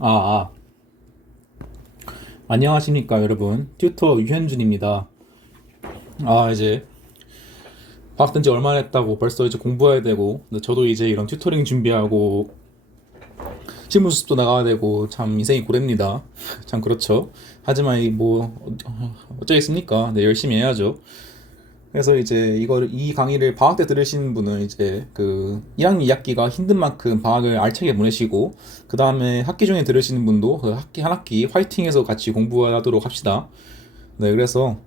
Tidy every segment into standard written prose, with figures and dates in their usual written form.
아, 아. 안녕하십니까, 여러분. 튜터 유현준입니다. 이제 방학 뜬지 얼마 됐다고 벌써 이제 공부해야 되고, 근데 저도 이제 이런 튜터링 준비하고, 실무 수습도 나가야 되고, 참 인생이 고됩니다. 참 그렇죠. 하지만 어쩌겠습니까? 네, 열심히 해야죠. 그래서 이제 이 강의를 방학 때 들으시는 분은 이제 그 1학년 2학기가 힘든 만큼 방학을 알차게 보내시고, 그 다음에 학기 중에 들으시는 분도 그 학기 한 학기 화이팅해서 같이 공부하도록 합시다. 네, 그래서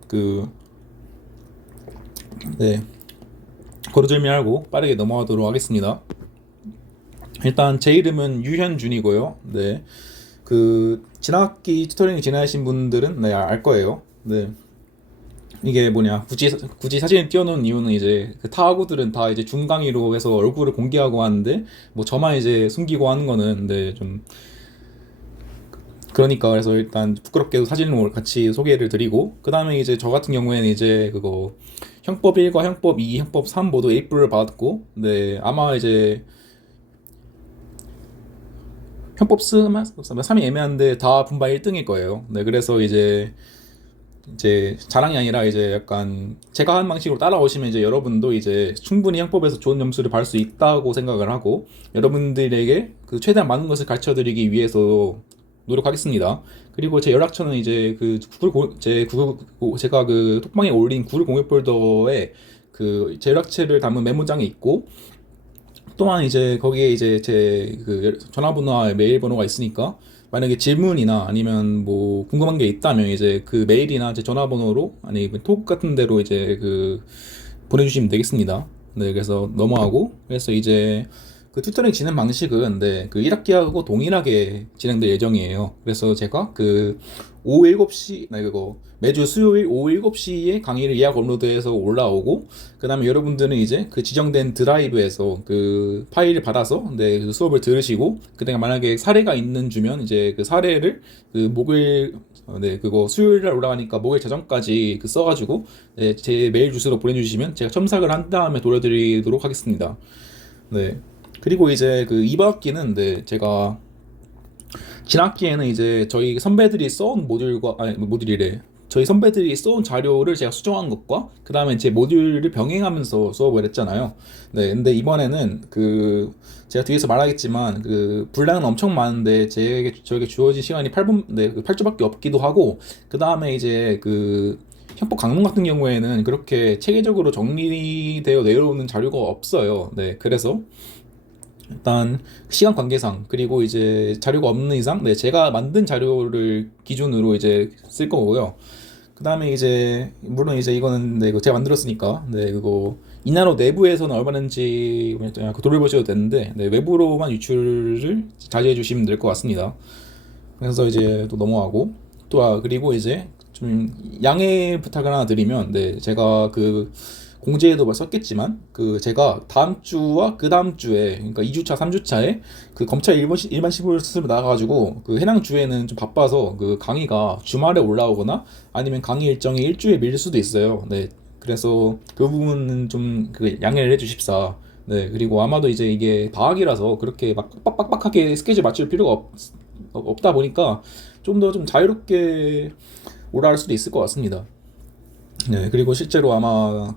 네, 거두절미하고 빠르게 넘어가도록 하겠습니다. 일단 제 이름은 유현준이고요. 네, 그 지난 학기 튜터링 지나신 분들은 알 거예요. 네, 이게 뭐냐 굳이 사진을 띄워놓은 이유는 이제 그 타 학우들은 다 이제 중강의로 해서 얼굴을 공개하고 하는데 뭐 저만 이제 숨기고 하는 거는 좀 그러니까 그래서 일단 부끄럽게도 사진을 같이 소개를 드리고 그 다음에 이제 저 같은 경우에는 이제 그거 형법 1과 형법 2, 형법 3 모두 A뿔을 받았고 네 아마 이제 형법 3이 애매한데 다 분바 1등일 거예요. 네 그래서 이제 자랑이 아니라 이제 약간 제가 한 방식으로 따라오시면 이제 여러분도 이제 충분히 형법에서 좋은 점수를 받을 수 있다고 생각을 하고 여러분들에게 그 최대한 많은 것을 가르쳐 드리기 위해서 노력하겠습니다. 그리고 제 연락처는 이제 그 제가 그 톡방에 올린 구글 공유 폴더에 그 제 연락처를 담은 메모장에 있고 또한 이제 거기에 이제 제 그 전화번호와 메일 번호가 있으니까 만약에 질문이나 아니면 뭐 궁금한 게 있다면 이제 그 메일이나 제 전화번호로 아니면 톡 같은 데로 이제 그 보내주시면 되겠습니다. 네, 그래서 넘어가고 그래서 이제 그 튜터링 진행 방식은 그 1학기하고 동일하게 진행될 예정이에요. 그래서 제가 그 오후 7시, 그거 매주 수요일 오후 7시에 강의를 예약 업로드해서 올라오고 그다음에 여러분들은 이제 그 지정된 드라이브에서 그 파일을 받아서 그 수업을 들으시고 그다음에 만약에 사례가 있는 주면 이제 그 사례를 그 목요일 그거 수요일 날 올라가니까 목요일 저녁까지 그 써가지고 제 메일 주소로 보내주시면 제가 첨삭을 한 다음에 돌려드리도록 하겠습니다. 네. 그리고 이제 그 이번 학기는 제가 지난 학기에는 이제 저희 선배들이 써온 모듈과 아니 모듈이래. 저희 선배들이 써온 자료를 제가 수정한 것과 그 다음에 제 모듈을 병행하면서 수업을 했잖아요. 네, 근데 이번에는 그 제가 뒤에서 말하겠지만 그 분량은 엄청 많은데 저에게 주어진 시간이 8분, 그 8주밖에 없기도 하고 그 다음에 이제 그 형법 강론 같은 경우에는 그렇게 체계적으로 정리되어 내려오는 자료가 없어요. 네, 그래서 일단 시간 관계상 그리고 이제 자료가 없는 이상 제가 만든 자료를 기준으로 이제 쓸 거고요. 그 다음에 이제 물론 이제 이거는 이거 제가 만들었으니까 그거 이나로 내부에서는 얼마인지 돌려보셔도 되는데 외부로만 유출을 자제해 주시면 될 것 같습니다. 그래서 이제 또 넘어가고 그리고 이제 좀 양해 부탁을 하나 드리면 제가 그 공지에도 썼겠지만 그 제가 다음 주와 그 다음 주에 그러니까 2주차 3주차에 그 검찰 일반 시골 스스로 나가가지고 그 해당 주에는 좀 바빠서 그 강의가 주말에 올라오거나 아니면 강의 일정이 일주일 밀릴 수도 있어요. 네, 그래서 그 부분은 좀 그 양해를 해주십사. 네, 그리고 아마도 이제 이게 방학이라서 그렇게 막 빡빡하게 스케줄 맞출 필요가 없다 보니까 좀 더 좀 자유롭게 올라갈 수도 있을 것 같습니다. 네, 그리고 실제로 아마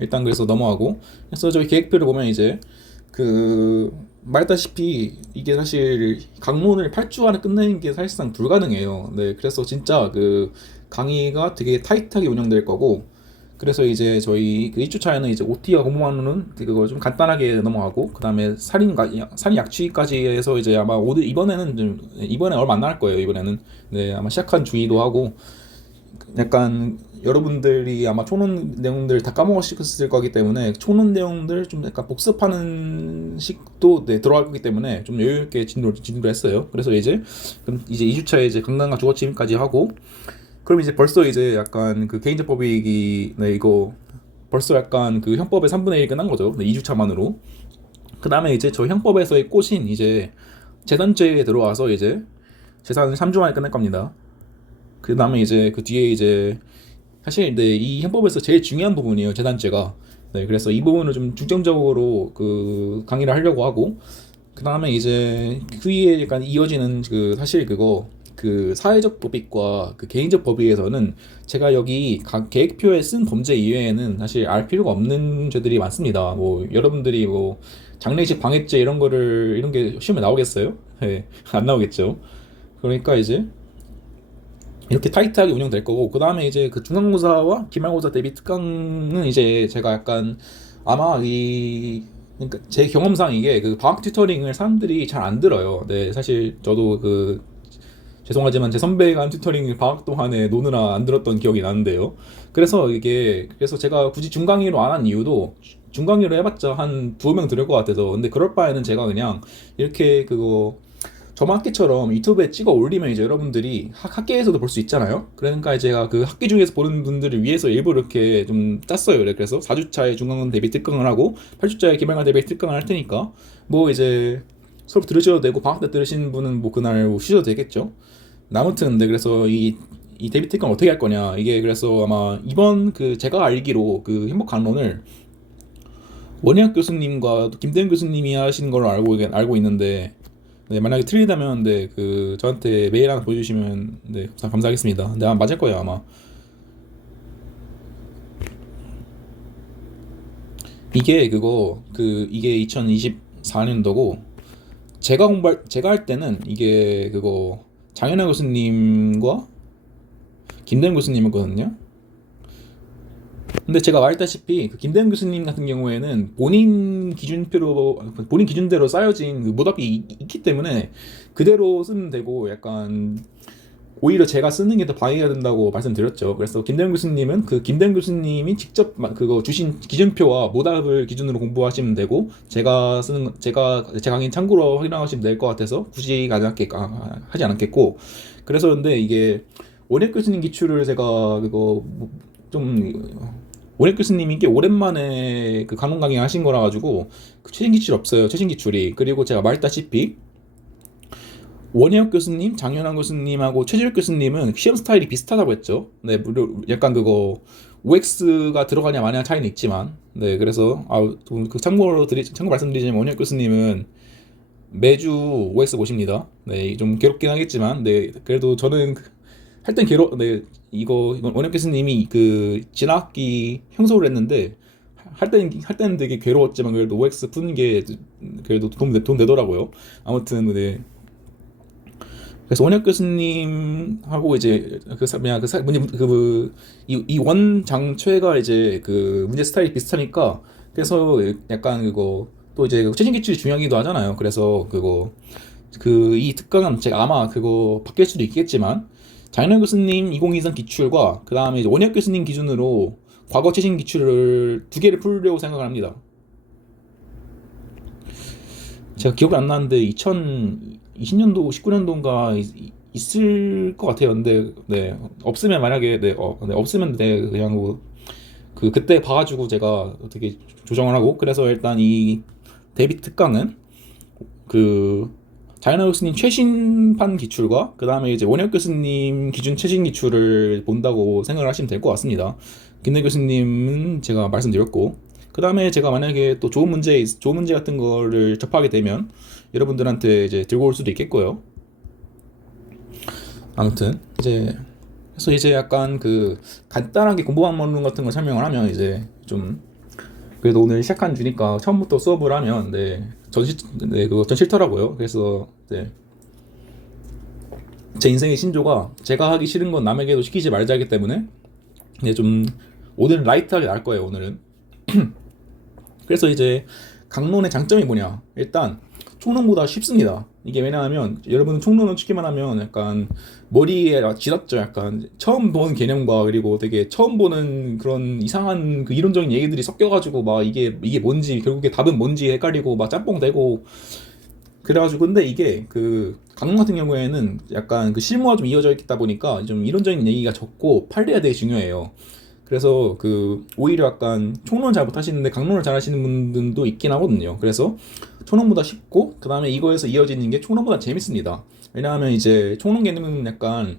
일단 그래서 넘어가고 그래서 저희 계획표를 보면 이제 그 말했다시피 이게 사실 강론을 8주 안에 끝내는 게 사실상 불가능해요. 네, 그래서 진짜 그 강의가 되게 타이트하게 운영될 거고 그래서 이제 저희 그 2주차에는 이제 OT와 공모하는 그거 좀 간단하게 넘어가고 그다음에 살인 약취까지 해서 이제 아마 이번에는 이번에 얼마 안 나갈 거예요. 이번에는 아마 시작한 중이기도 하고 약간 여러분들이 아마 초론 내용들 다 까먹으셨을 거기 때문에 초론 내용들 좀 약간 복습하는 식도 들어갈 거기 때문에 좀 여유 있게 진도를 했어요. 그래서 그럼 이제 2주차에 이제 강단과 주거침입까지 하고 그럼 이제 벌써 이제 약간 그 개인적법이기 이거 벌써 약간 그 형법의 3분의 1 끝난 거죠. 2주차만으로. 그 다음에 이제 저 형법에서의 꽃인 이제 재산죄에 들어와서 이제 재산을 3주 만에 끝낼 겁니다. 그 다음에 이제 그 뒤에 이제 사실 이 헌법에서 제일 중요한 부분이에요, 재산죄가. 네, 그래서 이 부분을 좀 중점적으로 그 강의를 하려고 하고 그 다음에 이제 그 위에 약간 이어지는 그 사실 그거 그 사회적 법익과 그 개인적 법익에서는 제가 여기 각 계획표에 쓴 범죄 이외에는 사실 알 필요가 없는 죄들이 많습니다. 뭐 여러분들이 뭐 장례식 방해죄 이런 거를 이런 게 시험에 나오겠어요? 네, 안 나오겠죠. 그러니까 이제 이렇게 타이트하게 운영될 거고, 그 다음에 이제 그 중간고사와 기말고사 대비 특강은 이제 제가 약간 아마 이 그러니까 제 경험상 이게 그 방학 튜터링을 사람들이 잘 안 들어요. 네, 사실 저도 그 죄송하지만 제 선배가 한 튜터링을 방학 동안에 노느라 안 들었던 기억이 나는데요. 그래서 제가 굳이 중강의로 안 한 이유도 중강의로 해봤자 한 두어 명 들을 것 같아서. 근데 그럴 바에는 제가 그냥 이렇게 그거 저만 학기처럼 유튜브에 찍어 올리면 이제 여러분들이 학계에서도 볼 수 있잖아요. 그러니까 제가 그 학기 중에서 보는 분들을 위해서 일부러 이렇게 좀 짰어요. 그래서 4주차에 중간고사 대비 특강을 하고 8주차에 기말고사 대비 특강을 할 테니까 뭐 이제 수업 들으셔도 되고 방학 때 들으신 분은 뭐 그날 뭐 쉬셔도 되겠죠. 아무튼 근데 그래서 이 데뷔 특강 어떻게 할 거냐, 이게 그래서 아마 이번 그 제가 알기로 그 행복 강론을 원희학 교수님과 김대현 교수님이 하시는 걸로 알고 있는데, 네, 만약에 틀리다면 네, 그 저한테 메일 하나 보여주시면 네, 감사하겠습니다. 근데 아마 맞을 거예요 아마. 이게 그거 그 이게 2024년도고 제가 할 때는 이게 그거 장현아 교수님과 김대현 교수님이었거든요. 근데 제가 말했다시피 그 김대현 교수님 같은 경우에는 본인 기준대로 쌓여진 그 모답이 있기 때문에 그대로 쓰면 되고, 약간 오히려 제가 쓰는 게 더 방해가 된다고 말씀드렸죠. 그래서 김대현 교수님은 그 김대현 교수님이 직접 그거 주신 기준표와 모답을 기준으로 공부하시면 되고, 제가 강의 참고로 확인하시면 될 것 같아서 굳이 하지 않았겠고. 그래서 근데 이게 원혁 교수님 기출을 제가 그거 좀 원혁 교수님이 꽤 오랜만에 그 강론 강의 하신 거라 가지고 그 최신 기출 없어요. 최신 기출이. 그리고 제가 말했다시피 원혜혁 교수님, 장현환 교수님하고 최재욱 교수님은 시험 스타일이 비슷하다고 했죠. 네, 물론 약간 그거 OX가 들어가냐 마냐 차이는 있지만, 네, 그래서 그 참고 말씀드리자면 원혜혁 교수님은 매주 OX 보십니다. 네, 좀 괴롭긴 하겠지만, 네, 그래도 저는 할 땐 이건 원혁 교수님이 그 진학기 형성을 했는데 할 때는 되게 괴로웠지만 그래도 OX 푸는 게 그래도 돈 되더라고요. 아무튼 네. 그래서 원혁 교수님하고 이제 이 원장최가 이제 그 문제 스타일이 비슷하니까, 그래서 약간 그거 또 이제 최신 기출이 중요하기도 하잖아요. 그래서 그 이 특강은 제가 아마 그거 바뀔 수도 있겠지만 장인환 교수님 2023 기출과 그 다음에 원혁 교수님 기준으로 과거 최신 기출을 두 개를 풀려고 생각을 합니다. 제가 기억이 안 나는데 2020년도 19년도인가 있을 것 같아요. 근데 네, 없으면 만약에 네, 없으면 네, 그냥 그때 봐가지고 제가 어떻게 조정을 하고. 그래서 일단 이 데뷔 특강은 그 자연아 교수님 최신판 기출과 그 다음에 이제 원혁 교수님 기준 최신 기출을 본다고 생각을 하시면 될 것 같습니다. 김대 교수님은 제가 말씀드렸고, 그 다음에 제가 만약에 또 좋은 문제 같은 거를 접하게 되면 여러분들한테 이제 들고 올 수도 있겠고요. 아무튼 그래서 이제 약간 그 간단하게 공부 방법론 같은 걸 설명을 하면 이제 좀 그래도 오늘 시작한 주니까 처음부터 수업을 하면 그거 전 싫더라고요. 그래서 제 인생의 신조가 제가 하기 싫은 건 남에게도 시키지 말자기 때문에 좀 오늘은 라이트하게 나올 거예요. 오늘은. 그래서 이제 강론의 장점이 뭐냐, 일단 총론보다 쉽습니다. 이게 왜냐하면 여러분은 총론을 치기만 하면 약간 머리에 지났죠. 약간 처음 보는 개념과 그리고 되게 처음 보는 그런 이상한 그 이론적인 얘기들이 섞여가지고 막 이게 뭔지, 결국에 답은 뭔지 헷갈리고 막 짬뽕 되고 그래가지고. 근데 이게 그 강론 같은 경우에는 약간 그 실무와 좀 이어져 있다 보니까 좀 이론적인 얘기가 적고 판례가 되게 중요해요. 그래서 그 오히려 약간 총론 잘 못하시는데 강론을 잘 하시는 분들도 있긴 하거든요. 그래서 총론보다 쉽고 그 다음에 이거에서 이어지는 게 총론보다 재밌습니다. 왜냐하면 이제 총론 개념은 약간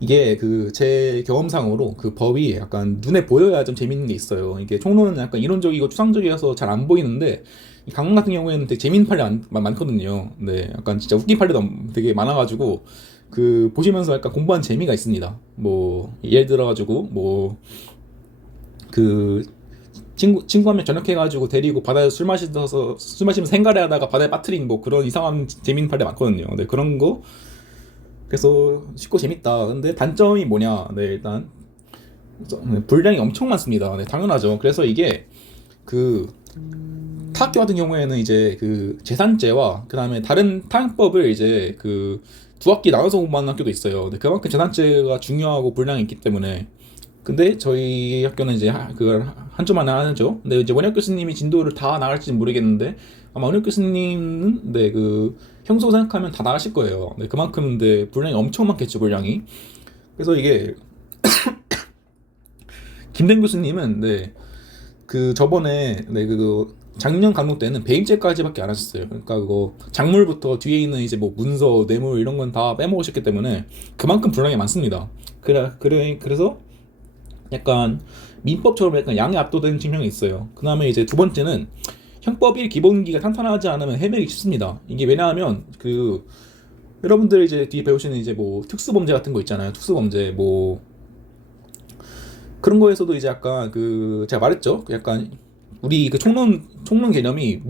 이게 그 제 경험상으로 그 법이 약간 눈에 보여야 좀 재밌는 게 있어요. 이게 총론은 약간 이론적이고 추상적이어서 잘 안 보이는데 이 강문 같은 경우에는 되게 재밌는 판례 많거든요. 네, 약간 진짜 웃긴 판례도 되게 많아가지고 그 보시면서 약간 공부한 재미가 있습니다. 뭐 예를 들어가지고 뭐 그 친구 한 명 전역해가지고 데리고 바다에서 술 마시면서 생가래 하다가 바다에 빠뜨린 뭐 그런 이상한 재밌는 판례 많거든요. 네, 그런 거 그래서 쉽고 재밌다. 근데 단점이 뭐냐? 네, 일단 분량이 엄청 많습니다. 네, 당연하죠. 그래서 이게 그 타학교 같은 경우에는 이제 그 재산제와 그 다음에 다른 타학법을 이제 그 두 학기 나눠서 공부하는 학교도 있어요. 근데 그만큼 재산제가 중요하고 분량이 있기 때문에 근데 저희 학교는 이제 그걸 한 주만에 하죠. 근데 이제 원혁 교수님이 진도를 다 나갈지는 모르겠는데 아마 원혁 교수님은 네 그 평소 생각하면 다 나가실 거예요. 네 그만큼 네 분량이 엄청 많겠죠 분량이. 그래서 이게 김된 교수님은 네 그 저번에 네 그 작년 강의 때는 배임죄까지밖에 안 하셨어요. 그러니까 그거 작물부터 뒤에 있는 이제 뭐 문서, 뇌물 이런 건 다 빼먹으셨기 때문에 그만큼 분량이 많습니다. 그래서 약간 민법처럼 약간 양에 압도되는 측면이 있어요. 그 다음에 이제 두 번째는 형법 1 기본기가 탄탄하지 않으면 헤매기 쉽습니다. 이게 왜냐하면 그 여러분들 이제 뒤에 배우시는 이제 뭐 특수범죄 같은 거 있잖아요. 특수범죄 뭐 그런 거에서도 이제 약간 그 제가 말했죠. 그 약간 우리 그 총론 개념이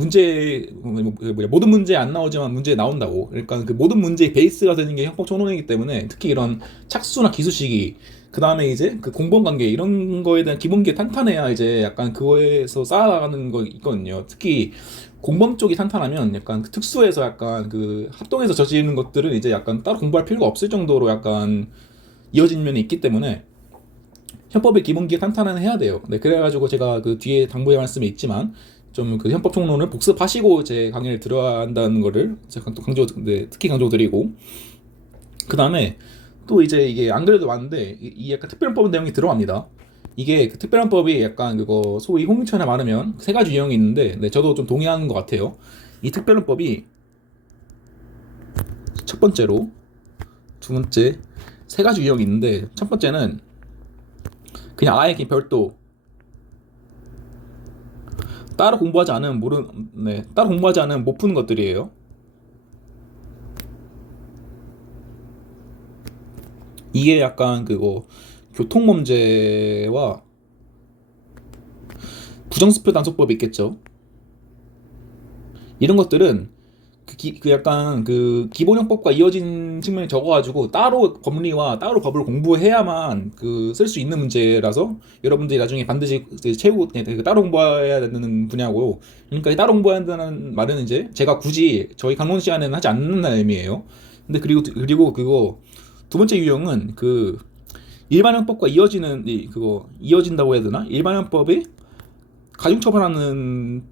모든 문제 안 나오지만 문제 나온다고. 그러니까 그 모든 문제의 베이스가 되는 게 형법 총론이기 때문에 특히 이런 착수나 기수시기 그 다음에 이제 그 공범 관계 이런 거에 대한 기본기 탄탄해야 이제 약간 그거에서 쌓아가는 거 있거든요. 특히 공범 쪽이 탄탄하면 약간 그 특수에서 약간 그 합동해서 저지르는 것들은 이제 약간 따로 공부할 필요가 없을 정도로 약간 이어진 면이 있기 때문에 형법의 기본기가 탄탄한 해야 돼요. 네, 그래가지고 제가 그 뒤에 당부의 말씀이 있지만 좀 그 형법 총론을 복습하시고 제 강의를 들어야 한다는 거를 제가 또 네, 특히 강조드리고 그 다음에 또 이제 이게 안 그래도 많은데 이 약간 특별법 내용이 들어갑니다. 이게 그 특별법이 약간 그거 소위 홍익천에 말하면 세 가지 유형이 있는데 네, 저도 좀 동의하는 것 같아요. 이 특별법이 첫 번째로 두 번째 세 가지 유형이 있는데 첫 번째는 그냥 아예 그냥 별도 따로 공부하지 않으면 따로 공부하지 않으면 못 푸는 것들이에요. 이게 약간 그거 교통범죄와 부정수표 단속법이 있겠죠. 이런 것들은 그 약간 그 기본형법과 이어진 측면이 적어가지고 따로 법리와 따로 법을 공부해야만 그 쓸 수 있는 문제라서 여러분들이 나중에 반드시 채우고 따로 공부해야 되는 분야고 그러니까 이 따로 공부해야 한다는 말은 이제 제가 굳이 저희 강론 시간에는 하지 않는다는 의미예요. 근데 그리고 그거 두 번째 유형은 그 일반형법과 이어진다고 해야 되나? 일반형법이 가중처벌하는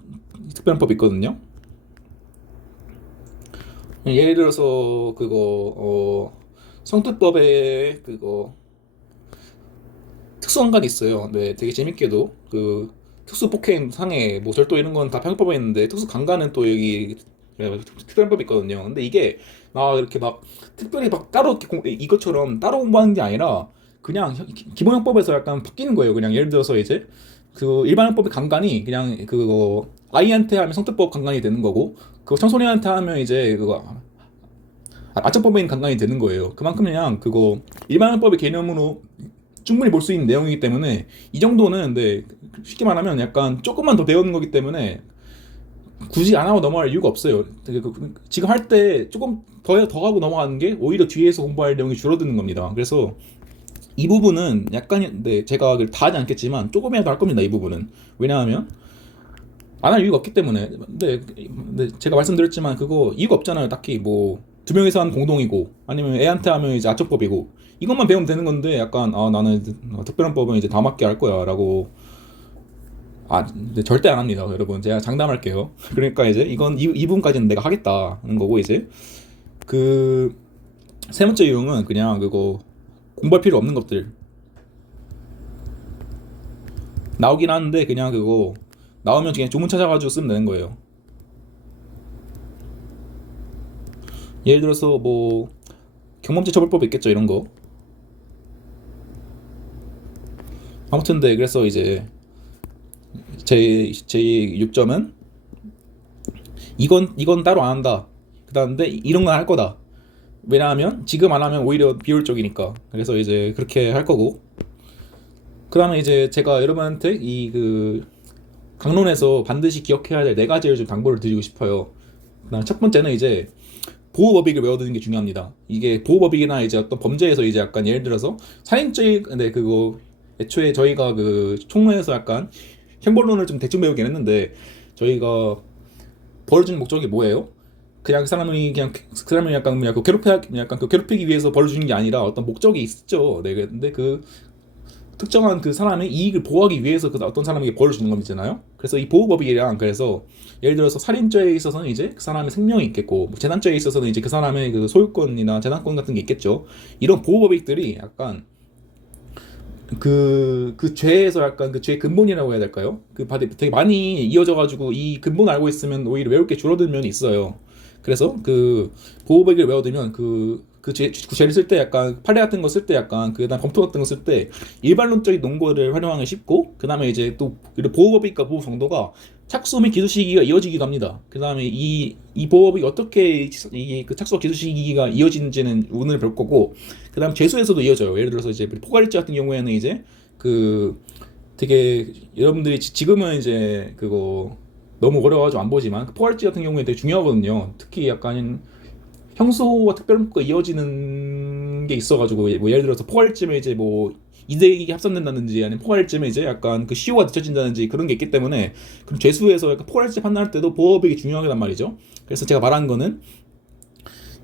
특별형법이 있거든요. 예를 들어서 성특법에 특수원관이 있어요. 네, 되게 재밌게도 그 특수폭행, 상해, 뭐 절도 이런 건 다 평법에 있는데 특수강간은 또 여기 특별법이 있거든요. 근데 이게 막 이렇게 막 특별히 막 따로 이것처럼 따로 공부하는 게 아니라 그냥 기본형법에서 약간 바뀌는 거예요. 그냥 예를 들어서 이제 그 일반형법의 강간이 그냥 그거 아이한테 하면 성특법 강간이 되는 거고 그 청소년한테 하면 이제 그거 아청법인 강간이 되는 거예요. 그만큼 그냥 그거 일반형법의 개념으로 충분히 볼 수 있는 내용이기 때문에 이 정도는 네, 쉽게 말하면 약간 조금만 더 배우는 거기 때문에 굳이 안 하고 넘어갈 이유가 없어요. 지금 할 때 조금 더 하고 넘어가는 게 오히려 뒤에서 공부할 내용이 줄어드는 겁니다. 그래서 이 부분은 약간 네, 제가 다 하지 않겠지만 조금이라도 할 겁니다. 이 부분은 왜냐하면 안 할 이유가 없기 때문에. 근데 제가 말씀드렸지만 그거 이유가 없잖아요. 딱히 뭐 두 명이서 하는 공동이고 아니면 애한테 하면 이제 아청법이고 이것만 배우면 되는 건데 약간 나는 특별한법은 이제 다 맞게 할 거야라고 근데 절대 안 합니다, 여러분. 제가 장담할게요. 그러니까 이제 이건 이 부분까지는 내가 하겠다는 거고 이제 그 세 번째 유형은 그냥 그거 공부할 필요 없는 것들 나오긴 하는데 그냥 그거 나오면 그냥 조문 찾아가지고 쓰면 되는 거예요. 예를 들어서 뭐 경범죄 처벌법 있겠죠 이런 거. 아무튼 그래서 이제 제 6점은 이건 따로 안 한다. 그다음에 이런 건 할 거다. 왜냐하면 지금 안 하면 오히려 비효율적이니까. 그래서 이제 그렇게 할 거고. 그다음에 이제 제가 여러분한테 이 그 강론에서 반드시 기억해야 될 네 가지를 좀 당부를 드리고 싶어요. 그다음 첫 번째는 이제 보호법익을 외워두는 게 중요합니다. 이게 보호법익이나 이제 어떤 범죄에서 이제 약간 예를 들어서 살인죄, 근데 그거 애초에 저희가 그 총론에서 약간 형법론을 좀 대충 배우긴 했는데 저희가 벌을 주는 목적이 뭐예요? 그냥 그 사람이 그냥 그 사람을 약간 괴롭히기 위해서 벌을 주는 게 아니라 어떤 목적이 있죠. 네, 근데 그 특정한 그 사람의 이익을 보호하기 위해서 그 어떤 사람에게 벌을 주는 거잖아요. 그래서 이 보호법이랑 그래서 예를 들어서 살인죄에 있어서는 이제 그 사람의 생명이 있겠고 뭐 재난죄에 있어서는 이제 그 사람의 그 소유권이나 재산권 같은 게 있겠죠. 이런 보호법익들이 약간 그 죄에서 약간 그 죄의 근본이라고 해야 될까요? 그 되게 많이 이어져가지고 이 근본 알고 있으면 오히려 외울 게 줄어드는 면이 있어요. 그래서 그 보호백을 외워두면 그 죄를 쓸 때 약간 판례 같은 거 쓸 때 약간 그다음 검토 같은 거 쓸 때 일반론적인 논거를 활용하기 쉽고 그다음에 이제 또 보호법익과 보호 정도가 착수 및 기소 시기가 이어지기도 합니다. 그다음에 이 보호법이 어떻게 이그 착수와 기소 시기가 이어지는지는 오늘 볼 거고 그다음 죄수에서도 이어져요. 예를 들어서 이제 포괄일죄 같은 경우에는 이제 그 되게 여러분들이 지금은 이제 그거 너무 어려워가지고 안 보지만 그 포괄일죄 같은 경우에 되게 중요하거든요. 특히 약간 형소와 특별법과 이어지는 게 있어가지고 뭐 예를 들어서 포괄일죄면 이제 뭐 이대익이 합산된다든지 아니면 포괄일죄면 이제 약간 그 시효가 늦춰진다든지 그런 게 있기 때문에 그럼 죄수에서 약간 포괄일죄 판단할 때도 보호법익이 중요하단 말이죠. 그래서 제가 말한 거는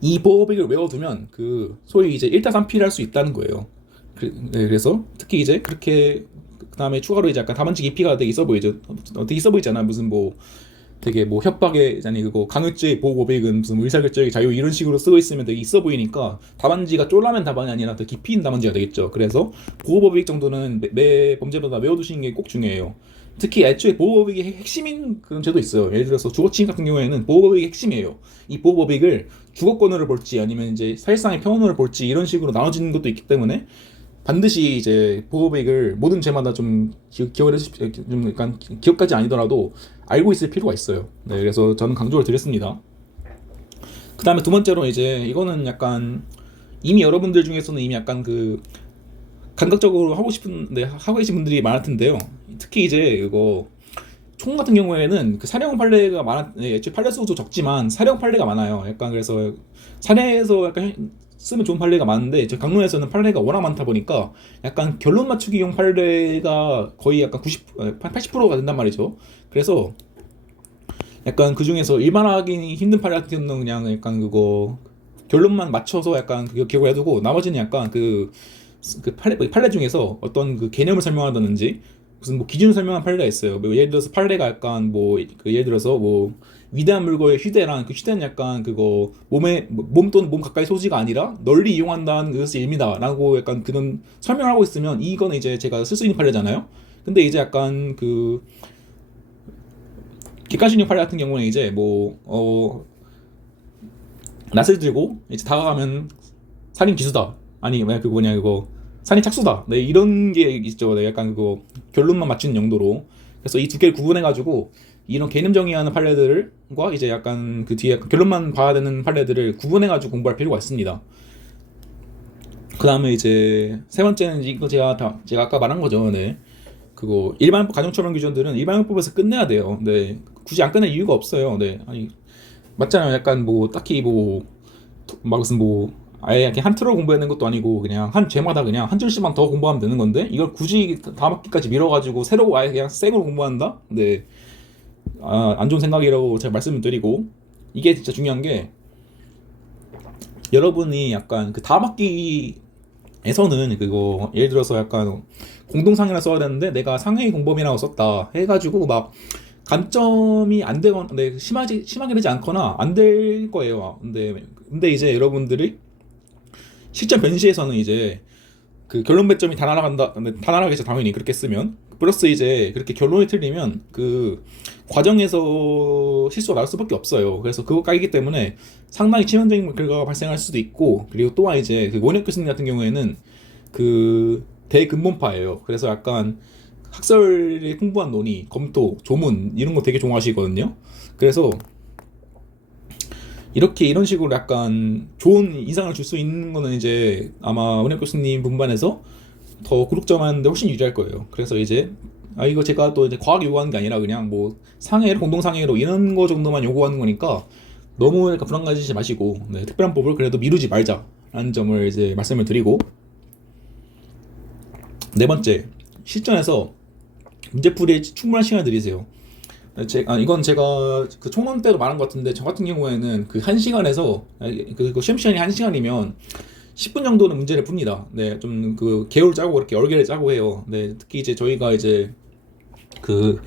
이 보호법익을 외워두면 그 소위 이제 1타 3피를 할 수 있다는 거예요. 그래서 특히 이제 그렇게 그다음에 추가로 이제 약간 답안지 깊이가 되게 있어 보이죠. 되게 있어 보이잖아. 무슨 뭐 되게 뭐 협박의 아니 그거 강요죄 보호법익은 무슨 의사결정의 자유 이런 식으로 쓰고 있으면 되게 있어 보이니까 답안지가 쫄라면 답안이 아니라 더 깊이 있는 답안지가 되겠죠. 그래서 보호법익 정도는 매 범죄마다 외워두시는 게 꼭 중요해요. 특히 애초에 보호법익의 핵심인 그런 죄도 있어요. 예를 들어서 주거침입 같은 경우에는 보호법익이 핵심이에요. 이 보호법익을 주거권으를 볼지 아니면 이제 사실상의 평온을 볼지 이런 식으로 나눠지는 것도 있기 때문에 반드시 이제 보호백을 모든 죄마다 좀 기억을 해주십시오. 좀 약간 기억까지 아니더라도 알고 있을 필요가 있어요. 네, 그래서 저는 강조를 드렸습니다. 그 다음에 두 번째로 이제 이거는 약간 이미 여러분들 중에서는 이미 약간 그 감각적으로 하고 싶은데 하고 계신 분들이 많을 텐데요. 특히 이제 이거 총 같은 경우에는 그 사령 판례가 애초에 판례 수도 적지만 사령 판례가 많아요. 약간 그래서 사례에서 약간 쓰면 좋은 판례가 많은데 저 강론에서는 판례가 워낙 많다 보니까 약간 결론 맞추기용 판례가 거의 약간 80%가 된단 말이죠. 그래서 약간 그 중에서 일반화하기 힘든 판례 같은 경우는 그냥 약간 그거 결론만 맞춰서 약간 그거 기억을 해두고 나머지는 약간 그 판례 중에서 어떤 그 개념을 설명하다든지 무슨 뭐 기준을 설명한 판례가 있어요. 뭐 예를 들어서 판례가 약간 뭐그 예를 들어서 뭐 위대한 물고의 휴대란 그 휴대는 약간 그거 몸 또는 몸 가까이 소지가 아니라 널리 이용한다는 것의 의미다라고 약간 그런 설명을 하고 있으면 이거는 이제 제가 쓸 수 있는 판례잖아요. 근데 이제 약간 그 객관식용 판례 같은 경우는 이제 낯을 들고 이제 다가가면 살인 기수다. 아니 뭐야 그거 뭐냐 그거 살인 착수다. 네 이런 게 있죠. 네, 약간 그거 결론만 맞추는 용도로. 그래서 이 두 개를 구분해가지고 이런 개념 정의하는 판례들과 이제 약간 그 뒤에 결론만 봐야 되는 판례들을 구분해가지고 공부할 필요가 있습니다. 그 다음에 이제 세 번째는 이거 제가 아까 말한 거죠. 네. 그거 일반법 가정처분 규정들은 일반법에서 끝내야 돼요. 네. 굳이 안 끝낼 이유가 없어요. 네. 아니 맞잖아요. 약간 뭐 딱히 막 무슨 아예 그냥 한 틀을 공부하는 것도 아니고 그냥 한 죄마다 그냥 한 줄씩만 더 공부하면 되는 건데 이걸 굳이 다음 학기까지 미뤄가지고 새로 아예 그냥 새로 공부한다? 네. 안 좋은 생각이라고 제가 말씀을 드리고 이게 진짜 중요한 게 여러분이 약간 그 다음 학기에서는 그거 예를 들어서 약간 공동상해를 써야 되는데 내가 상해 공범이라고 썼다 해가지고 막 감점이 안 되거나 심하게 되지 않거나 안 될 거예요. 근데 이제 여러분들이 실전 변시에서는 이제 그 결론 배점이 다 날아간다. 근데 다 나가겠죠 당연히 그렇게 쓰면. 플러스 이제 그렇게 결론이 틀리면 그 과정에서 실수가 날 수밖에 없어요. 그래서 그거 까이기 때문에 상당히 치명적인 결과가 발생할 수도 있고 그리고 또한 이제 그 원혁 교수님 같은 경우에는 그 대근본파예요. 그래서 약간 학설에 풍부한 논의, 검토, 조문 이런 거 되게 좋아하시거든요. 그래서 이렇게 이런 식으로 약간 좋은 인상을 줄 수 있는 거는 이제 아마 은혁 교수님 분반에서 더 구독자만데 훨씬 유리할 거예요. 그래서 이제 이거 제가 또 이제 과학 요구하는 게 아니라 그냥 뭐 상해로 공동 상해로 이런 거 정도만 요구하는 거니까 너무 약간 불안 가지지 마시고 네, 특별한 법을 그래도 미루지 말자라는 점을 이제 말씀을 드리고, 네 번째, 실전에서 문제풀이에 충분한 시간을 들이세요. 이건 제가 그 총론 때도 말한 것 같은데, 저 같은 경우에는 그 1시간에서 그 시험 시간이 1시간이면 10분 정도는 문제를 풉니다. 네, 좀 그 개요를 짜고 이렇게 여러 개를 짜고 해요. 네, 특히 이제 저희가 이제 그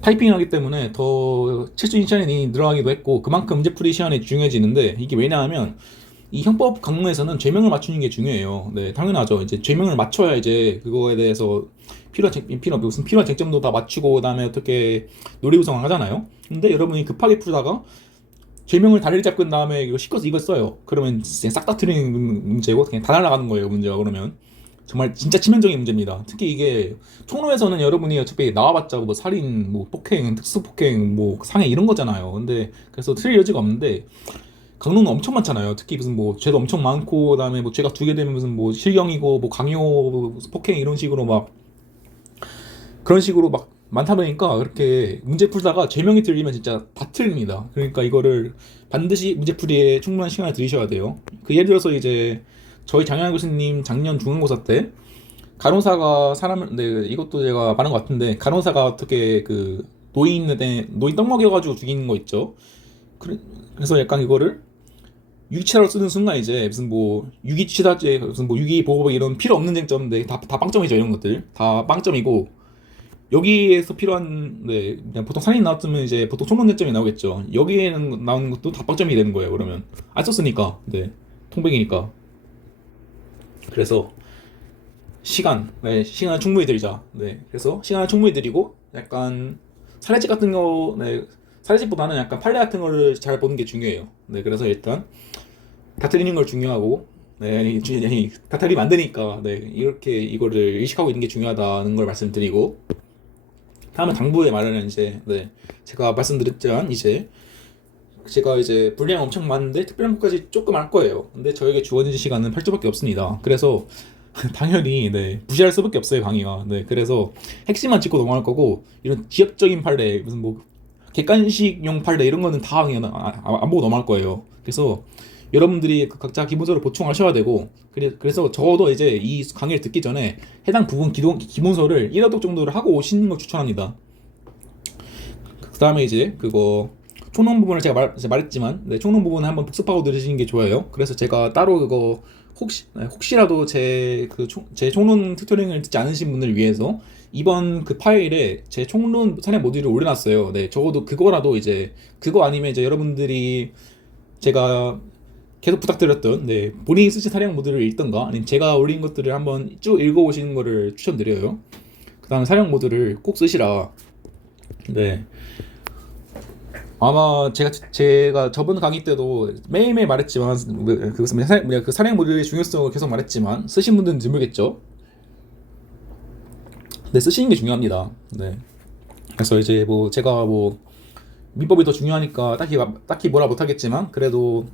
타이핑하기 때문에 더 체중 시간이 늘어나기도 했고 그만큼 문제풀이 시간이 중요해지는데, 이게 왜냐하면 이 형법 강론에서는 죄명을 맞추는 게 중요해요. 네, 당연하죠. 이제 죄명을 맞춰야 이제 그거에 대해서 무슨 필요한 쟁점도 다 맞추고 그다음에 어떻게 논리 구성을 하잖아요. 근데 여러분이 급하게 풀다가 죄명을 다리를 잡은 다음에 이거 씻어서 이거 써요. 그러면 싹 다 틀린 문제고 그냥 다 날아가는 거예요, 문제가. 그러면 정말 진짜 치명적인 문제입니다. 특히 이게 총론에서는 여러분이 어차피 나와봤자 뭐 살인, 뭐 폭행, 특수폭행, 뭐 상해 이런 거잖아요. 근데 그래서 틀릴 여지가 없는데, 강론은 엄청 많잖아요. 특히 무슨 뭐 죄도 엄청 많고 그다음에 뭐 죄가 2개 되면 무슨 뭐 실형이고 뭐 강요, 폭행 이런 식으로 막 그런 식으로 막 많다 보니까 그렇게 문제 풀다가 죄명이 틀리면 진짜 다 틀립니다. 그러니까 이거를 반드시 문제풀이에 충분한 시간을 들이셔야 돼요. 그 예를 들어서 이제 저희 장현아 교수님 작년 중간고사 때 간호사가 사람을, 네, 이것도 제가 말한 것 같은데, 간호사가 어떻게 그 노인 떡 먹여가지고 죽이는 거 있죠. 그래서 약간 이거를 유기치사로 쓰는 순간 이제 무슨 뭐 유기치사죄, 무슨 뭐 유기보호법 이런 필요 없는 쟁점인데 다 빵점이죠. 이런 것들 다 빵점이고, 여기에서 필요한, 네, 그냥 보통 살인 나왔으면 이제 보통 총론 쟁점이 나오겠죠. 여기에는 나오는 것도 다 빵점이 되는 거예요. 그러면 안 썼으니까, 네, 통백이니까. 그래서 시간을 충분히 들이자. 네, 그래서 시간을 충분히 들이고 약간 사례집 같은 거, 네, 사례집보다는 약간 판례 같은 거를 잘 보는 게 중요해요. 네, 그래서 일단 다 틀리는 걸 중요하고, 네, 다 틀리면 안 되니까, 네, 이렇게 이거를 의식하고 있는 게 중요하다는 걸 말씀드리고, 다음에 당부의 말은 이제, 네, 제가 말씀드렸지만 이제 제가 이제 분량이 엄청 많은데 특별한 것까지 조금 할 거예요. 근데 저에게 주어진 시간은 8주밖에 없습니다. 그래서 당연히, 네, 무시할 수밖에 없어요, 강의가. 네, 그래서 핵심만 짚고 넘어갈 거고, 이런 지역적인 판례, 무슨 뭐 객관식용 판례 이런 거는 다 그냥 안 보고 넘어갈 거예요. 그래서 여러분들이 각자 기본적으로 보충하셔야 되고, 그래서 적어도 이제 이 강의를 듣기 전에 해당 부분 기본서를 1화독 정도를 하고 오시는 걸 추천합니다. 그 다음에 이제 그거 총론 부분을 제가 말했지만, 네, 총론 부분을 한번 복습하고 들으시는 게 좋아요. 그래서 제가 따로 그거 혹시라도 제 총론 튜토링을 듣지 않으신 분을 위해서 이번 그 파일에 제 총론 사례 모듈을 올려놨어요. 네, 적어도 그거라도 이제 그거 아니면 이제 여러분들이 제가 계속 부탁드렸던, 네, 본인이 쓰신 사례형 모듈을 읽던가 아니면 제가 올린 것들을 한번 쭉 읽어보시는 거를 추천드려요. 그 다음에 사례형 모듈을 꼭 쓰시라. 네, 아마 제가 저번 강의 때도 매일매일 말했지만 그 사례형 모듈의 중요성을 계속 말했지만 쓰신 분들은 드물겠죠. 네, 쓰시는 게 중요합니다. 네, 그래서 이제 뭐 제가 뭐 민법이 더 중요하니까 딱히 뭐라 못하겠지만 그래도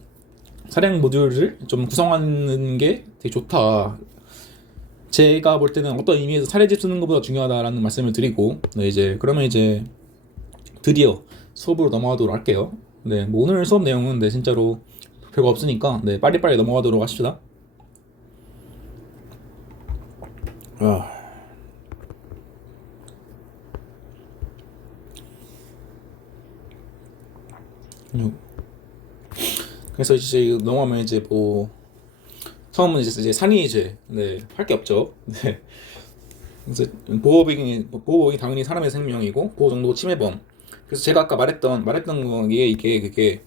사례형 모듈을 좀 구성하는 게 되게 좋다. 제가 볼 때는 어떤 의미에서 사례집 쓰는 것보다 중요하다라는 말씀을 드리고, 네, 이제 그러면 이제 드디어 수업으로 넘어가도록 할게요. 네, 뭐 오늘 수업 내용은 네, 진짜로 별거 없으니까 네, 빨리빨리 넘어가도록 합시다. 그래서 이제 넘어가면 이제 뭐 처음은 이제 산의죄, 네, 할 게 없죠. 네, 그래서 보호복이 당연히 사람의 생명이고 보호정도 침해범. 그래서 제가 아까 말했던 거에 이게 그게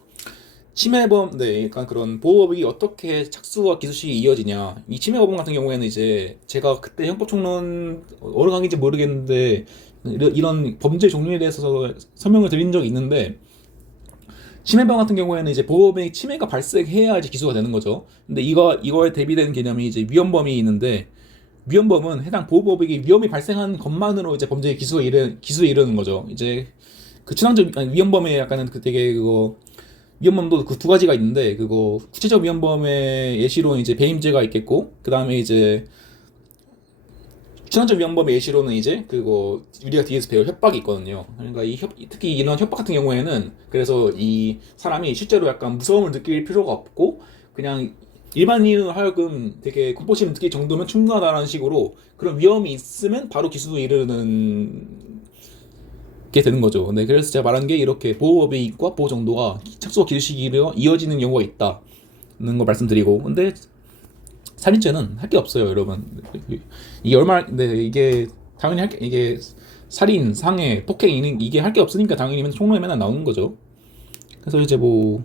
침해범, 네, 그러니까 그런 보호법이 어떻게 착수와 기소식이 이어지냐. 이 침해범 같은 경우에는 이제 제가 그때 형법총론 어느 강의인지 모르겠는데 이런 범죄 종류에 대해서 설명을 드린 적이 있는데, 침해범 같은 경우에는 이제 보호범의 침해가 발생해야 이제 기소가 되는 거죠. 근데 이거에 대비되는 개념이 이제 위헌범이 있는데, 위헌범은 해당 보호법이 위험이 발생한 것만으로 이제 범죄의 기소에 이르는 거죠. 이제 그 위헌범의 약간은 그 되게 그거 위헌범도 그 두 가지가 있는데 그거 구체적 위헌범의 예시로는 이제 배임죄가 있겠고 그 다음에 이제 추상적 위헌범의 예시로는 이제 그거 우리가 뒤에서 배울 협박이 있거든요. 그러니까 특히 이런 협박 같은 경우에는 그래서 이 사람이 실제로 약간 무서움을 느낄 필요가 없고 그냥 일반인으로 하여금 되게 공포심을 느낄 정도면 충분하다는 식으로 그런 위험이 있으면 바로 기소도 이르는 게 되는 거죠. 네, 그래서 제가 말한 게 이렇게 보호법익과 보호 정도가 착수와 기르시기로 이어지는 경우가 있다는 거 말씀드리고 근데 살인죄는 할 게 없어요, 여러분. 이게 네, 이게 당연히 이게 살인, 상해, 폭행 이게 할 게 없으니까 당연히 총론에 맨날 나오는 거죠. 그래서 이제 뭐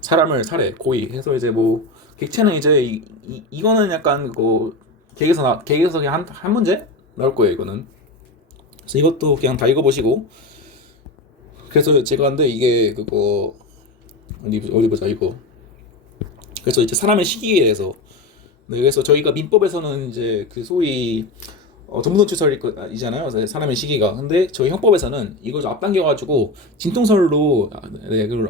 사람을 살해, 고의 해서 이제 뭐 객체는 이제 이거는 약간 그 계획에서 그냥 한 문제 나올 거예요, 이거는. 그래서 이것도 그냥 다 읽어보시고. 그래서 제가 근데 이게 그거 어디 보자 이거. 그래서 이제 사람의 시기에 대해서 네, 그래서 저희가 민법에서는 이제 그 소위 전문론 추설이잖아요. 사람의 시기가. 근데 저희 형법에서는 이걸 좀 앞당겨가지고 진통설로 네, 그걸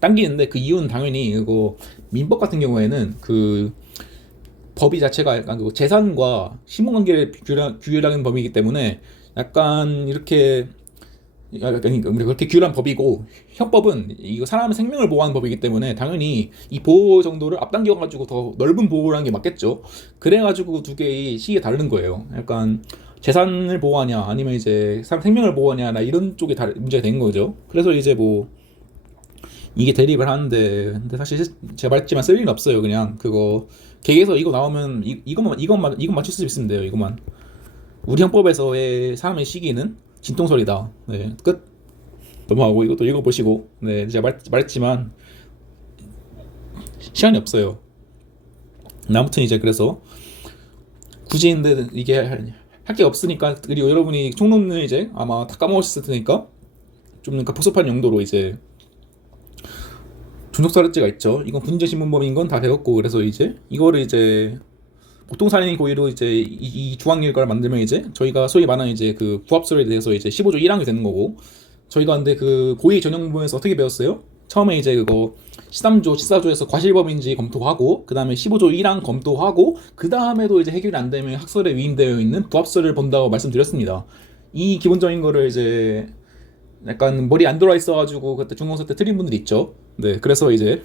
당기는데 그 이유는 당연히 이거 민법 같은 경우에는 그 법이 자체가 약간 그 재산과 신분관계를 규율하는 법이기 때문에 약간 이렇게 그렇게 규율한 법이고 형법은 이거 사람의 생명을 보호하는 법이기 때문에 당연히 이 보호 정도를 앞당겨가지고 더 넓은 보호를 하는 게 맞겠죠. 그래가지고 두 개의 시기가 다른 거예요. 약간 재산을 보호하냐 아니면 이제 사람 생명을 보호하냐 나 이런 쪽이 문제가 된 거죠. 그래서 이제 뭐 이게 대립을 하는데 근데 사실 제가 말했지만 쓸 일은 없어요. 그냥 그거 계획에서 이거 나오면 이것만 맞출 수 있으면 돼요. 이것만 우리 형법에서의 사람의 시기는 진통설이다. 네, 끝. 넘어가고 이것도 읽어보시고. 네, 제가 말했지만 시간이 없어요. 아무튼 이제 그래서 굳이 근데 이게 할 게 없으니까 그리고 여러분이 총론을 이제 아마 다 까먹으셨을 테니까 좀 그러니까 복습한 용도로 이제 존속살인죄가 있죠. 이건 분쟁신문범인 건 다 배웠고 그래서 이제 이거를 이제 보통 살인 고의로 이제 이 주황일과를 만들면 이제 저희가 소위 말하는 이제 그 부합설에 대해서 이제 15조 1항이 되는 거고 저희가 근데 그 고의 전형 부분에서 어떻게 배웠어요? 처음에 이제 그거 13조, 14조에서 과실범인지 검토하고 그 다음에 15조 1항 검토하고 그 다음에도 이제 해결이 안 되면 학설에 위임되어 있는 부합설을 본다고 말씀드렸습니다. 이 기본적인 거를 이제 약간 머리 안 돌아 있어가지고 그때 중간고사 때 틀린 분들 있죠. 네, 그래서 이제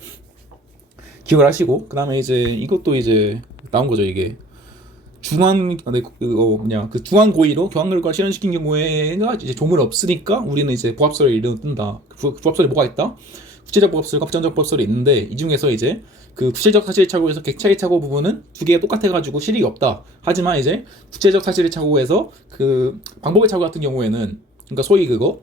기억을 하시고 그 다음에 이제 이것도 이제 나온 거죠. 이게 그 중한 고의로 교환결과 실현시킨 경우에가 이제 조문이 없으니까 우리는 이제 부합설을 이름을 뜬다. 부합설이 뭐가 있다? 구체적 부합설과 부정적 부합설이 있는데 이 중에서 이제 그 구체적 사실의 착오에서 객차의 착오 부분은 두 개가 똑같아가지고 실익이 없다. 하지만 이제 구체적 사실의 착오에서 그 방법의 착오 같은 경우에는 그러니까 소위 그거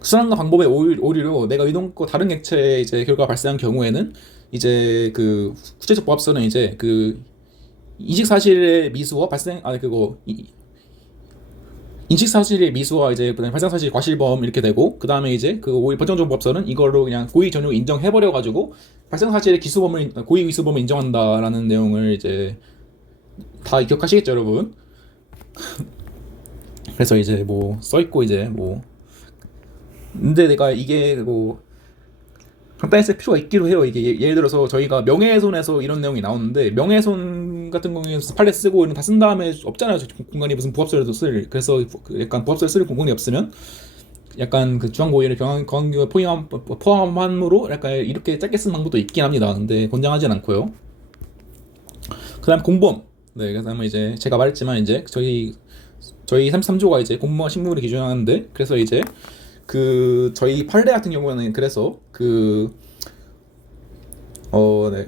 수단과 방법의 오류로 내가 의도과 다른 객체의 이제 결과가 발생한 경우에는 이제 그 구체적 부합설은 이제 그 인식 사실의 미수와 인식 사실의 미수와 이제 그다음에 발생 사실 과실범 이렇게 되고 그 다음에 이제 그 오히 법정적 부합설은 이걸로 그냥 고의 전용 인정해버려 가지고 발생 사실의 고의 기수범을 인정한다라는 내용을 이제 다 기억하시겠죠, 여러분? 그래서 이제 뭐 써있고 이제 뭐 근데 내가 이게 뭐 간단히 쓸 필요가 있기도 해요. 이게 예를 들어서 저희가 명예훼손에서 이런 내용이 나오는데 명예훼손 같은 경우에는 판례 쓰고 이런 다 쓴 다음에 없잖아요. 공간이 무슨 부합설도 쓸 그래서 약간 부합설 쓸 공간이 없으면 약간 그 주황고의를 경항규 포함함으로 약간 이렇게 짧게 쓴 방법도 있긴 합니다. 근데 권장하진 않고요. 그다음 공범. 네, 그다음에 이제 제가 말했지만 이제 저희 33조가 이제 공범과 신문을 기준하는데 그래서 이제 그 저희 판례 같은 경우에는 그래서 네.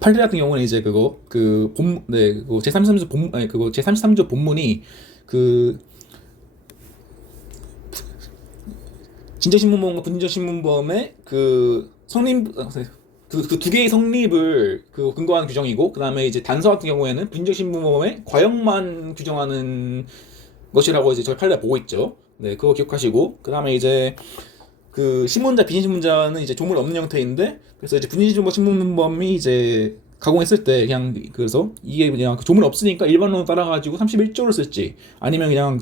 판례 같은 경우는 이제 그거 제33조 본문이 그 진정신문범과 분진정신문범의 그 성립 그 두 개의 성립을 그 근거하는 규정이고 그 다음에 이제 단서 같은 경우에는 분진정신문범의 과형만 규정하는 것이라고 이제 저희 판례 보고 있죠. 네, 그거 기억하시고 그 다음에 이제 그 신문자 비신문자는 이제 조문 없는 형태인데 그래서 이제 분진신문범 신문범이 이제 가공했을 때 그냥 그래서 이게 그냥 조문 없으니까 일반론을 따라가지고 31조를 쓸지 아니면 그냥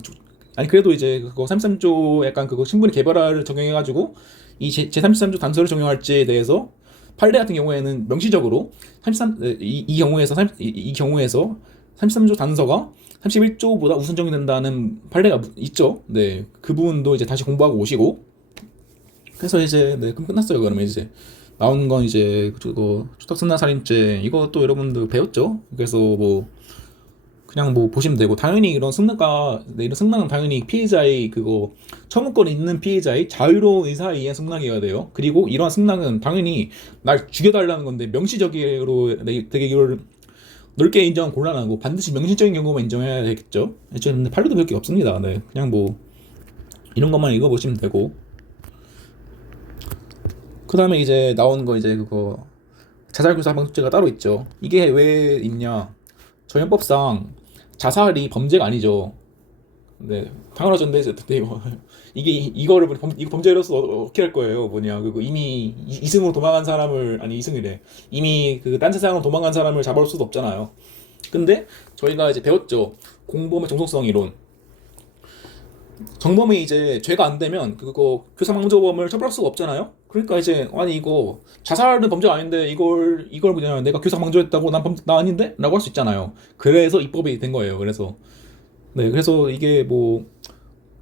아니 그래도 이제 그거 33조 약간 그거 신분 개별화를 적용해가지고 이 제33조 단서를 적용할지에 대해서 판례 같은 경우에는 명시적으로 33, 이 경우에서 33조 단서가 31조보다 우선 적용된다는 판례가 있죠. 네, 그 부분도 이제 다시 공부하고 오시고. 그래서 이제 네, 그럼 끝났어요. 그러면 이제 나온 건 이제 그거 초탁승낙살인죄 이것도 여러분들 배웠죠. 그래서 뭐 그냥 뭐 보시면 되고, 당연히 이런 승낙가, 네, 이런 승낙은 당연히 피해자의 그거 처분권 있는 피해자의 자유로운 의사에 의한 승낙이어야 돼요. 그리고 이러한 승낙은 당연히 날 죽여달라는 건데 명시적으로 되게 이걸 넓게 인정은 곤란하고 반드시 명시적인 경우만 인정해야 되겠죠. 근데 판례도 별 게 없습니다. 네, 그냥 뭐 이런 것만 읽어보시면 되고. 그 다음에 이제 나오는 거 이제 그거 자살교사 방조죄가 따로 있죠. 이게 왜 있냐? 저형법상 자살이 범죄가 아니죠. 네, 당연하죠. 근데 이게 이거를 이거 범죄로서 어떻게 할 거예요? 뭐냐? 그거 이미 이승으로 도망간 사람을, 아니 이승이래. 이미 그 딴 세상으로 도망간 사람을 잡아올 수도 없잖아요. 근데 저희가 이제 배웠죠. 공범의 정속성 이론. 정범이 이제 죄가 안 되면 그거 교사방조범을 처벌할 수가 없잖아요. 그러니까 이제 아니 이거 자살은 범죄가 아닌데 이걸 뭐냐 내가 교사방조했다고 나 아닌데? 라고 할 수 있잖아요. 그래서 입법이 된 거예요. 그래서 네, 그래서 이게 뭐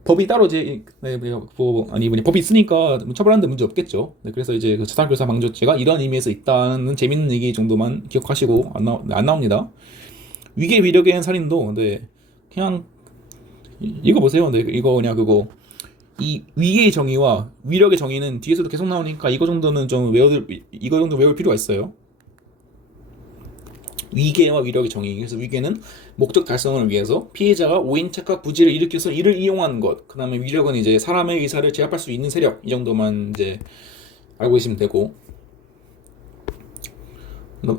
법이 따로 이제 네, 뭐 아니 뭐냐 법이 있으니까 처벌하는데 문제 없겠죠. 네, 그래서 이제 그 자살교사 방조죄가 이런 의미에서 있다는 재밌는 얘기 정도만 기억하시고 안 나옵니다. 위계 위력에 의한 살인도 네, 그냥 이거 보세요. 네, 이거 그냥 그거 이 위계의 정의와 위력의 정의는 뒤에서도 계속 나오니까 이거 정도는 좀 이거 정도 외울 필요가 있어요. 위계와 위력의 정의. 그래서 위계는 목적 달성을 위해서 피해자가 오인, 착각, 부지를 일으켜서 이를 이용하는 것. 그 다음에 위력은 이제 사람의 의사를 제압할 수 있는 세력. 이 정도만 이제 알고 계시면 되고.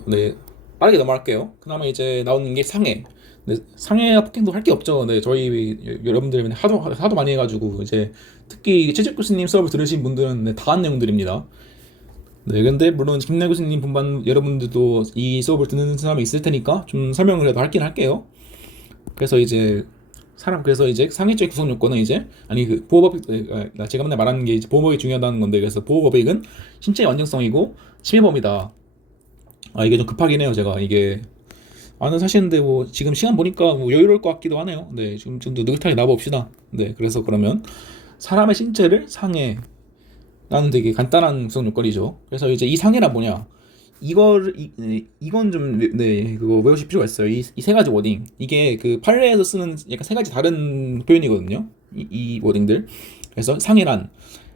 네, 빠르게 넘어갈게요. 그 다음에 이제 나오는 게 상해. 네, 상해와 폭행도 할 게 없죠. 네, 저희 여러분들 하도 많이 해가지고 이제 특히 최재 교수님 수업을 들으신 분들은 네, 다한 내용들입니다. 네, 근데 물론 김래 교수님 분반 여러분들도 이 수업을 듣는 사람이 있을 테니까 좀 설명을 해도 할긴 할게요. 그래서 이제 그래서 이제 상해죄 구성 요건은 이제 아니 그 보호법, 제가 맨날 말하는 게 이제 보호법이 중요하다는 건데, 그래서 보호법익은 신체의 완전성이고 침해범이다. 아 이게 좀 급하긴 해요. 제가 이게 아는 사실인데 뭐 지금 시간 보니까 뭐 여유로울 것 같기도 하네요. 네, 지금 좀 더 느긋하게 나와봅시다. 네, 그래서 그러면 사람의 신체를 상해, 나는 되게 간단한 구성 요건이죠. 그래서 이제 이 상해란 뭐냐? 이건 좀 네, 그거 외우실 필요가 있어요. 이 세 가지 워딩. 이게 그 판례에서 쓰는 약간 세 가지 다른 표현이거든요. 이 워딩들. 그래서 상해란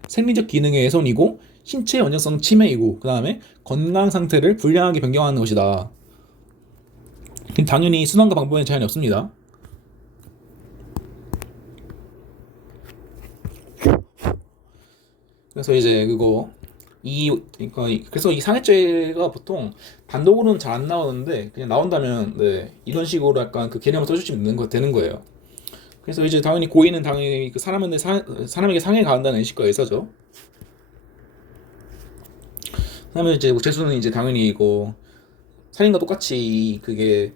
생리적 기능의 훼손이고 신체 원형성 침해이고, 그 다음에 건강 상태를 불량하게 변경하는 것이다. 당연히 순환과 방법에 제한이 없습니다. 그래서 이제 그거 그러니까 그래서 이 상해죄가 보통 단독으로는 잘 안 나오는데 그냥 나온다면 네, 이런 식으로 약간 그 개념을 써주시면 되는 거예요. 그래서 이제 당연히 고의는 당연히 그 사람에게 상해가 간다는 의식과 의사죠. 그다음에 이제 뭐 재수는 이제 당연히 이거 살인과 똑같이 그게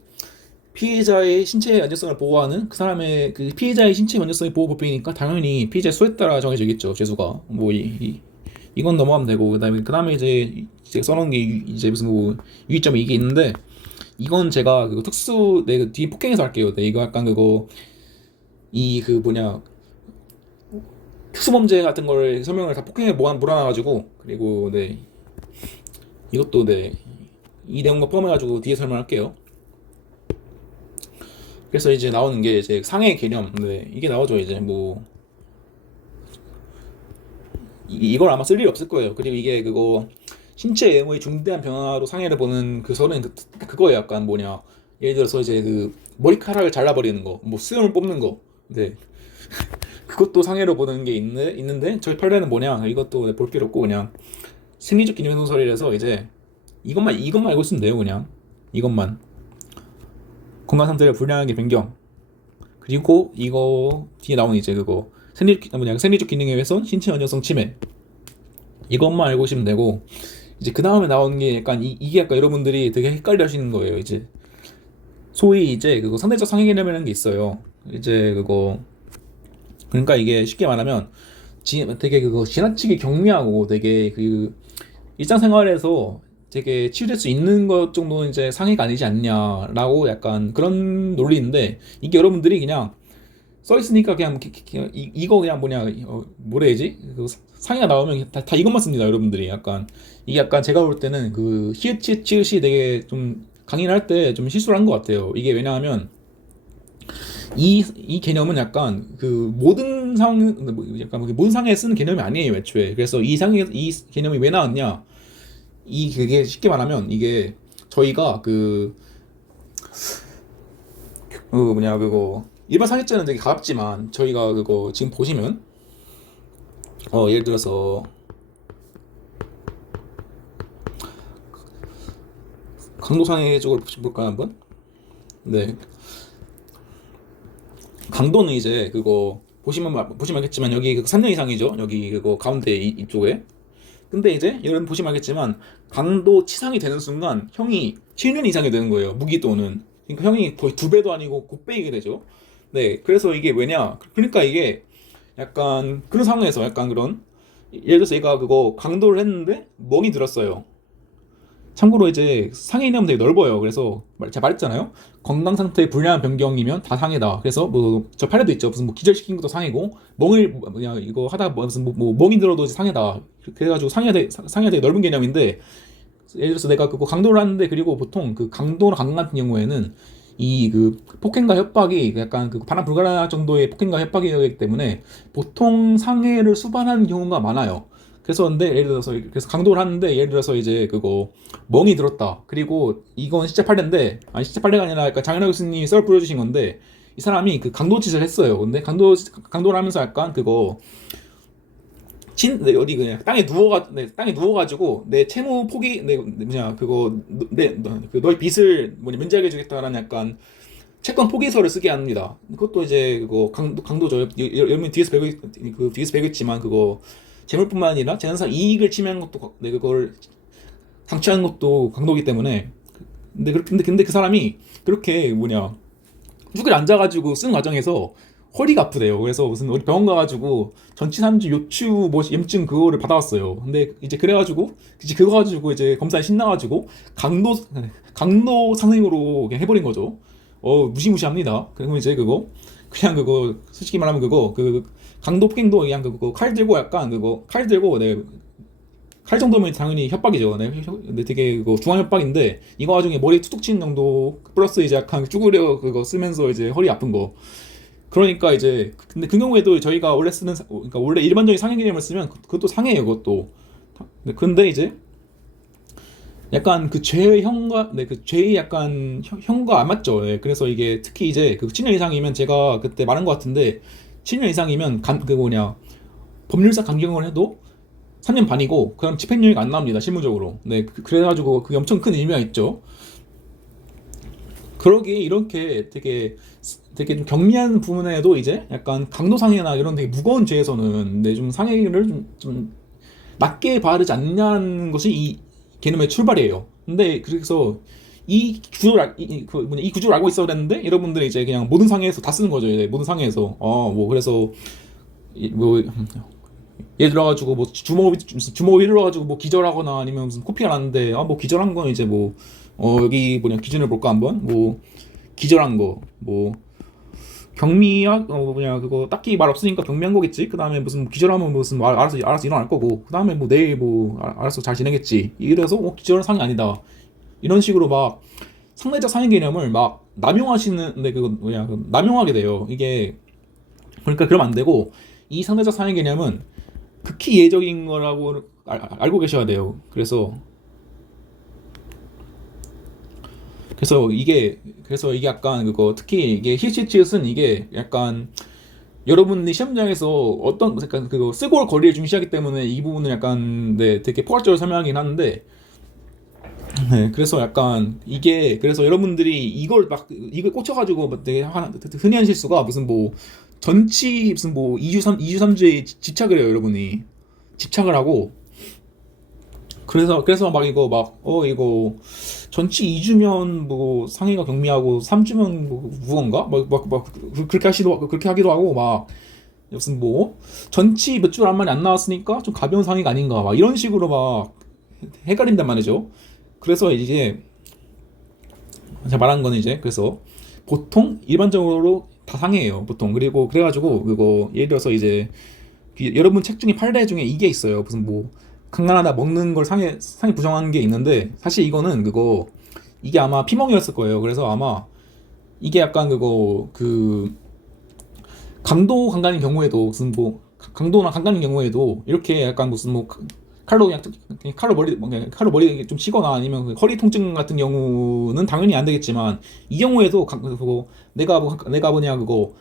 피해자의 신체 안전성을 보호하는 그 사람의 그 피해자의 신체 안전성의 보호 법칙이니까 당연히 피해자의 수에 따라 정해지겠죠. 재수가 뭐 이건 넘어가면 되고, 그다음에 이제 써놓은 게 이제 무슨 뭐 유의점이 이게 있는데, 이건 제가 그거 네, 뒤에 폭행해서 할게요. 네, 이거 약간 그거 그 뭐냐 특수범죄 같은 걸 설명을 다 폭행에 몰아놔가지고, 그리고 네 이것도 네 이 내용과 포함해가지고 뒤에 설명할게요. 그래서 이제 나오는 게 이제 상해 개념. 네, 이게 나오죠. 이제 뭐 이걸 아마 쓸 일이 없을 거예요. 그리고 이게 그거 신체 외모의 중대한 변화로 상해를 보는 그 서는 그거예요. 약간 뭐냐 예를 들어서 이제 그 머리카락을 잘라버리는 거, 뭐 수염을 뽑는 거. 네, 그것도 상해로 보는 게 있는데 저희 판례는 뭐냐, 이것도 볼 필요 없고 그냥 생리적 기능 훼손설이라서 이제 이것만 알고 있으면 돼요. 그냥 이것만 건강 상태를 불량하게 변경, 그리고 이거 뒤에 나오는 이제 그거 생리적 기능의 훼손, 신체 안전성 침해, 이것만 알고 오시면 되고, 이제 그 다음에 나오는 게 약간 이게 약간 여러분들이 되게 헷갈려 하시는 거예요. 이제 소위 이제 그거 상대적 상해 개념이라는 게 있어요. 이제 그거 그러니까 이게 쉽게 말하면 되게 그거 지나치게 경미하고 되게 그 일상생활에서 되게 치유될 수 있는 것 정도는 이제 상해가 아니지 않냐라고 약간 그런 논리인데, 이게 여러분들이 그냥 써 있으니까 그냥 이거 그냥 뭐냐, 뭐라 해야지, 그 상해가 나오면 다 이것만 씁니다 여러분들이. 약간 이게 약간 제가 볼 때는 그 히읗 치읓 치읓이 되게 좀 강의를 할 때 좀 실수를 한 것 같아요. 이게 왜냐하면 이 개념은 약간 그 모든 약간 모든 상해에 쓰는 개념이 아니에요 애초에. 그래서 이 개념이 왜 나왔냐, 그게 쉽게 말하면 이게 저희가 뭐냐, 그거 일반 상해죄는 되게 가볍지만 저희가 그거 지금 보시면 예를 들어서 강도상해 쪽으로 볼까요 한번? 네, 강도는 이제 그거 보시면 알겠지만 여기 3년 이상이죠. 여기 그거 가운데 이쪽에. 근데 이제 여러분 보시면 알겠지만 강도 치상이 되는 순간 형이 7년 이상이 되는 거예요. 무기도는. 그러니까 형이 거의 2배도 아니고 곱배이게 되죠. 네, 그래서 이게 왜냐? 그러니까 이게 약간 그런 상황에서 약간 그런, 예를 들어서 얘가 그거 강도를 했는데 멍이 들었어요. 참고로 이제 상해 개념은 되게 넓어요. 그래서 제가 말했잖아요. 건강 상태의 불량한 변경이면 다 상해다. 그래서 뭐 저 판례도 있죠. 무슨 뭐 기절시킨 것도 상해고, 멍을 그냥 이거 하다 무슨 뭐 멍이 들어도 상해다. 그래가지고 상해가 되게 넓은 개념인데, 예를 들어서 내가 그거 강도를 하는데, 그리고 보통 그 강도나 강간 같은 경우에는 이 그 폭행과 협박이 약간 그 반환 불가능할 정도의 폭행과 협박이기 때문에 보통 상해를 수반하는 경우가 많아요. 그래서 근데 예를 들어서 그래서 강도를 하는데, 예를 들어서 이제 그거 멍이 들었다. 그리고 이건 실제 판례인데, 아니 실제 판례가 아니라 약간 장현아 교수님이 썰 뿌려주신 건데, 이 사람이 그 강도 짓을 했어요. 근데 강도를 하면서 약간 그거 어디 그냥 땅에 누워가지고 내 채무 포기, 뭐냐 그거 그 너의 빚을 뭐냐 면제하게 해주겠다라는 약간 채권 포기서를 쓰게 합니다. 그것도 이제 그거 강도죠. 여러분 뒤에서 배우겠지만 그거 재물뿐만 아니라 재산상 이익을 침해한 것도, 그걸 상취하는 것도 강도이기 때문에. 근데 그 사람이 그렇게 뭐냐 쭉 앉아가지고 쓰는 과정에서 허리가 아프대요. 그래서 무슨 어디 병원 가가지고 전치사주 요추 뭐 염증 그거를 받아왔어요. 근데 이제 그래가지고 이제 그거 가지고 이제 검사에 신나가지고 강도 상행으로 그냥 해버린 거죠. 무시무시합니다. 그리고 이제 그냥 그거 솔직히 말하면 그 강도 폭행도 그냥 그거 칼 들고 약간 그거 칼 들고, 네, 칼 정도면 당연히 협박이죠. 네, 근데 되게 그거 중앙 협박인데, 이거 와중에 머리 툭툭 치는 정도 플러스 이제 약간 쭈그려 그거 쓰면서 이제 허리 아픈 거. 그러니까 이제 근데 그 경우에도 저희가 원래 그러니까 원래 일반적인 상해 개념을 쓰면 그것도 상해예요. 그것도. 근데 이제 약간 그 죄의 형과, 네, 그 죄의 약간 형과 안 맞죠. 네, 그래서 이게 특히 이제 그 7년 이상이면 제가 그때 말한 것 같은데, 7년 이상이면 그 뭐냐 법률상 강경을 해도 3년 반이고, 그럼 집행유예가 안 나옵니다 실무적으로. 네, 그래가지고 그게 엄청 큰 의미가 있죠. 그러기에 이렇게 되게 좀 경미한 부분에도 이제 약간 강도상해나 이런 되게 무거운 죄에서는 좀 상해를 좀 낮게 바르지 않냐는 것이 이 개념의 출발이에요. 근데 그래서 이 구조를 알고 있어야 되는데, 여러분들이 이제 그냥 모든 상해에서 다 쓰는 거죠. 이제 모든 상해에서 뭐 그래서 뭐 예를 들어가지고 뭐 주먹을 휘둘러가지고 뭐 기절하거나 아니면 무슨 코피가 났는데, 뭐 기절한 건 이제 뭐 여기 뭐냐 기준을 볼까 한번. 뭐 기절한 거 뭐 경미한 뭐냐 그거 딱히 말 없으니까 경미한 거겠지. 그 다음에 무슨 기절하면 무슨 알아서 일어날 거고, 그 다음에 뭐 내일 뭐 알아서 잘 지내겠지. 이래서 기절은 상이 아니다. 이런 식으로 막 상대적 상해 개념을 막 남용하시는, 그거 뭐냐 남용하게 돼요. 이게 그러니까 그러면 안 되고, 이 상대적 상해 개념은 극히 예외적인 거라고 알고 계셔야 돼요. 그래서 이게 약간 그거 특히 이게 히치치읓은 이게 약간 여러분이 시험장에서 어떤 약간 그거 쓰고 올 거리를 중시하기 때문에 이 부분은 약간, 네, 되게 포괄적으로 설명하긴 하는데, 네, 그래서 약간 이게 그래서 여러분들이 이걸 꽂혀가지고 막 되게 흔히 하는 실수가 무슨 뭐 전치 무슨 뭐 2주 3주에 집착을 해요. 여러분이 집착을 하고, 그래서 막 이거 전치 2주면 뭐 상해가 경미하고 3주면 뭐 무언가 그렇게 하기도 하고 막 무슨 뭐 전치 몇 줄 한 마리 안 나왔으니까 좀 가벼운 상해가 아닌가 막 이런 식으로 막 헷갈린단 말이죠. 그래서 이제 제가 말한 거는 이제 그래서 보통 일반적으로 다 상해예요 보통. 그리고 그래가지고 그거 예를 들어서 이제 여러분 책 중에 판례 중에 이게 있어요. 무슨 뭐 강간하다 먹는 걸 상해 부정한 게 있는데 사실 이거는 그거 이게 아마 피멍이었을 거예요. 그래서 아마 이게 약간 그거 그 강도 강간인 경우에도 무슨 뭐 강도나 강간인 경우에도 이렇게 약간 무슨 뭐 칼로 그냥 칼로 머리 좀 치거나 아니면 그 허리 통증 같은 경우는 당연히 안 되겠지만 이 경우에도 그거 내가 뭐냐 그거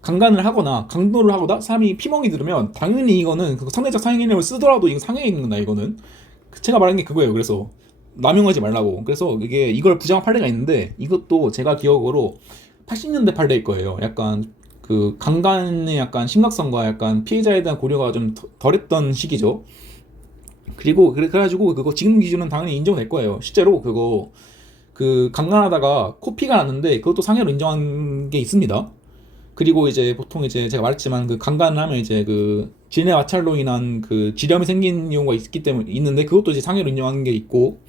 강간을 하거나 강도를 하거나 사람이 피멍이 들으면 당연히 이거는 그 상대적 상해 개념을 쓰더라도 이거 상해에 있는 거다 이거는. 제가 말한 게 그거예요. 그래서 남용하지 말라고. 그래서 이게 이걸 부정한 판례가 있는데 이것도 제가 기억으로 80년대 판례일 거예요. 약간 그 강간의 약간 심각성과 약간 피해자에 대한 고려가 좀 덜했던 시기죠. 그리고 그래가지고 그거 지금 기준은 당연히 인정될 거예요. 실제로 그거 그 강간하다가 코피가 났는데 그것도 상해로 인정한 게 있습니다. 그리고 이제 보통 이제 제가 말했지만 그 강간을 하면 이제 그 진해 마찰로 인한 그 지렴이 생긴 경우가 있기 때문에 있는데 그것도 이제 상해로 인정한 게 있고.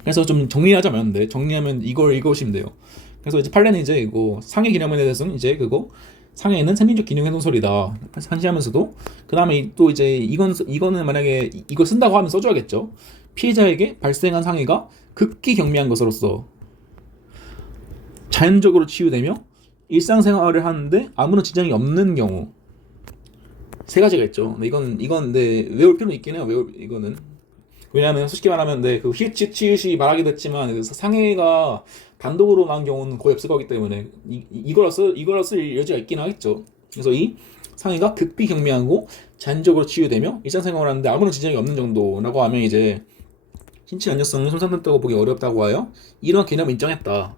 그래서 좀 정리하자면 정리하면 이걸 읽으시면 돼요. 그래서 이제 판례는 이제 이거 상해 기념에 대해서는 이제 그거 상해는 생민적 기능 해동설이다 한시하면서도 그 다음에 또 이제 이거는 만약에 이걸 쓴다고 하면 써줘야겠죠. 피해자에게 발생한 상해가 극히 경미한 것으로서 자연적으로 치유되며 일상생활을 하는데 아무런 지장이 없는 경우 세 가지가 있죠. 근데 이건 근데 외울 필요는 있긴 해요. 이거는 왜냐하면 솔직히 말하면 그 히읗 말하기도 했지만 그 상해가 단독으로 난 경우는 거의 없을 거기 때문에 이거라 쓸 여지가 있긴 하겠죠. 그래서 이 상해가 극비 경미하고 자연적으로 치유되며 일상생활을 하는데 아무런 지장이 없는 정도라고 하면 이제 신체 안정성을 손상됐다고 보기 어렵다고 하여 이런 개념을 인정했다.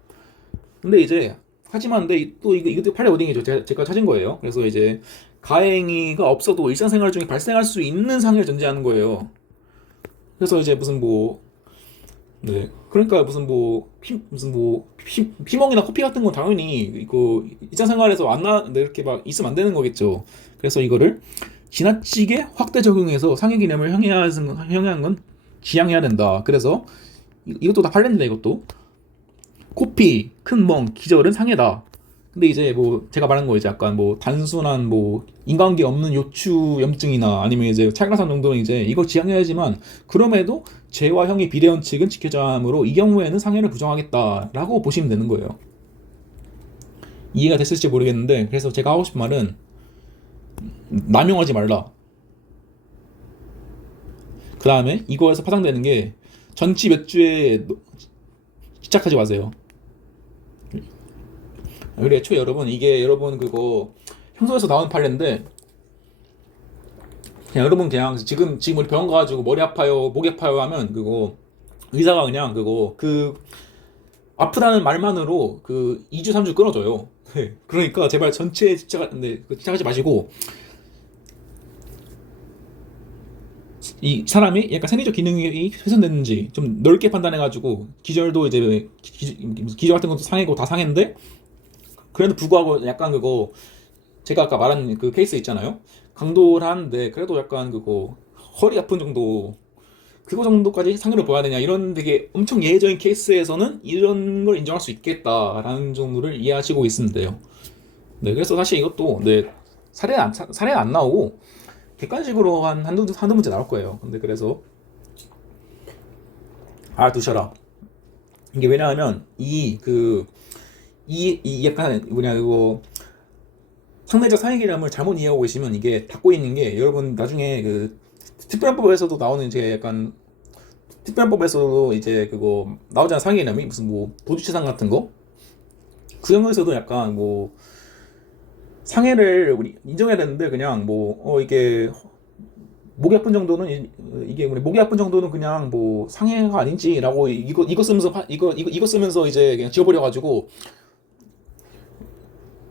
근데 이제 하지만 근데 또 이것도 판례 워딩이죠. 제가 찾은 거예요. 그래서 이제 가해행위가 없어도 일상생활 중에 발생할 수 있는 상해를 전제하는 거예요. 그래서 이제 무슨 뭐 그러니까 무슨 뭐 피멍이나 코피 같은 건 당연히 그 일상생활에서 이렇게 막 있으면 안 되는 거겠죠. 그래서 이거를 지나치게 확대 적용해서 상해 개념을 형해한 건 지양해야 된다. 그래서 이것도 다 판례인데 이것도 코피, 큰 멍, 기절은 상해다. 근데 이제 뭐 제가 말한 거 이제 약간 뭐 단순한 뭐 인간관계 없는 요추염증이나 아니면 이제 찰가산 정도는 이제 이걸 지양해야지만 그럼에도 죄와 형의 비례원칙은 지켜져야 하므로 이 경우에는 상해를 부정하겠다라고 보시면 되는 거예요. 이해가 됐을지 모르겠는데 그래서 제가 하고 싶은 말은 남용하지 말라. 그 다음에 이거에서 파생되는 게 전치 몇 주에 집착하지 마세요. 그래 애초에 여러분 이게 여러분 그거 형소에서 나온 판례인데 그냥 여러분 그냥 지금 우리 병원 가가지고 머리 아파요 목이 아파요 하면 그거 의사가 그냥 그거 그 아프다는 말만으로 그 2주 3주 끊어줘요. 그러니까 제발 전체에 집착하지 마시고 이 사람이 약간 생리적 기능이 훼손됐는지 좀 넓게 판단해가지고 기절도 이제 기절 같은 것도 상해고 다 상해인데 그래도 불구하고 약간 그거 제가 아까 말한 그 케이스 있잖아요. 강도를 하는데 그래도 약간 그거 허리 아픈 정도 그거 정도까지 상해를 봐야 되냐 이런 되게 엄청 예외적인 케이스에서는 이런 걸 인정할 수 있겠다라는 정도를 이해하시고 있으면 돼요. 네, 그래서 사실 이것도 사례는 안 나오고 객관식으로 한두 문제 나올 거예요. 근데 그래서 알아두셔라. 이게 왜냐하면 이 약간 뭐냐 이거 상대적 상해 개념을 잘못 이해하고 계시면 이게 닫고 있는 게 여러분 나중에 그 특별법에서도 나오는 이제 약간 특별법에서도 이제 그거 나오잖아. 상해 개념이 무슨 뭐 도주치상 같은 거 그 경우에서도 약간 뭐 상해를 우리 인정해야 되는데 그냥 뭐 이게 목이 아픈 정도는 이게 우리 목이 아픈 정도는 그냥 뭐 상해가 아닌지라고 이거 쓰면서 이거 쓰면서 이제 그냥 지워버려가지고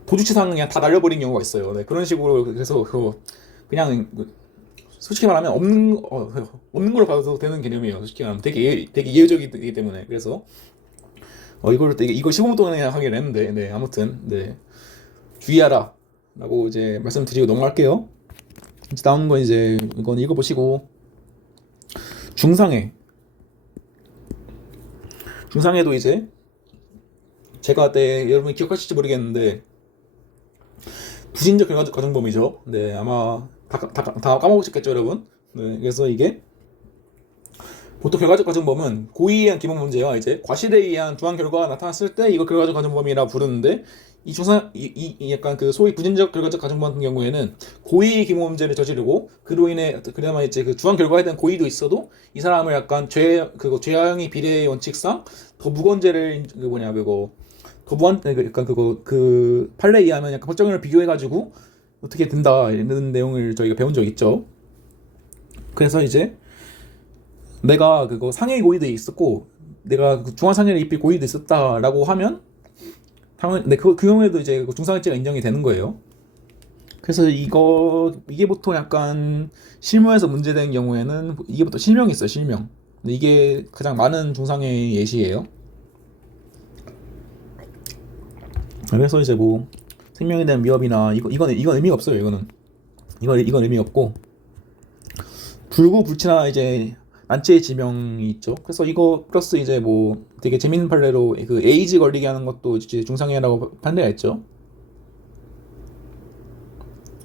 도주치상 그냥 다 날려버린 경우가 있어요. 네, 그런 식으로 그래서 그냥 솔직히 말하면 없는 걸로 봐도 되는 개념이에요. 솔직히 말하면 되게 예외적이기 때문에 그래서 이걸 15분 동안 하긴 했는데 네 아무튼 네 주의하라. 라고 이제 말씀드리고 넘어갈게요. 이제 나오는 건 이제 이건 읽어보시고 중상해. 중상해도 이제 제가 그때 여러분이 기억하실지 모르겠는데 부진적 결과적 가정범위죠. 네, 아마 다 까먹으셨겠죠, 여러분. 네, 그래서 이게 보통 결과적 가정범은 고의에 의한 기본 문제와 이제 과실에 의한 주한 결과가 나타났을 때 이거 결과적 가정범위라 부르는데 이 중상 이 약간 그 소위 부진적 결과적 가정범 같은 경우에는 고의의 기본 문제를 저지르고 그로 인해 그나마 이제 그 주한 결과에 대한 고의도 있어도 이 사람을 약간 죄형이 비례의 원칙상 더 무거운 죄를 그 뭐냐 그거 더 무한 약간 그거 그 판례에 의하면 약간 법정을 비교해가지고 어떻게 된다 이런 내용을 저희가 배운 적 있죠. 그래서 이제 내가 그거 상해 고의도 있었고 내가 그 중환상해를 입힐 고의도 있었다라고 하면 당연 그 경우에도 이제 중상해죄가 인정이 되는 거예요. 그래서 이게 보통 약간 실무에서 문제되는 경우에는 이게 보통 실명이 있어요. 실명. 근데 이게 가장 많은 중상해 예시예요. 그래서 이제 뭐 생명에 대한 위협이나 이건 의미가 없어요. 이건 의미 없고 불구불치나 이제 난치의 지명이 있죠. 그래서 이거 플러스 이제 뭐 되게 재밌는 판례로 그 에이즈 걸리게 하는 것도 이제 중상해라고 판례가 있죠.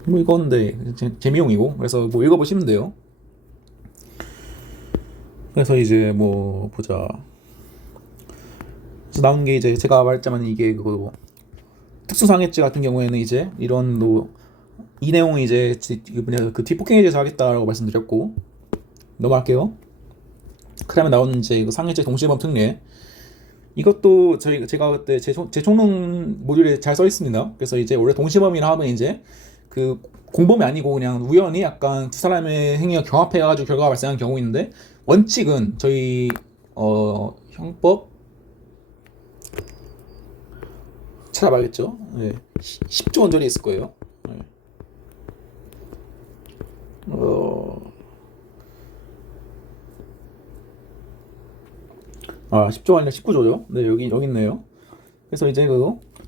뭐 이건 네 재미용이고 그래서 뭐 읽어보시면 돼요. 그래서 이제 뭐 보자. 그래서 나온 게 이제 제가 말했지만 이게 그거 특수상해죄 같은 경우에는 이제 이런 이 내용은 이제 그 뒷폭행에 대해서 하겠다라고 말씀드렸고 넘어갈게요. 그 다음에 나오는 이제 그 상해죄 동시범 특례 이것도 제가 그때 제 총론 모듈에 잘 써 있습니다. 그래서 이제 원래 동시범이라 하면 이제 그 공범이 아니고 그냥 우연히 약간 두 사람의 행위가 경합해가지고 결과가 발생한 경우인데 원칙은 저희 형법 찾아봐야겠죠. 네. 10조 원전에 있을 거예요. 네. 10조 아니라 19조죠. 네, 여기 있네요. 그래서 이제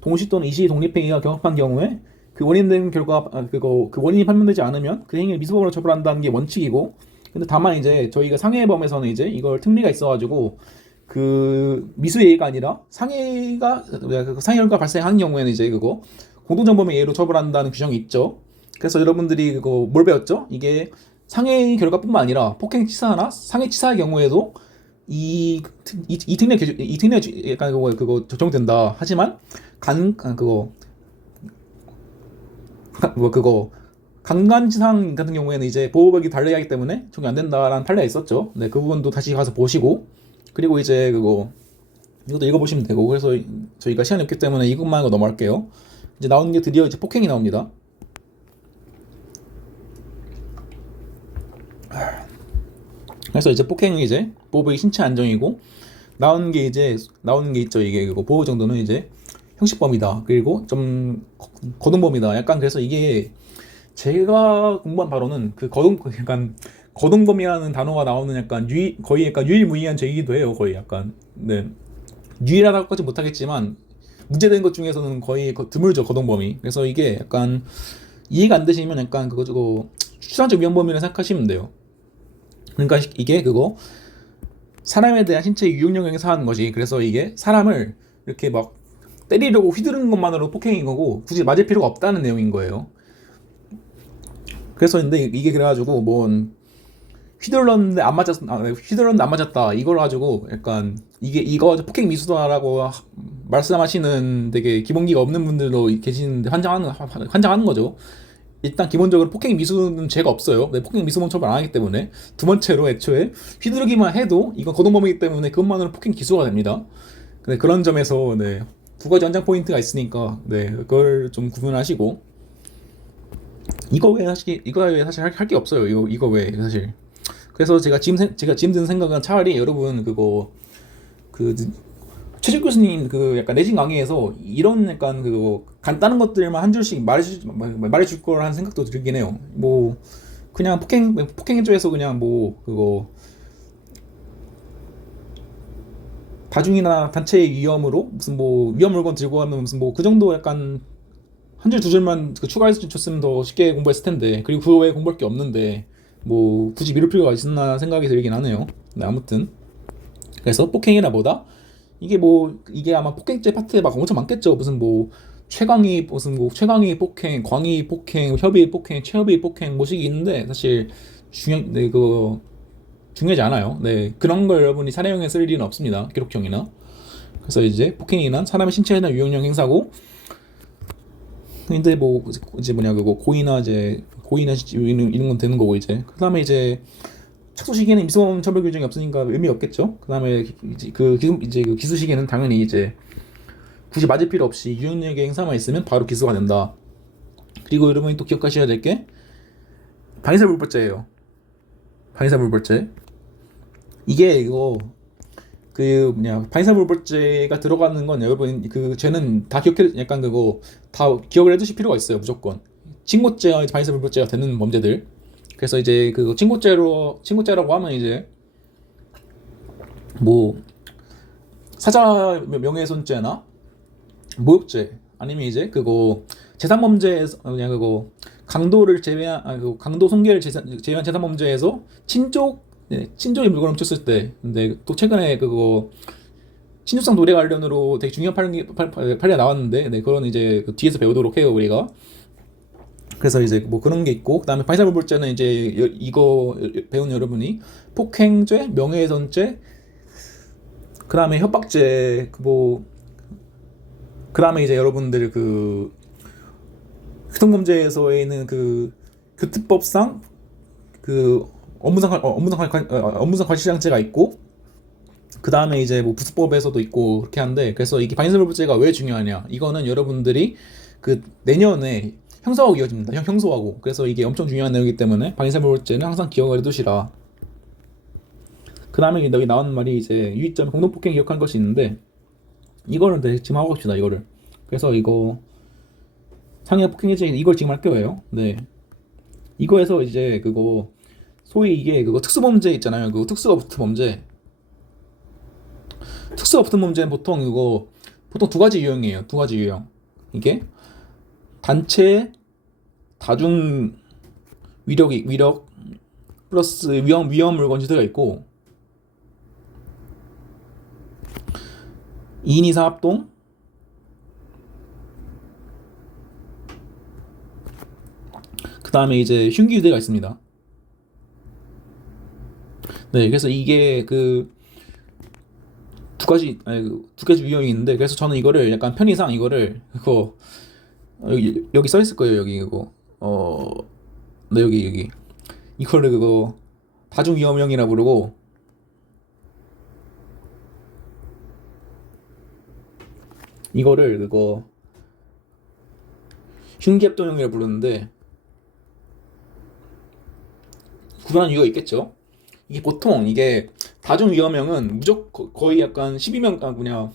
동시 또는 이시 독립행위가 경합한 경우에 그 원인된 결과 그 원인이 판명되지 않으면 그 행위를 미수범으로 처벌한다는 게 원칙이고, 근데 다만 이제 저희가 상해범에서는 이제 이걸 특례가 있어가지고 그 미수예의가 아니라 상해가 상해 결과 발생하는 경우에는 이제 공동정범의 예로 처벌한다는 규정이 있죠. 그래서 여러분들이 뭘 배웠죠? 이게 상해 결과뿐만 아니라 폭행치사나 상해치사의 경우에도 이 특례 약간 그거 적용된다. 하지만 강간치상 같은 경우에는 이제 보호법이 달리 하기 때문에 적용 안 된다라는 판례가 있었죠. 네, 그 부분도 다시 가서 보시고 그리고 이제 이것도 읽어보시면 되고 그래서 저희가 시간이 없기 때문에 이것만 하고 넘어갈게요. 이제 나오는 게 드디어 이제 폭행이 나옵니다. 그래서 이제 폭행이 이제 보호법이 신체 안정이고 나오는 게 있죠. 이게 보호 정도는 이제 형식범이다. 그리고 좀 거동범이다. 약간 그래서 이게 제가 공부한 바로는 약간 거동범이라는 단어가 나오는 약간 거의 약간 유일무이한 죄이기도 해요. 거의 약간 네 유일하다고까지 못하겠지만 문제된 것 중에서는 거의 드물죠. 거동범이. 그래서 이게 약간 이해가 안 되시면 약간 저거 추상적 위헌범이라 생각하시면 돼요. 그러니까 이게 사람에 대한 신체 유용력을 행사하는 것이 그래서 이게 사람을 이렇게 막 때리려고 휘두르는 것만으로 폭행인 거고 굳이 맞을 필요가 없다는 내용인 거예요. 그래서 근데 이게 그래가지고 휘둘렀는데 안 맞았다 이걸 가지고 약간 이거 폭행 미수다라고 말씀하시는 되게 기본기가 없는 분들도 계시는데 환장하는 거죠. 일단 기본적으로 폭행 미수는 죄가 없어요. 네, 폭행 미수범 처벌 안 하기 때문에. 두 번째로 애초에 휘두르기만 해도 이건 거동범이기 때문에 그것만으로 폭행 기소가 됩니다. 근데 그런 점에서 네, 두 가지 연장 포인트가 있으니까 네, 그걸 좀 구분하시고 이거 외에 사실 할 게 없어요. 이거 외에 사실. 그래서 제가 지금 드는 생각은 차라리 여러분 최재 교수님 약간 내신 강의에서 이런 약간 간단한 것들만 한 줄씩 말해줄 거라는 생각도 들긴 해요. 뭐 그냥 폭행 쪽에서 그냥 다중이나 단체의 위험으로 무슨 위험 물건 들고 가면 무슨 그 정도 약간 한 줄 두 줄만 그 추가해서 줬으면 더 쉽게 공부했을 텐데, 그리고 그 외에 공부할 게 없는데 뭐 굳이 미룰 필요가 있었나 생각이 들긴 하네요. 네, 아무튼 그래서 폭행이라 뭐다? 이게 뭐 이게 아마 폭행죄 파트에 막 엄청 많겠죠. 무슨 뭐 최강희 무슨 뭐 최강희 폭행, 광희 폭행, 협의 폭행, 최협의 폭행 뭐식이 있는데 사실 네, 그거 중요하지 않아요. 네, 그런 걸 여러분이 사례형에 쓸 일은 없습니다. 기록형이나. 그래서 이제 폭행이란 사람의 신체나 유형령 행사고, 근데 뭐 이제 뭐냐 그거 고의나 이제 고의나 이런 건 되는 거고, 이제 그다음에 이제 착수시기에는 임시범 처벌 규정이 없으니까 의미 없겠죠. 그다음에 이제 그 기수시기에는 당연히 이제 굳이 맞을 필요 없이 유형력의 행사만 있으면 바로 기소가 된다. 그리고 여러분이 또 기억하셔야 될 게 방위사불벌죄예요. 방위사불벌죄. 이게 이거 그 뭐냐 방위사불벌죄가 들어가는 건 여러분 그 죄는 다 기억해, 약간 그거 다 기억을 해두실 필요가 있어요. 무조건 친고죄와 방위사불벌죄가 되는 범죄들. 그래서 이제 그 친고죄라고 하면 이제 뭐 사자 명예훼손죄나 모욕죄, 아니면 이제 그거 재산범죄에서 그냥 그거 강도를 제외한 그 강도 손괴를 제외한 재산범죄에서 친족의 물건을 훔쳤을 때. 근데 또 최근에 그거 친족상 도래 관련으로 되게 중요한 판례가 나왔는데, 네, 그건 이제 그 뒤에서 배우도록 해요 우리가. 그래서 이제 뭐 그런 게 있고, 그다음에 방위사불벌죄는 이제 이거 배운 여러분이 폭행죄, 명예훼손죄, 그다음에 협박죄, 그다음에 이제 여러분들 그 교통범죄에서에 있는 그 교특법상 그 업무상 과실장죄가 있고, 그 다음에 이제 뭐 부수법에서도 있고 그렇게 한데, 그래서 이게 방위사불벌죄가 왜 중요하냐? 이거는 여러분들이 그 내년에 형사하고 이어집니다. 형소하고. 그래서 이게 엄청 중요한 내용이기 때문에 방위사불벌죄는 항상 기억을 해두시라. 그 다음에 여기 나오는 말이 이제 유의점 공동폭행 기억하는 것이 있는데, 이거를 지금 하고 갑시다. 이거를. 그래서 이거 상해 폭행죄 이걸 지금 할 거예요. 네. 이거에서 이제 그거 소위 이게 그거 특수범죄 있잖아요. 그 특수가 붙은 범죄. 특수가 붙은 범죄는 보통 두 가지 유형이에요. 두 가지 유형. 이게 단체 다중 위력 플러스 위험 물건 지대가 있고, 2인 이상 합동, 그 다음에 이제 흉기 유대가 있습니다. 네, 그래서 이게 그 두 가지 유형이 있는데, 그래서 저는 이거를 약간 편의상 이거를 그거 여기 써 있을 거예요. 여기 그거 네, 여기 이거를 그거 다중 위험형이라 부르고, 이거를 그거 흉기합동형이라 부르는데, 구분한 이유가 있겠죠. 이게 보통 이게 다중 위험형은 무조건 거의 약간 12명 그냥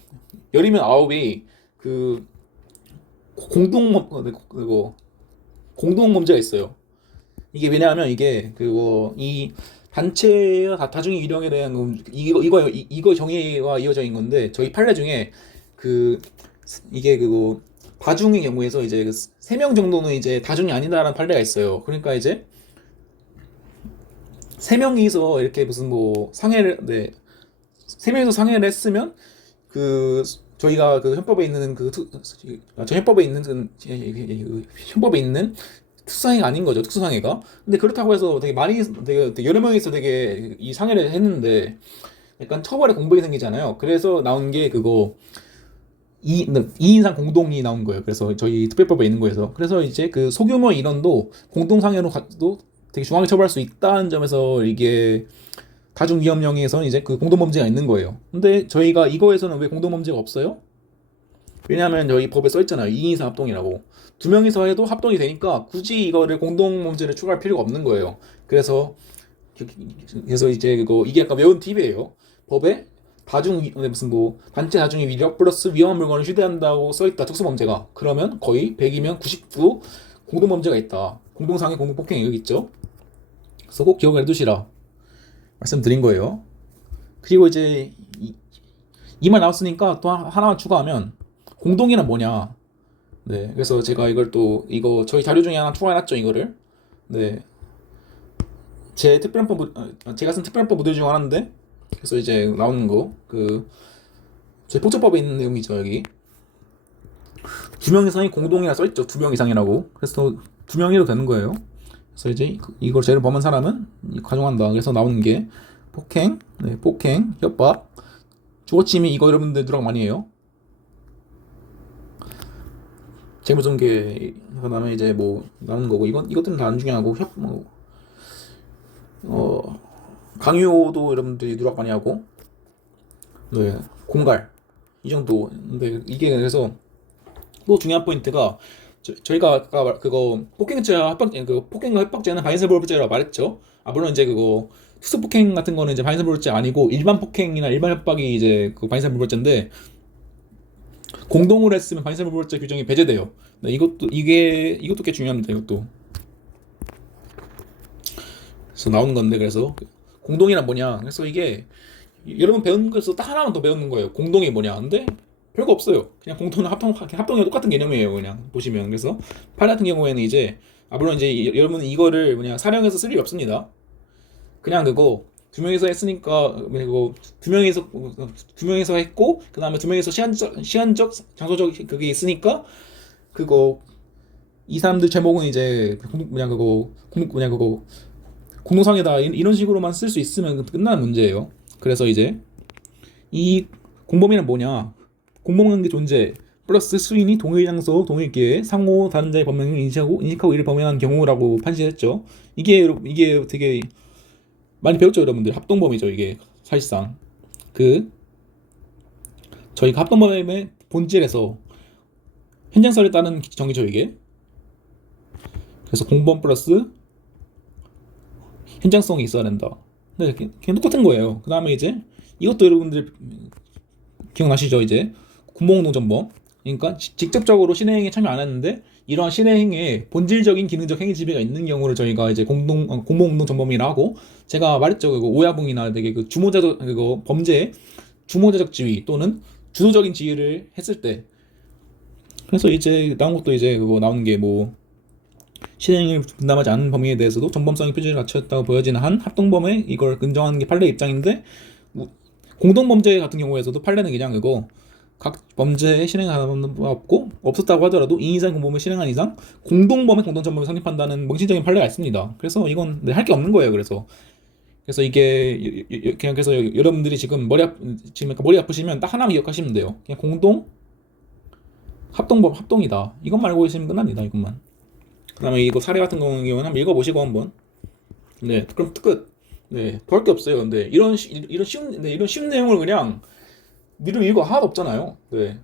10이면 9이 그 공동 범죄가 있어요. 이게 왜냐하면 이게 그거 이 단체와 다중의 유령에 대한 이거 정의와 이어져 있는 건데, 저희 판례 중에 그 이게 그거 다중의 경우에서 이제 3명 정도는 이제 다중이 아니다라는 판례가 있어요. 그러니까 이제 3명이서 이렇게 무슨 뭐 상해를, 네, 3명이서 상해를 했으면 그 저희가 그 헌법에 있는 저 헌법에 있는 특수상해가 아닌 거죠. 특수상해가. 근데 그렇다고 해서 되게 여러 명이서 되게 이 상해를 했는데 약간 처벌에 공백이 생기잖아요. 그래서 나온 게 그거 2인상 공동이 나온 거예요. 그래서 저희 특별법에 있는 거에서. 그래서 이제 그 소규모 인원도 공동상해로 가도 되게 중하게 처벌할 수 있다는 점에서 이게 다중위험령에서는 이제 그 공동범죄가 있는 거예요. 근데 저희가 이거에서는 왜 공동범죄가 없어요? 왜냐하면 여기 법에 써 있잖아요. 2인 이상 합동이라고. 2명이서 해도 합동이 되니까 굳이 이거를 공동범죄를 추가할 필요가 없는 거예요. 그래서 이제 이게 약간 외운 팁이에요. 법에 무슨 뭐 단체 다중의 위력 플러스 위험한 물건을 휴대한다고 써 있다. 특수범죄가. 그러면 거의 100이면 99 공동범죄가 있다. 공동상해, 공동폭행 여기 있죠. 그래서 꼭 기억을 해두시라 말씀드린 거예요. 그리고 이제 이 말 나왔으니까 또 하나만 추가하면, 공동이란 뭐냐? 네, 그래서 제가 이걸 또 이거 저희 자료 중에 하나 추가해놨죠 이거를. 네, 제 특별법 제가 쓴 특별법 모델 중 하나인데 그래서 이제 나오는 거 그 저희 포처법에 있는 내용이죠 여기. 2명 이상이 공동이라 써있죠. 2명 이상이라고. 그래서 2명이도 되는 거예요. 그래서 이제 이걸 죄를 범한 사람은 가중한다. 그래서 나오는 게 폭행, 네, 폭행, 협박, 주거침입 이거 여러분들 누락 많이 해요. 재무정개 그다음에 이제 뭐 나오는 거고 이것들은 다 안 중요하고 강요도 여러분들이 누락 많이 하고 네 공갈 이 정도. 근데 이게 그래서 또 중요한 포인트가 저희가 아까 그거 폭행죄와 폭행과 협박죄는 반의사불법죄라고 말했죠. 아 물론 이제 그거 특수폭행 같은 거는 이제 반의사불법죄 아니고 일반 폭행이나 일반 협박이 이제 그 반의사불법죄인데 공동으로 했으면 반의사불법죄 규정이 배제돼요. 네, 이것도 꽤 중요합니다. 이것도 그래서 나오는 건데 그래서 공동이란 뭐냐. 그래서 이게 여러분 배운 것에서 딱 하나만 더 배우는 거예요. 공동이 뭐냐. 근데 별거 없어요. 그냥 공통은 합동이 똑같은 개념이에요. 그냥 보시면. 그래서 팔 같은 경우에는 이제 물론 이제 여러분 이거를 그냥 사령해서 쓸 일이 없습니다. 그냥 그거 2명이서 했으니까 그리고 2명이서 했고 그 다음에 2명이서 시간적 장소적 그게 있으니까 그거 이 사람들 제목은 이제 그냥 그거 공동상이다 이런 식으로만 쓸 수 있으면 끝나는 문제예요. 그래서 이제 이 공범이란 뭐냐. 공범관계 존재 플러스 수인이 동일 장소 동일 기회 상호 다른 자의 범행을 인식하고 이를 범행한 경우라고 판시했죠. 이게 되게 많이 배웠죠 여러분들. 합동범이죠 이게 사실상. 저희가 합동범의 본질에서 현장설에 따른 정의죠 이게. 그래서 공범 플러스 현장성이 있어야 된다. 네, 그냥 똑같은 거예요. 그 다음에 이제 이것도 여러분들 기억나시죠 이제 군복농전범. 그러니까 직접적으로 실행에 참여 안 했는데 이러한 실행에 본질적인 기능적 행위 지배가 있는 경우를 저희가 이제 공복농전범이라 하고, 제가 말했죠 그거 오야붕이나 되게 그 주모자적 그거 범죄 주모자적 지위 또는 주도적인 지위를 했을 때. 그래서 이제 나온 것도 이제 그거 나오는 게 뭐 실행을 분담하지 않은 범위에 대해서도 전범성의 표준을 갖췄다고 보여지는 한 합동범에 이걸 인정하는 게 판례 입장인데, 공동범죄 같은 경우에서도 판례는 그냥 그거 각 범죄에 실행하는 바 없고 없었다고 하더라도 2 이상 공범을 실행한 이상 공동범의 공동전범을 성립한다는 맹신적인 판례가 있습니다. 그래서 이건 할 게 없는 거예요. 그래서 이게 그냥 그래서 여러분들이 지금 머리 아프시면 딱 하나만 기억하시면 돼요. 그냥 공동 합동범 합동이다. 이것만 알고 있으면 끝납니다. 이것만. 그다음에 이거 사례 같은 경우는 한번 읽어보시고 한번. 네, 그럼 끝. 네, 더 할 게 없어요. 근데 이런 쉬운 내용을 그냥 미룰 이유가 하나도 없잖아요. 네,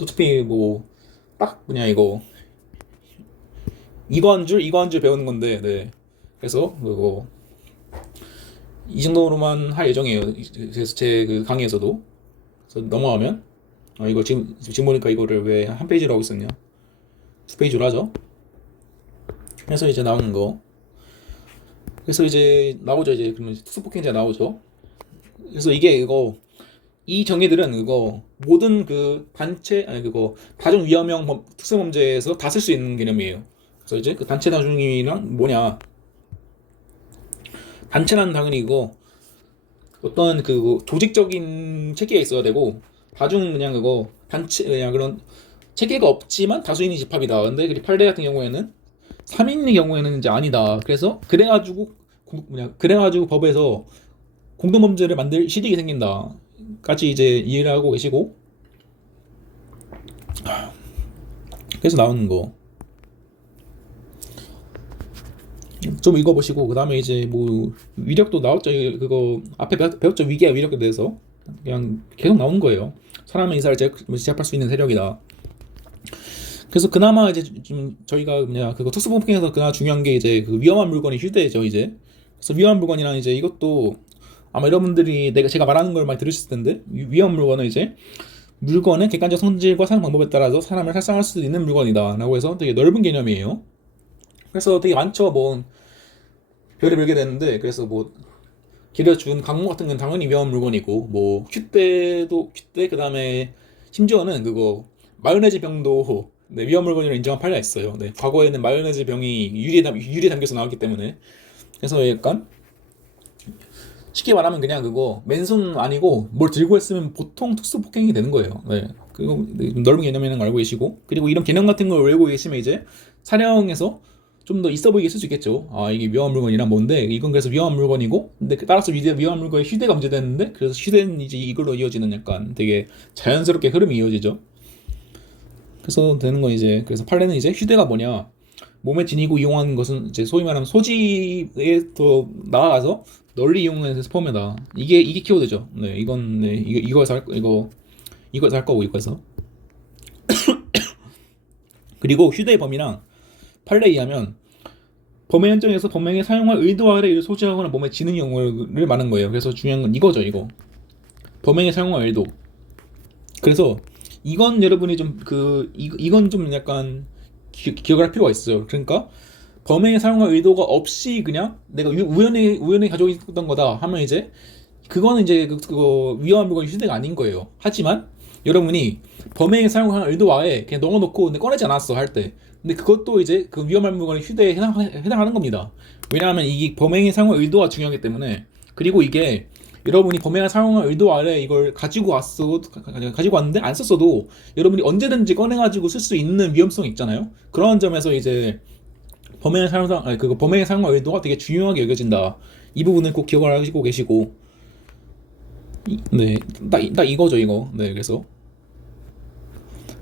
어차피 뭐 딱 그냥 이거 한 줄 배우는 건데, 네. 그래서 그거 이 정도로만 할 예정이에요. 그래서 제 그 강의에서도. 그래서 넘어가면 이거 지금 보니까 이거를 왜 한 페이지로 하고 있었냐? 2페이지로 하죠. 그래서 이제 나오는 거. 그래서 이제 나오죠. 이제 그러면 특수폭행죄 나오죠. 그래서 이 정의들은 모든 그 다중 위험형 특수범죄에서 다 쓸 수 있는 개념이에요. 그래서 이제 그 단체 다중이랑 뭐냐? 단체는 당연히 어떤 조직적인 체계가 있어야 되고, 다중 그냥 단체 그냥 그런 체계가 없지만 다수인이 집합이다. 근데 그 판례 같은 경우에는 3인의 경우에는 이제 아니다. 그래서 그래가지고 법에서 공동범죄를 만들 실익이 생긴다. 까지 이제 이해를 하고 계시고, 그래서 나오는 거 좀 읽어보시고, 그 다음에 이제 뭐 위력도 나왔죠. 그거 앞에 배웠죠. 위계와 위력에 대해서 그냥 계속 나오는 거예요. 사람의 인사를 제압할 수 있는 세력이다. 그래서 그나마 이제 좀 저희가 그거 특수범행에서 그나마 중요한 게 이제 그 위험한 물건이 휴대죠 이제. 그래서 위험한 물건이랑 이제 이것도 아마 여러분들이 제가 말하는 걸 많이 들으셨을 텐데, 위험한 물건은 이제 물건의 객관적 성질과 사용 방법에 따라서 사람을 살상할 수도 있는 물건이다라고 해서 되게 넓은 개념이에요. 그래서 되게 많죠. 뭐 별이 되는데, 그래서 뭐 길어준 강모 같은 건 당연히 위험한 물건이고, 뭐 큐대 그 다음에 심지어는 마요네즈 병도 네, 위험 물건으로 인정한 판례가 있어요. 네, 과거에는 마요네즈 병이 유리에 담겨서 나왔기 때문에. 그래서 약간 쉽게 말하면 그냥 그거 맨손 아니고 뭘 들고 했으면 보통 특수 폭행이 되는 거예요. 네. 그거 넓은 개념이라는 걸 알고 계시고, 그리고 이런 개념 같은 걸 외우고 계시면 이제 사령에서 좀 더 있어 보이게 쓸 수 있겠죠. 아, 이게 위험한 물건이란 뭔데? 이건 그래서 위험한 물건이고, 근데 따라서 위험한 물건의 휴대가 문제되는데, 그래서 휴대는 이제 이걸로 이어지는 약간 되게 자연스럽게 흐름이 이어지죠. 그래서 되는 건 이제, 그래서 판례는 이제 휴대가 뭐냐? 몸에 지니고 이용하는 것은 이제 소위 말하면 소지에 더 나아가서 널리 이용해서 포함이다. 이게 키워드죠. 네, 이건 네, 이거에서 할 거고 이거에서. 그리고 휴대의 범위랑 판례에 의하면 범행 현장에서 범행에 사용할 의도 아래 이를 소지하거나 몸에 지는 경우를 말하는 거예요. 그래서 중요한 건 이거죠, 이거. 범행에 사용할 의도. 그래서 이건 여러분이 좀 이건 좀 약간 기억을 할 필요가 있어요. 그러니까 범행에 사용할 의도가 없이 그냥 내가 우연히 가지고 있던 거다 하면 이제 그거는 이제 그거 위험한 물건 휴대가 아닌 거예요. 하지만 여러분이 범행에 사용할 의도 아래 그냥 넣어놓고 근데 꺼내지 않았어 할 때, 근데 그것도 이제 그 위험한 물건의 휴대에 해당하는 겁니다. 왜냐하면 이게 범행에 사용할 의도가 중요하기 때문에. 그리고 이게 여러분이 범행에 사용할 의도 아래 이걸 가지고 왔는데 안 썼어도 여러분이 언제든지 꺼내가지고 쓸 수 있는 위험성이 있잖아요. 그런 점에서 이제 범행의 사용과 의도가 되게 중요하게 여겨진다. 이 부분을 꼭 기억을 하시고 계시고, 네, 딱 이거죠, 이거. 네, 그래서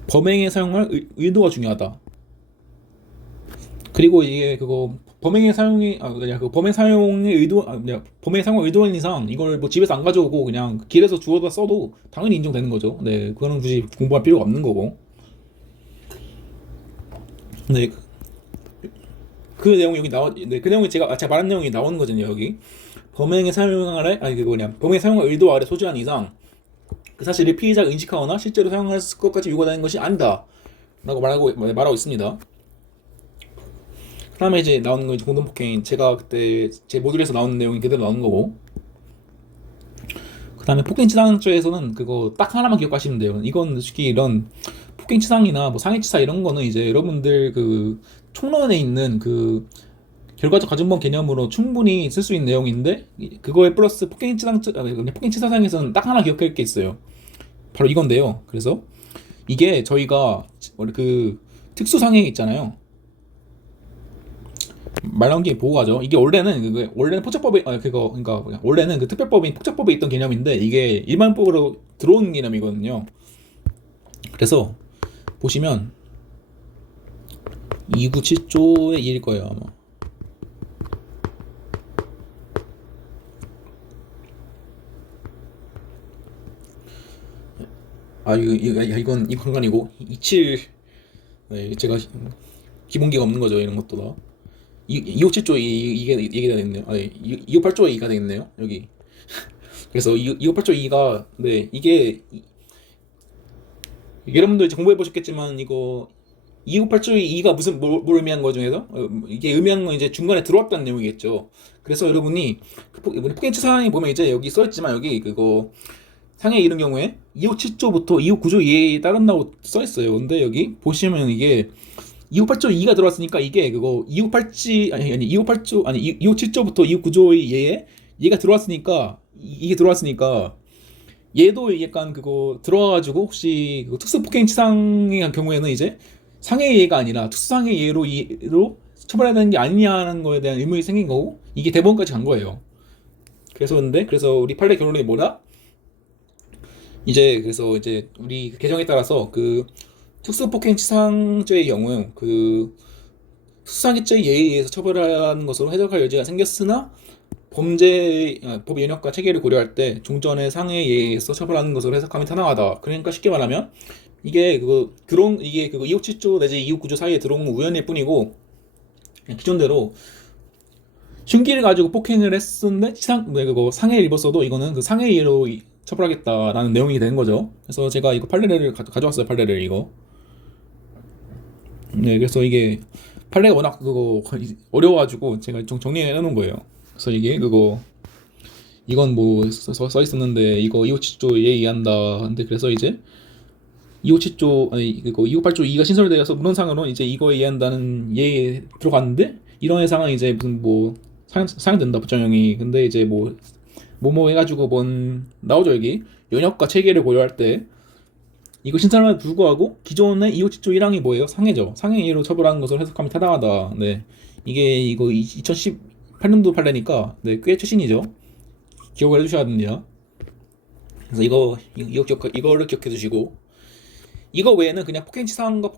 범행에 사용할 의도가 중요하다. 그리고 이게 그거 범행 사용의 범행 사용의 의도인 이상 이걸 뭐 집에서 안 가져오고 그냥 길에서 주워다 써도 당연히 인정되는 거죠. 네, 그거는 굳이 공부할 필요가 없는 거고. 네, 그 내용이 여기 네, 그 내용이 제가 말한 내용이 나오는 거잖아요, 여기. 범행에 사용할 아래, 아니, 범행에 사용할 의도 아래 소지한 이상, 그 사실을 피의자가 인식하거나 실제로 사용할 것까지 요구되는 것이 아니다. 라고 말하고 있습니다. 그 다음에 이제 나오는 건 공동폭행. 제가 그때 제 모듈에서 나오는 내용이 그대로 나오는 거고. 그 다음에 폭행치상죄에서는 그거 딱 하나만 기억하시면 돼요. 이건 솔직히 이런 폭행치상이나 뭐 상해치사 이런 거는 이제 여러분들 그 총론에 있는 그 결과적 가중범 개념으로 충분히 쓸 수 있는 내용인데, 그거에 플러스 폭행치사상에서는 딱 하나 기억할 게 있어요. 바로 이건데요. 그래서 이게 저희가 원래 그 특수상해 있잖아요. 말 나온 게 보호하죠. 이게 원래는 포착법에 그러니까 원래는 그 특별법인 폭착법에 있던 개념인데 이게 일반법으로 들어온 개념이거든요. 그래서 보시면 297조의 1일 거예요, 아마. 이건 아니고 27. 네, 제가 기본기가 없는 거죠, 이런 것도 다. 257조 이게 되겠네요. 아니, 258조 2가 되겠네요, 여기. 그래서 258조 2가 네, 이게 여러분도 이제 공부해 보셨겠지만 이거 258조 2가 뭘 의미한 거 중에서 이게 의미하는 건 이제 중간에 들어왔다는 내용이겠죠. 그래서 여러분이 폭행치 사항에 보면 이제 여기 써있지만 여기 그거 상해에 이른 경우에 257조부터 259조 이해에 따른다고 써있어요. 근데 여기 보시면 이게 258조 2가 들어왔으니까 이게 그거 257조부터 259조의 얘가 들어왔으니까 이게 들어왔으니까 얘도 약간 그거 들어와가지고 혹시 그 특수폭행치상의 경우에는 이제 상해 예가 아니라 특수상해 예로 처벌해야 되는 게 아니냐는 거에 대한 의문이 생긴 거고, 이게 대법원까지 간 거예요. 그래서 우리 판례 결론이 뭐다? 그래서 이제 우리 개정에 따라서 그 특수폭행치상죄의 경우 그 특수상해죄 예에 의해서 처벌하는 것으로 해석할 여지가 생겼으나 법 연역과 체계를 고려할 때 종전의 상해에 의해서 처벌하는 것으로 해석하면 타당하다. 그러니까 쉽게 말하면 이게 그거 257조 내지 269조 사이에 들어온 우연일 뿐이고, 기존대로 흉기를 가지고 폭행을 했었는데 그거 상해를 입었어도 이거는 그 상해로 처벌하겠다라는 내용이 되는 거죠. 그래서 제가 이거 판례를 가져왔어요. 판례를 이거. 네, 그래서 이게 판례가 워낙 그거 어려워가지고 제가 좀 정리해 놓은 거예요. 그래서 이게 이건 뭐 써 있었는데 이거 257조에 의한다. 근데 그래서 이제 257조 아니 그거 258조 2가 신설되어서 문헌상으로는 이제 이거에 의한다는 예에 들어갔는데 이런 해상은 이제 무슨 뭐 사용된다 법정형이. 근데 이제 뭐 해가지고 뭔 나오죠 여기 연역과 체계를 고려할 때 이거 신설함에도 불구하고 기존의 257조 1항이 뭐예요? 상해죠. 상해로 처벌하는 것을 해석하면 타당하다. 네, 이게 이거 2018년도 판례니까 네, 꽤 최신이죠. 기억을 해주셔야 됩니다. 그래서 이거를 기억해 두시고 이거 외에는 그냥 폭행치상과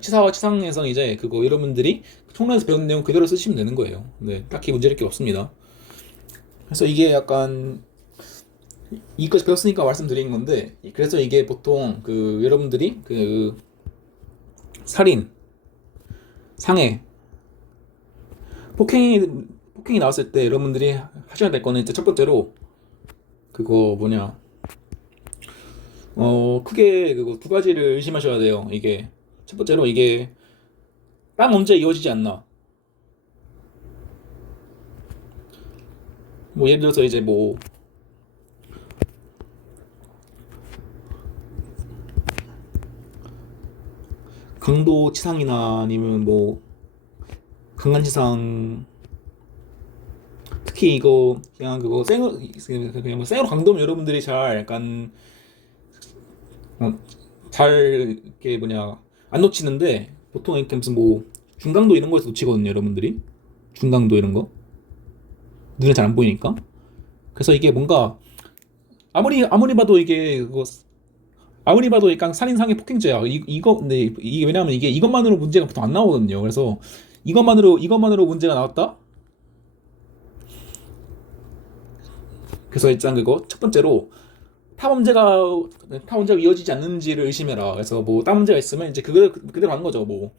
치사와 치상에서 이제 그거 여러분들이 총론에서 배운 내용 그대로 쓰시면 되는 거예요. 네, 딱히 문제될 게 없습니다. 그래서 이게 약간 이까지 배웠으니까 말씀드린 건데 그래서 이게 보통 그 여러분들이 그 살인, 상해, 폭행이 나왔을 때 여러분들이 하셔야 될 거는 첫 번째로 그거 뭐냐 크게 그거 두 가지를 의심하셔야 돼요. 이게 첫 번째로 이게 땅 문제 이어지지 않나. 뭐 예를 들어서 이제 뭐 강도치상이나 아니면 뭐 강간치상, 특히 이거 그냥 그거 그냥 뭐 생으로 강도면 여러분들이 잘 약간 잘 이렇게 뭐냐 안 놓치는데 보통 이렇게 무슨 뭐 중강도 이런 거에서 놓치거든요 여러분들이. 중강도 이런 거 눈에 잘 안 보이니까. 그래서 이게 뭔가 아무리 봐도 이게 그거 아무리 봐도 약간 살인상해 폭행죄야. 이거 근데 이게 왜냐면 이게 이것만으로 문제가 보통 안 나오거든요. 그래서 이것만으로 문제가 나왔다. 그래서 일단 그거 첫 번째로 타범죄가 이어지지 않는지를 의심해라. 그래서 뭐 다른 문제가 있으면 이제 그대로 가는 거죠. 뭐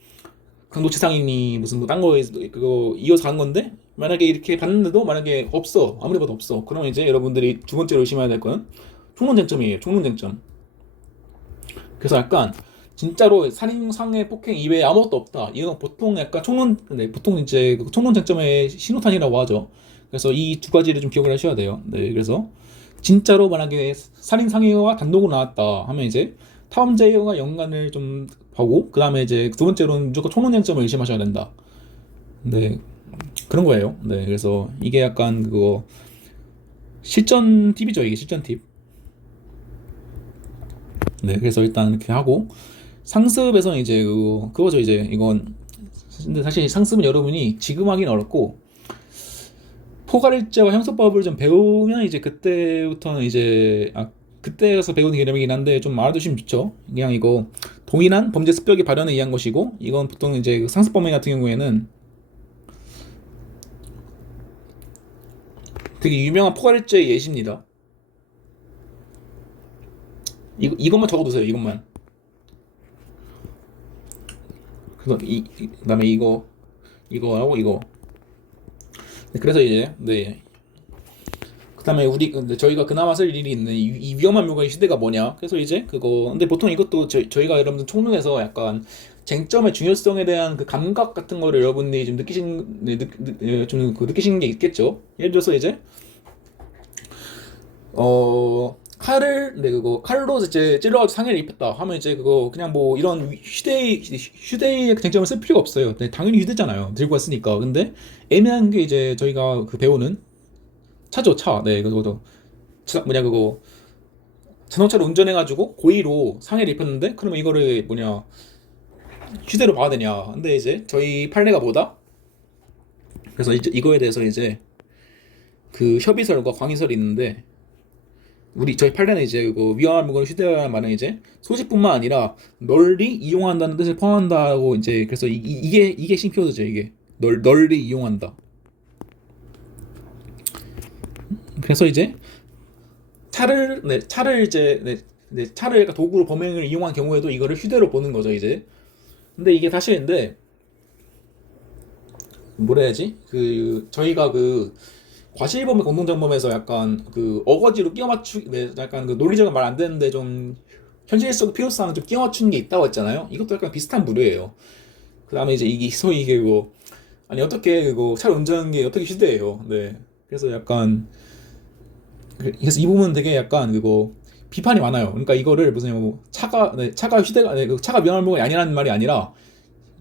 강도치상이니 무슨 뭐 딴 거에 그거 이어서 가는 건데 만약에 이렇게 봤는데도 만약에 없어 아무리 봐도 없어 그러면 이제 여러분들이 두 번째로 의심해야 될 거는 총론쟁점이에요. 총론쟁점. 그래서 약간 진짜로 살인, 상해, 폭행 이외에 아무것도 없다. 이건 보통 약간 네, 보통 이제 총론쟁점의 신호탄이라고 하죠. 그래서 이 두 가지를 좀 기억을 하셔야 돼요. 네, 그래서 진짜로 만약에 살인, 상해가 단독으로 나왔다 하면 이제 타범죄와 연관을 좀 하고 그 다음에 이제 두 번째로는 무조건 총론쟁점을 의심하셔야 된다. 네, 그런 거예요. 네, 그래서 이게 약간 그거 실전 팁이죠. 이게 실전 팁. 네, 그래서 일단 이렇게 하고 상습에서는 이제 그거죠. 이제 이건 근데 사실 상습은 여러분이 지금 하기는 어렵고 포괄일제와 형사법을 좀 배우면 이제 그때부터는 이제 그때 가서 배우는 개념이긴 한데 좀 알아두시면 좋죠. 그냥 이거 동일한 범죄 습격의 발현에 의한 것이고 이건 보통 이제 상습범행 같은 경우에는 되게 유명한 포괄일제 예시입니다. 이것만 적어두세요. 이것만. 그래서 그다음에 이거하고 이거. 네, 그래서 이제 네. 그다음에 근데 저희가 그나마 쓸 일이 있는 이 위험한 물건의 시대가 뭐냐. 그래서 이제 그거 근데 보통 이것도 저희가 여러분들 총론에서 약간 쟁점의 중요성에 대한 그 감각 같은 거를 여러분들이 좀 느끼신 게 있겠죠. 예를 들어서 이제 칼로 이제 찔러가지고 상해를 입혔다 하면 이제 그거 그냥 뭐 이런 휴대의 쟁점을 쓸 필요가 없어요. 네, 당연히 휴대잖아요. 들고 왔으니까. 근데 애매한 게 이제 저희가 그 배우는 차죠, 차. 네, 그거도 그거 자동차를 운전해가지고 고의로 상해를 입혔는데 그러면 이거를 휴대로 봐야 되냐. 근데 이제 저희 판례가 뭐다? 그래서 이제 이거에 대해서 이제 그 협의설과 광의설이 있는데 저희 판례는 이제 위험한 물건을 휴대하는 말은 이제 소지뿐만 아니라 널리 이용한다는 뜻을 포함한다고 이제 그래서 이게 신키워드죠. 이게 널리 이용한다. 그래서 이제 차를 차를 도구로 범행을 이용한 경우에도 이거를 휴대로 보는 거죠. 이제 근데 이게 사실인데 뭐라 해야지? 저희가 과실범의 공동정범에서 약간 어거지로 끼워 약간 논리적인 말 안 되는데 좀 현실성 필요성을 좀 끼워 맞추는 게 있다고 했잖아요. 이것도 약간 비슷한 부류예요. 그 다음에 이제 소위 이게 아니 어떻게 차를 운전하는 게 어떻게 휴대예요. 네. 그래서 약간 그래서 이 부분은 되게 약간 비판이 많아요. 그러니까 이거를 무슨 뭐 차가 휴대가 그 차가 위험한 물건이 아니라는 말이 아니라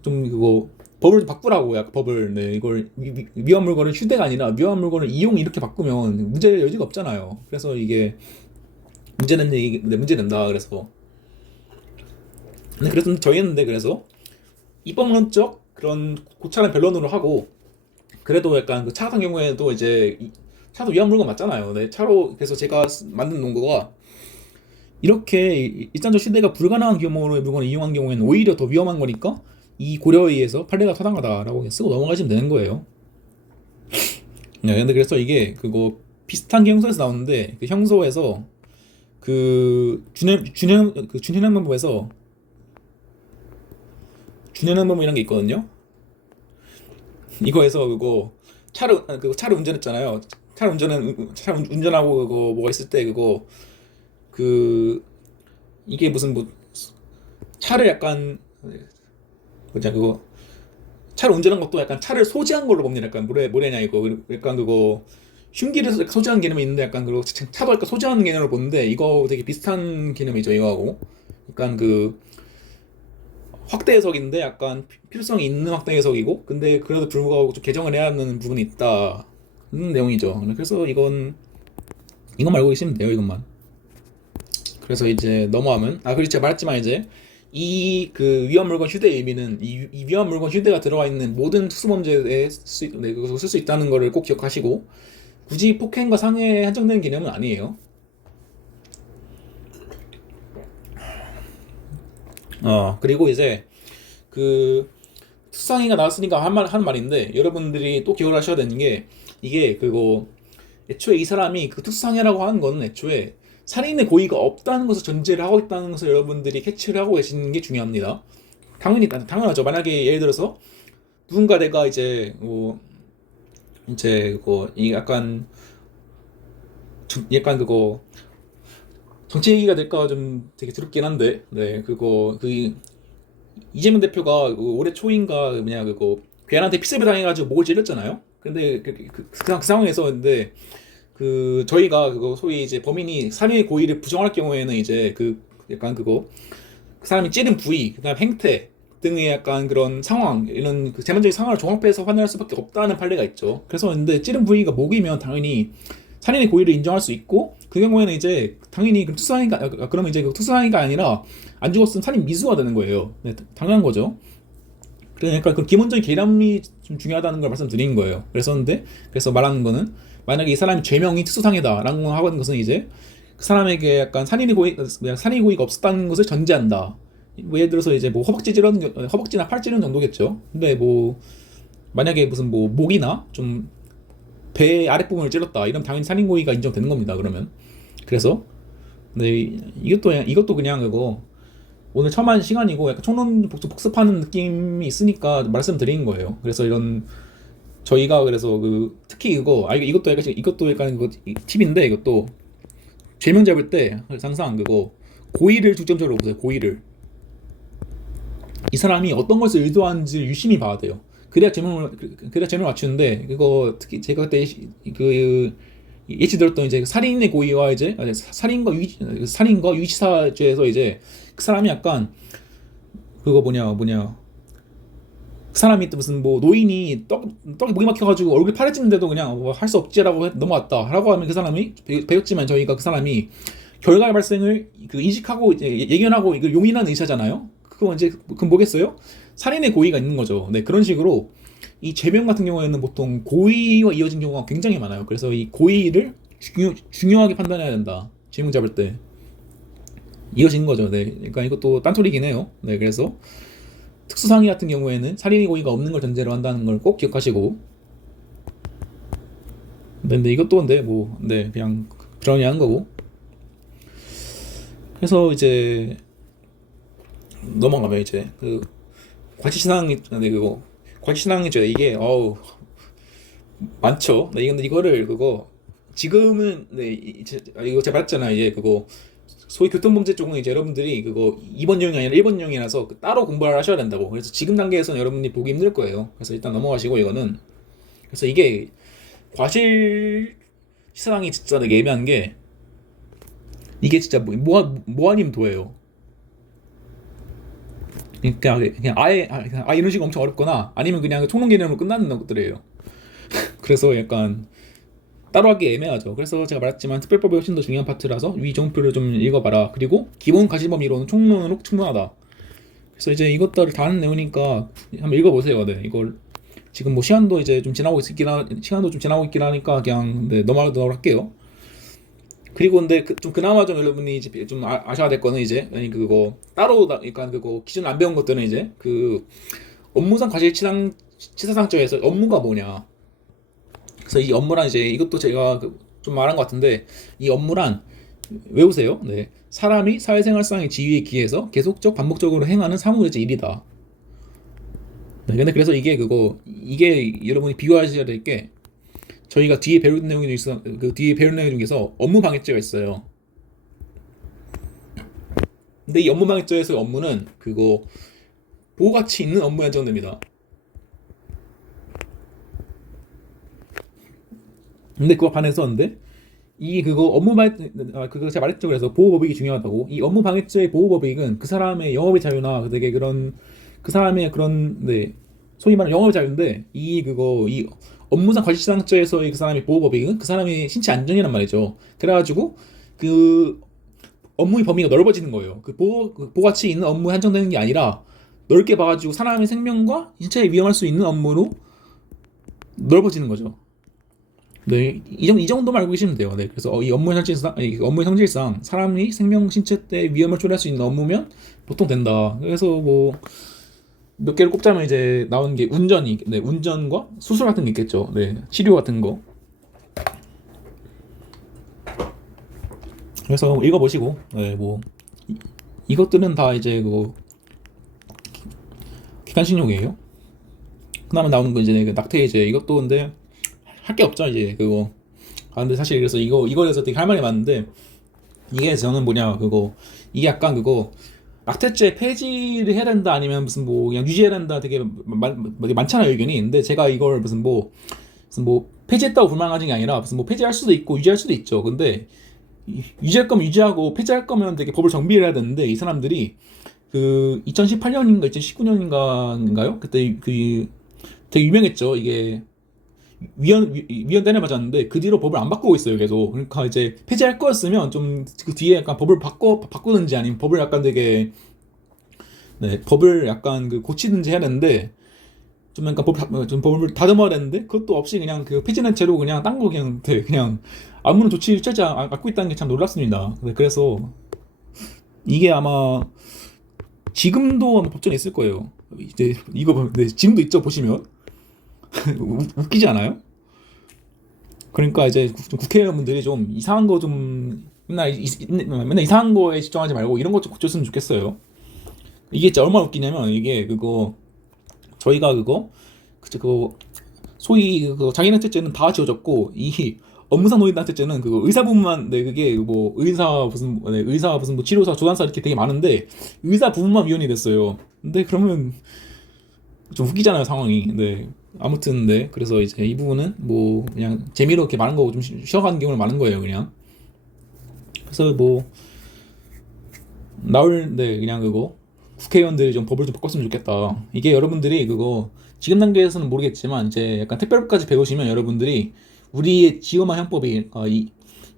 좀 그거 법을 좀 바꾸라고 약간 법을 이걸 위험 물건을 휴대가 아니라 위험 물건을 이용 이렇게 바꾸면 문제 여지가 없잖아요. 그래서 이게 문제는 얘기 문제 된다 그래서 그래서 저희는 그래서 입법론적 그런 고차는 변론으로 하고 그래도 약간 그 차 같은 경우에도 이제 차도 위험 물건 맞잖아요. 네, 차로 그래서 제가 만든 논거가 이렇게 일상적 휴대가 불가능한 규모의 물건을 이용한 경우에는 오히려 더 위험한 거니까 이 고려에 의해서 판례가 타당하다라고 쓰고 넘어가시면 되는 거예요. 네, 근데 그래서 이게 그거 비슷한 게 형소에서 나오는데 그 형소에서 그 준현행범법에서 준현행범이라는 게 있거든요. 이거에서 그거 차를 운전했잖아요. 차를 운전하고 그거 뭐가 있을 때 그거 그 이게 무슨 뭐 차를 약간 뭐냐 그거 차를 운전한 것도 약간 차를 소지한 걸로 봅니다. 약간 뭐래냐 이거 약간 그거 흉기를 소지하는 개념이 있는데 약간 그거 차도 약간 소지하는 개념으로 보는데 이거 되게 비슷한 개념이죠 이거하고 약간 그 확대 해석인데 약간 필요성이 있는 확대 해석이고 근데 그래도 불구하고 좀 개정을 해야 하는 부분이 있다는 내용이죠. 그래서 이것만 알고 계시면 돼요 이것만. 그래서 이제 넘어가면 그리고 제가 말했지만 이제 이 그 위험 물건 휴대의 의미는 이 위험 물건 휴대가 들어가 있는 모든 특수범죄에 그거 쓸 수 있다는 거를 꼭 기억하시고 굳이 폭행과 상해에 한정된 개념은 아니에요. 그리고 이제 그 특수상해가 나왔으니까 하는 말인데 여러분들이 또 기억을 하셔야 되는 게 이게 그거 애초에 이 사람이 그 특수상해라고 하는 거는 애초에 살인의 고의가 없다는 것을 전제를 하고 있다는 것을 여러분들이 캐치를 하고 계시는 게 중요합니다. 당연하죠. 만약에 예를 들어서 누군가 내가 이제 뭐 이제 그거 이 약간 그거 정치 얘기가 될까 좀 되게 드럽긴 한데 네 그거 그 이재명 대표가 올해 초인가 뭐냐 그거 괴한한테 피습을 당해가지고 목을 찔렀잖아요. 근데 그 상황에서 근데 그 저희가 그거 소위 이제 범인이 살인의 고의를 부정할 경우에는 이제 그 약간 그거 그 사람이 찌른 부위 그다음 행태 등의 약간 그런 상황 이런 그 제만적인 상황을 종합해서 판단할 수밖에 없다는 판례가 있죠. 그래서 근데 찌른 부위가 목이면 당연히 살인의 고의를 인정할 수 있고 그 경우에는 이제 당연히 투사행위가 그러면 이제 그 투사행위가 아니라 안 죽었으면 살인 미수가 되는 거예요. 네, 당연한 거죠. 그러니까 그 기본적인 개념이 좀 중요하다는 걸 말씀드린 거예요. 그래서 말하는 거는 만약에 이 사람이 죄명이 특수상해다라고 하는 것은 이제 그 사람에게 약간 살인 고의가 없었다는 것을 전제한다. 뭐 예를 들어서 이제 뭐 허벅지나 팔 찌르는 정도겠죠. 근데 뭐 만약에 무슨 뭐 목이나 좀 배 아랫부분을 찔렀다 이러면 당연히 살인 고의가 인정되는 겁니다. 그러면 그래서 근데 이것도 그냥 그거 오늘 처음 한 시간이고 약간 총론 복습하는 느낌이 있으니까 말씀드린 거예요. 그래서 이런 저희가 그래서 그 특히 이것도 약간 그거 팁인데 이것도 죄명 잡을 때 항상 그거 고의를 중점적으로 보세요. 고의를 이 사람이 어떤 것을 의도하는지 유심히 봐야 돼요. 그래야 죄명을 맞추는데 그거 특히 제가 그때 그 예시 들었던 이제 살인의 고의와 이제 살인과 유기치사죄에서 이제 그 사람이 약간 그거 뭐냐 그 사람이 또 무슨 뭐 노인이 떡이 목이 막혀가지고 얼굴이 파래지는데도 그냥 뭐 할 수 없지라고 넘어왔다라고 하면 그 사람이 배웠지만 저희가 그 사람이 결과의 발생을 그 인식하고 이제 예견하고 이걸 용인하는 의사잖아요. 그거 이제 그건 뭐겠어요? 살인의 고의가 있는 거죠. 네, 그런 식으로 이 죄명 같은 경우에는 보통 고의와 이어진 경우가 굉장히 많아요. 그래서 이 고의를 중요하게 판단해야 된다. 죄명 잡을 때 이어진 거죠. 네, 그러니까 이것도 딴소리긴 해요. 네, 그래서 특수상해 같은 경우에는 살인의 고의가 없는 걸 전제로 한다는 걸 꼭 기억하시고. 근데 이것도 그냥 그러니 하는 거고. 그래서 이제 넘어가면 이제 그 과시신앙이죠. 이게 많죠. 네, 근데 이거를 지금은 이거 제가 말했잖아요. 이제 그거 소위 교통범죄 쪽은 이제 여러분들이 그거 2번용이 아니라 1번용이라서 따로 공부를 하셔야 된다고. 그래서 지금 단계에서는 여러분이 보기 힘들 거예요. 그래서 일단 넘어가시고 이거는 그래서 이게 과실치사랑이 진짜 되게 애매한 게 이게 진짜 뭐 아니면 도예요. 그냥 아예 그냥 이런 식이 엄청 어렵거나 아니면 그냥 총론 개념으로 끝나는 것들이에요. 그래서 약간 따로 하기 애매하죠. 그래서 제가 말했지만 특별법이 훨씬 더 중요한 파트라서 위 종표를 좀 읽어봐라. 그리고 기본 가시범 이론은 총론으로 충분하다. 그래서 이제 이것들을 다 하는 내용이니까 한번 읽어보세요. 네, 이걸 지금 뭐 시간도 이제 좀 지나고 시간도 좀 지나고 있긴 하니까 그냥 네, 넘어가도록 할게요. 그리고 근데 좀 그나마 좀 여러분이 이제 좀 아셔야 될 거는 이제 아니 그거 따로 그러니까 그거 기존 안 배운 것들은 이제 그 업무상 과실치상 치사상조에서 업무가 뭐냐. 그래서 이 업무란 이제 이것도 제가 좀 말한 것 같은데 이 업무란 외우세요. 네. 사람이 사회생활상의 지위에 기해서 계속적 반복적으로 행하는 사무의제 일이다. 네, 근데 그래서 이게 여러분이 비교하셔야 될 게 저희가 뒤에 배울 내용이 있어 그 뒤에 배울 내용 중에서 업무 방해죄가 있어요. 근데 이 업무 방해죄에서의 업무는 그거 보호 가치 있는 업무에 한정됩니다. 근데 그거 반해서 근데 이 그거 업무 방해 그거 제가 말했죠. 그래서 보호 법익이 중요하다고. 이 업무 방해죄의 보호 법익은 그 사람의 영업의 자유나 되게 그런 그 사람의 그런 네 소위 말하는 영업의 자유인데 이 업무상 과실치상죄에서의 그 사람의 보호 법익은 그 사람의 신체 안전이란 말이죠. 그래가지고 그 업무의 범위가 넓어지는 거예요. 그 보호 가치 있는 업무에 한정되는 게 아니라 넓게 봐가지고 사람의 생명과 신체에 위험할 수 있는 업무로 넓어지는 거죠. 네, 이 정도만 알고 계시면 돼요. 네, 그래서 업무의 성질상 사람이 생명, 신체 때 위험을 초래할 수 있는 업무면 보통 된다. 그래서 뭐 몇 개를 꼽자면 이제 나오는 게 네, 운전과 수술 같은 게 있겠죠. 네, 치료 같은 거. 그래서 읽어보시고, 네, 뭐 이것들은 다 이제 그 기관신용이에요. 그다음에 나오는 거 이제 그 낙태해제 이것도 근데 할 게 없죠 이제 그거. 아 근데 사실 그래서 이거에서 되게 할 말이 많은데 이게 저는 뭐냐 이게 약간 낙태죄 폐지를 해야 된다 아니면 무슨 뭐 그냥 유지해야 된다 되게 많잖아요 의견이. 근데 제가 이걸 무슨 뭐 폐지했다고 불만하는 게 아니라 무슨 뭐 폐지할 수도 있고 유지할 수도 있죠. 근데 유지할 거면 유지하고 폐지할 거면 되게 법을 정비를 해야 되는데 이 사람들이 그 2018년인가 2019년인가인가요? 그때 그 되게 유명했죠. 이게 위원 때려 맞았는데 그 뒤로 법을 안 바꾸고 있어요 계속. 그러니까 이제 폐지할 거였으면 좀 그 뒤에 약간 법을 바꾸든지 아니면 법을 약간 되게 네 법을 약간 그 고치든지 해야 되는데 좀 약간 좀 법을 다듬어야 되는데 그것도 없이 그냥 그 폐지는 채로 그냥 딴 거 그냥 그냥 아무런 조치를 취하지 않고 있다는 게 참 놀랍습니다. 네, 그래서 이게 아마 지금도 아마 법전에 있을 거예요. 이제 이거 네, 지금도 있죠 보시면. 웃기지 않아요? 그러니까 이제 국회의원분들이 좀 이상한 거 좀 맨날 이상한 거에 집중하지 말고 이런 것 좀 고쳤으면 좋겠어요. 이게 진짜 얼마나 웃기냐면 이게 저희가 그거 소위 장애인학대죄는 다 지워졌고 이 업무상 노인학대죄는 의사 부분만 네 그게 뭐 의사 무슨 뭐 치료사 조산사 이렇게 되게 많은데 의사 부분만 위헌이 됐어요. 근데 그러면 좀 웃기잖아요 상황이. 네. 아무튼 네 그래서 이제 이 부분은 뭐 그냥 재미로 이렇게 많은 거고 좀 쉬어가는 경우는 많은 거예요 그냥. 그래서 뭐 나올 네 그냥 국회의원들이 좀 법을 좀 바꿨으면 좋겠다. 이게 여러분들이 지금 단계에서는 모르겠지만 이제 약간 특별법까지 배우시면 여러분들이 우리의 지엄한 형법이 약간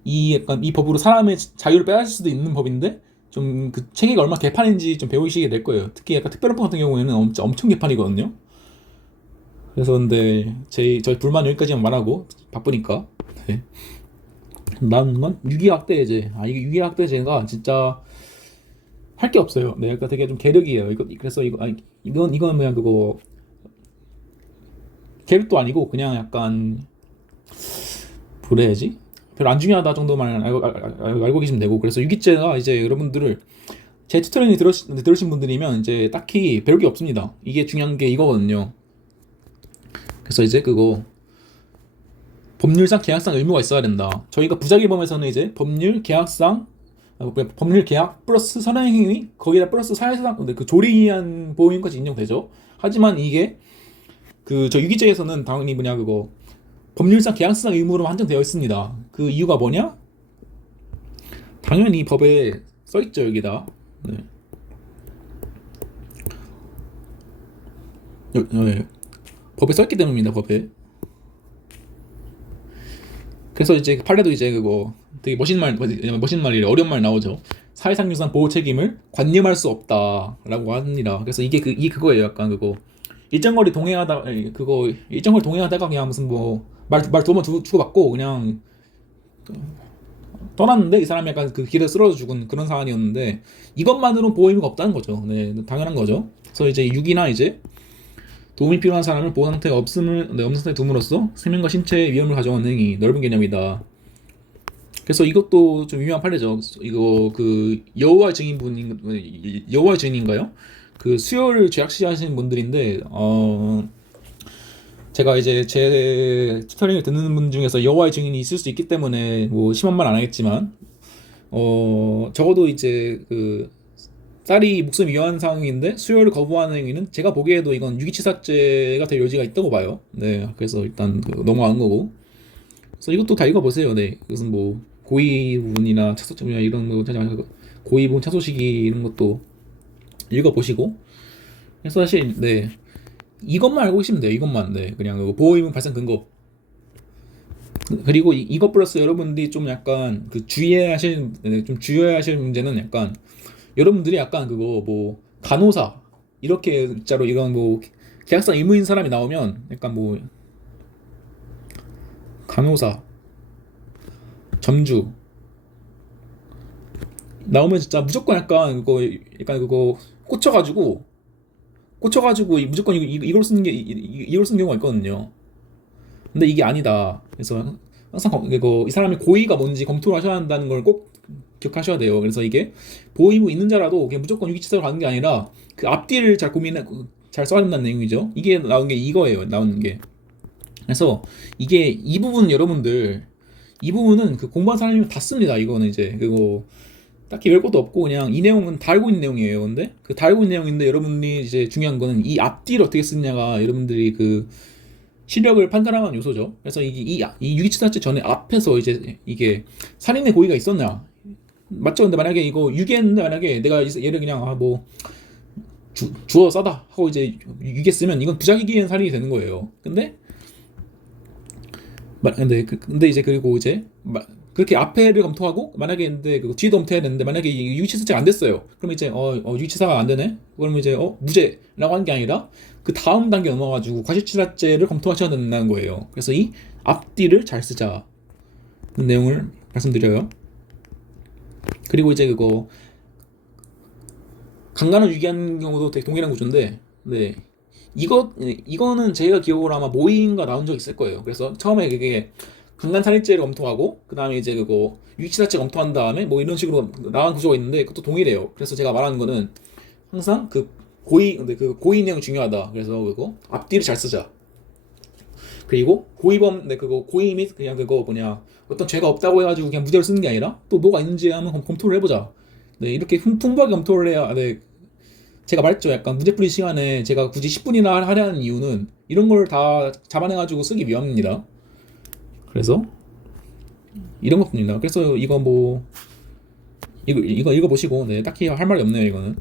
이 법으로 사람의 자유를 빼앗을 수도 있는 법인데 좀 그 체계가 얼마나 개판인지 좀 배우시게 될 거예요. 특히 약간 특별법 같은 경우에는 엄청 개판이거든요. 그래서 근데 저희 불만 여기까지만 말하고 바쁘니까 네. 남은 건 유기학대제. 이게 유기학대제가 진짜 할 게 없어요. 네, 그러니까 되게 좀 계륵이에요. 그래서 이건 그냥 계륵도 아니고 그냥 약간 뭐라 해야지? 별로 안 중요하다 정도만 알고 계시면 되고. 그래서 유기죄가 이제 여러분들을 제 튜토리얼 들으신 분들이면 이제 딱히 배울 게 없습니다. 이게 중요한 게 이거거든요. 그래서 이제 법률상 계약상 의무가 있어야 된다. 저희가 부작위범에서는 이제 법률 계약상 법률 계약 플러스 선행행위 거기다 플러스 사회상 근데 그 조리한 보호인까지 인정되죠. 하지만 이게 저 유기죄에서는 당연히 뭐냐 법률상 계약상 의무로 한정되어 있습니다. 그 이유가 뭐냐? 당연히 법에 써 있죠, 여기다. 네. 네. 법에 써 있기 때문입니다, 법에. 그래서 이제 판례도 이제 그거 되게 멋진 말이래, 어려운 말 나오죠. 사회상류산 보호 책임을 관념할 수 없다라고 합니다. 그래서 이 그거예요. 약간 그거 일정 거리 동행하다 그거 일정 거리 동행하다가 그냥 무슨 뭐 말 두 번 주고받고 그냥 떠났는데 이 사람이 약간 그 길에 쓰러져 죽은 그런 사안이었는데 이것만으로는 보호 의무가 없다는 거죠. 네, 당연한 거죠. 그래서 이제 6이나 이제 도움이 필요한 사람을 보호 상태가 없는 상태에 둠으로써 생명과 신체에 위험을 가져오는 행위, 넓은 개념이다. 그래서 이것도 좀 유명한 판례죠. 이거 그 여호와 증인인가요? 그 수요를 죄악시하시는 분들인데 제가 이제 제 스터링을 듣는 분 중에서 여호와의 증인이 있을 수 있기 때문에 뭐 심한 말 안 하겠지만 적어도 이제 그 딸이 목숨이 위험한 상황인데 수요를 거부하는 행위는 제가 보기에도 이건 유기치사죄가 될 여지가 있다고 봐요. 네, 그래서 일단 넘어가는 거고. 그래서 이것도 다 읽어보세요. 네, 무슨 뭐 고의 부분이나 차소점이나 이런 거 고의 부분 차소시기 이런 것도 읽어보시고. 그래서 사실 네 이것만 알고 계시면 돼요. 이것만. 네, 그냥 보호 의무 발생 근거. 그리고 이것 플러스 여러분들이 좀 약간 그 주의해야 하실 문제는 약간 여러분들이 약간 그거 뭐 간호사 이렇게 진짜로 이런 뭐 계약상 의무인 사람이 나오면 약간 뭐 간호사 점주 나오면 진짜 무조건 약간 그거 꽂혀가지고 무조건 이걸 쓰는 게 이걸 쓰는 경우가 있거든요. 근데 이게 아니다. 그래서 항상 이거 이 사람의 고의가 뭔지 검토를 하셔야 한다는 걸 꼭 기억하셔야 돼요. 그래서 이게 보호 의무 있는 자라도 그냥 무조건 유기치사로 가는 게 아니라 그 앞뒤를 잘 써야 된다는 내용이죠. 이게 나온 게 이거예요. 나오는 게. 그래서 이게 이 부분은 그 공부한 사람이면 다 씁니다. 이거는 이제 그거 딱히 별 것도 없고 그냥 이 내용은 다 알고 있는 내용이에요. 근데 그 다 알고 있는 내용인데 여러분이 이제 중요한 거는 이 앞뒤를 어떻게 쓰느냐가 여러분들이 그 실력을 판단하는 요소죠. 그래서 이 유기치사죄 전에 앞에서 이제 이게 살인의 고의가 있었냐? 맞죠? 근데 만약에 이거 유기했는데 만약에 내가 얘를 그냥 뭐 주워 싸다 하고 이제 유기했으면 이건 부작위기한 살인이 되는 거예요. 근데 이제 그리고 이제 그렇게 앞에를 검토하고 만약에 근데 그 뒤도 검토해야 되는데 만약에 유기치사죄가 안 됐어요. 그럼 이제 유기치사가 안 되네. 그러면 이제 무죄라고 하는 게 아니라 그 다음 단계 넘어가지고 과실치사죄를 검토하셔야 된다는 거예요. 그래서 이 앞뒤를 잘 쓰자 내용을 말씀드려요. 그리고 이제 그거 강간을 유기한 경우도 되게 동일한 구조인데, 네. 이거는 제가 기억으로 아마 모의인가 나온 적 있을 거예요. 그래서 처음에 그게 강간 살인죄를 검토하고, 그 다음에 이제 그거 유기치사죄 검토한 다음에 뭐 이런 식으로 나온 구조가 있는데, 그것도 동일해요. 그래서 제가 말하는 거는 항상 근데 그 고의 내용 중요하다. 그래서 그거 앞뒤를 잘 쓰자. 그리고 고의 및 그냥 그거 뭐냐 어떤 죄가 없다고 해가지고 그냥 무죄를 쓰는 게 아니라 또 뭐가 있는지 한번 검토를 해보자. 네, 이렇게 풍부하게 검토를 해야. 네, 제가 말했죠. 약간 문제풀이 시간에 제가 굳이 10분이나 하려는 이유는 이런 걸 다 잡아내가지고 쓰기 위함입니다. 그래서 이런 것뿐입니다. 그래서 이거 읽어보시고 네, 딱히 할 말이 없네요. 이거는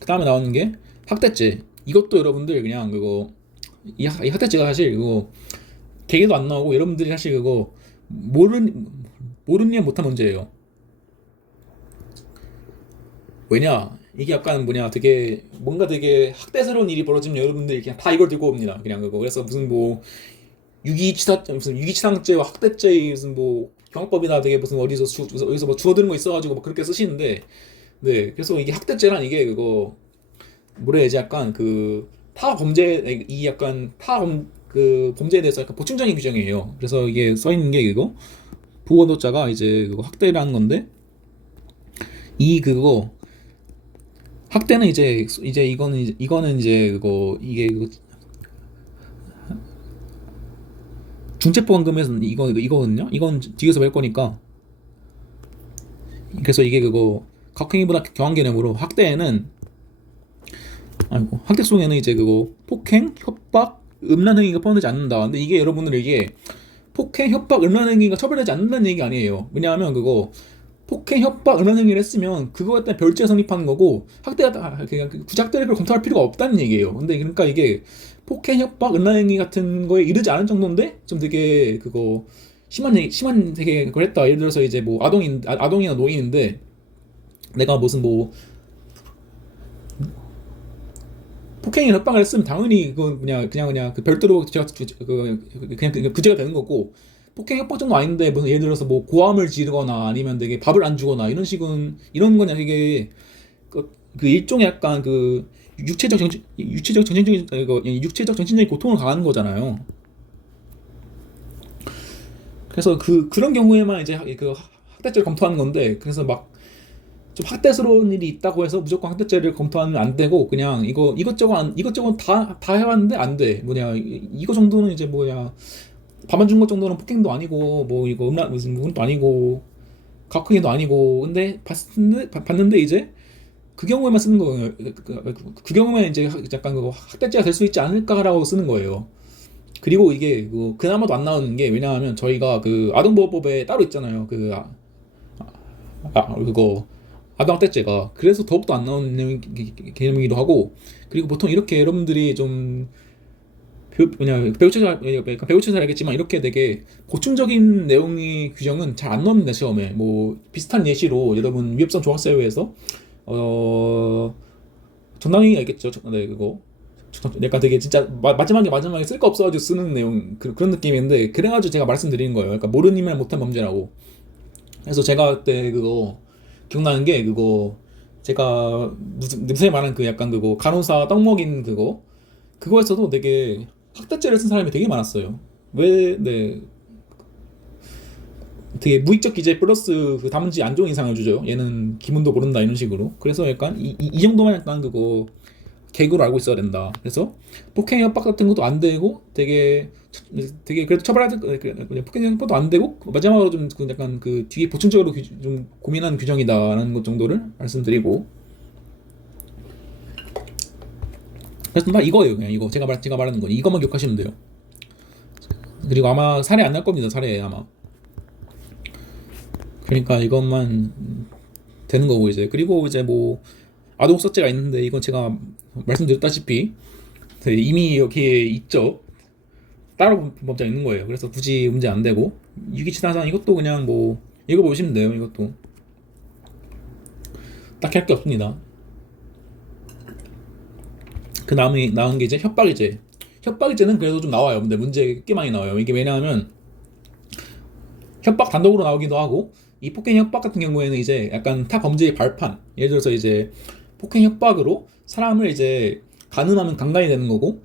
그 다음에 나오는 게 학대죄. 이것도 여러분들 그냥 그거 이 학대죄가 사실 그거 계기도 안 나오고 여러분들이 사실 그거 모르면 못한 문제예요. 왜냐 이게 약간 뭐냐 되게 학대스러운 일이 벌어지면 여러분들이 그냥 다 이걸 들고 옵니다. 그냥 그거. 그래서 무슨 뭐 유기치상죄와 학대죄 무슨 뭐 경합법이나 되게 무슨 어디서 뭐 주워드는 거 있어가지고 막 그렇게 쓰시는데, 네, 그래서 이게 학대죄란 이게 그거 뭐라 해야지 약간 그 타 범죄 이 약간 그 범죄에 대해서 약간 보충적인 규정이에요. 그래서 이게 써 있는 게 이거 부호도자가 이제 그거 학대라는 건데 이 그거 학대는 이제 이거는 이제 그거 이게 그 중체포감금에서 이거거든요. 이건 뒤에서 뵐 거니까. 그래서 이게 그거 각행위보다 경한 개념으로 학대 속에는 이제 그거 폭행, 협박, 음란 행위가 포함되지 않는다. 근데 이게 여러분들 이게 폭행, 협박, 음란 행위가 처벌되지 않는다는 얘기 아니에요. 왜냐하면 그거 폭행, 협박, 음란 행위를 했으면 그거에 따른 별죄가 성립하는 거고 학대가 그냥 구작대를 검토할 필요가 없다는 얘기예요. 근데 그러니까 이게 폭행, 협박, 음란 행위 같은 거에 이르지 않은 정도인데 좀 되게 그거 심한 되게 그걸 했다. 예를 들어서 이제 뭐 아동이나 노인인데 내가 무슨 뭐 폭행이 협박을 했으면 당연히 그건 그냥 그 별도로 그냥 구제가 되는 거고 폭행 협박 정도 아닌데 무슨 예를 들어서 뭐 고함을 지르거나 아니면 되게 밥을 안 주거나 이런 식은 이런 거냐 이게 그 일종의 약간 그 육체적 정신적인 고통을 가하는 거잖아요. 그래서 그런 경우에만 이제 그 학대죄를 검토하는 건데 그래서 막 좀 학대스러운 일이 있다고 해서 무조건 학대죄를 검토하면 안 되고 그냥 이것저것 다 해봤는데 안 돼. 이거 정도는 이제 밥 안 준 것 정도는 폭행도 아니고 뭐 이거 무슨 것도 아니고 가혹행위도 아니고 근데 봤는데 이제 그 경우에만 쓰는 거예요. 그 경우에 이제 약간 그거 학대죄가 될 수 있지 않을까라고 쓰는 거예요. 그리고 이게 그나마도 안 나오는 게 왜냐하면 저희가 그 아동보호법에 따로 있잖아요. 그거 아동학대죄가 그래서 더욱더 안 나오는 개념이기도 하고 그리고 보통 이렇게 여러분들이 좀 배우쳐서 알겠지만 이렇게 되게 보충적인 내용의 규정은 잘 안 나옵니다 시험에. 뭐 비슷한 예시로 여러분 위협성 조학사유에서 어 전당행위가 있겠죠. 네 그거 약간 되게 진짜 마지막에 쓸 거 없어가지고 쓰는 내용 그런 느낌인데 그래가지고 제가 말씀드리는 거예요. 그러니까 모르는 일만 못한 범죄라고. 그래서 제가 그때 그거 기억나는 게 그거 제가 무슨 말한 그 약간 그거 간호사 떡 먹인 그거에서도 되게 학대죄를 쓴 사람이 되게 많았어요. 왜, 네. 되게 무의적 기재 플러스 그 다문지 안 좋은 인상을 주죠. 얘는 기분도 모른다 이런 식으로. 그래서 약간 이 정도만 약간 그거 개그로 알고 있어야 된다. 그래서 폭행 협박 같은 것도 안 되고 되게 그래도 처벌하지 폭행 협박도 안 되고 마지막으로 좀 약간 그 뒤에 보충적으로 좀 고민한 규정이다라는 것 정도를 말씀드리고 그래서 딱 이거예요. 그냥 이거 제가 말하는 거 이것만 기억하시면 돼요. 그리고 아마 살해 안 날 겁니다. 살해 아마. 그러니까 이것만 되는 거고 이제 그리고 이제 뭐 아동학대죄가 있는데 이건 제가 말씀드렸다시피 이미 여기에 있죠. 따로 법자 있는 거예요. 그래서 굳이 문제 안 되고 유기치사상 이것도 그냥 뭐 읽어보시면 돼요. 이것도 딱히 할 게 없습니다. 그 다음에 나온 게 이제 협박이죄. 협박이죄는 그래도 좀 나와요. 근데 문제 꽤 많이 나와요. 이게 왜냐하면 협박 단독으로 나오기도 하고 이 폭행 협박 같은 경우에는 이제 약간 타 범죄의 발판. 예를 들어서 이제 폭행 협박으로 사람을 이제 가늠하면 강간이 되는 거고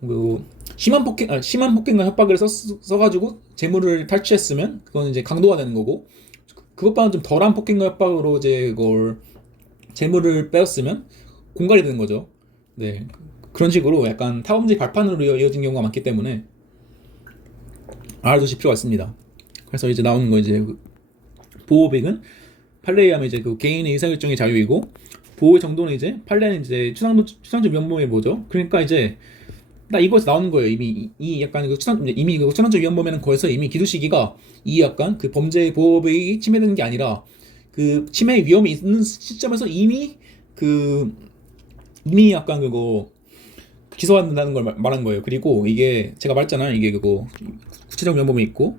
그 심한 폭행과 협박을 써가지고 재물을 탈취했으면 그건 이제 강도가 되는 거고 그것보다는 좀 덜한 폭행과 협박으로 이제 그걸 재물을 빼앗으면 공갈이 되는 거죠. 네 그런 식으로 약간 타범죄 발판으로 이어진 경우가 많기 때문에 알아두실 필요가 있습니다. 그래서 이제 나오는 거 이제 보호백은 판례에 의하면 이제 그 개인의 의사결정의 자유이고 보호의 정도는 이제 판례는 이제 추상적 위헌범위 뭐죠? 그러니까 이제 나 이거에서 나오는 거예요. 이미 이 약간 이미 그 추상적 위헌범위는 거에서 이미 기두시기가 이 약간 그 범죄 보호백이 침해되는 게 아니라 그 침해 위험이 있는 시점에서 이미 약간 그거 기소한다는 걸 말한 거예요. 그리고 이게 제가 말했잖아요. 이게 그거 구체적 위헌범위 있고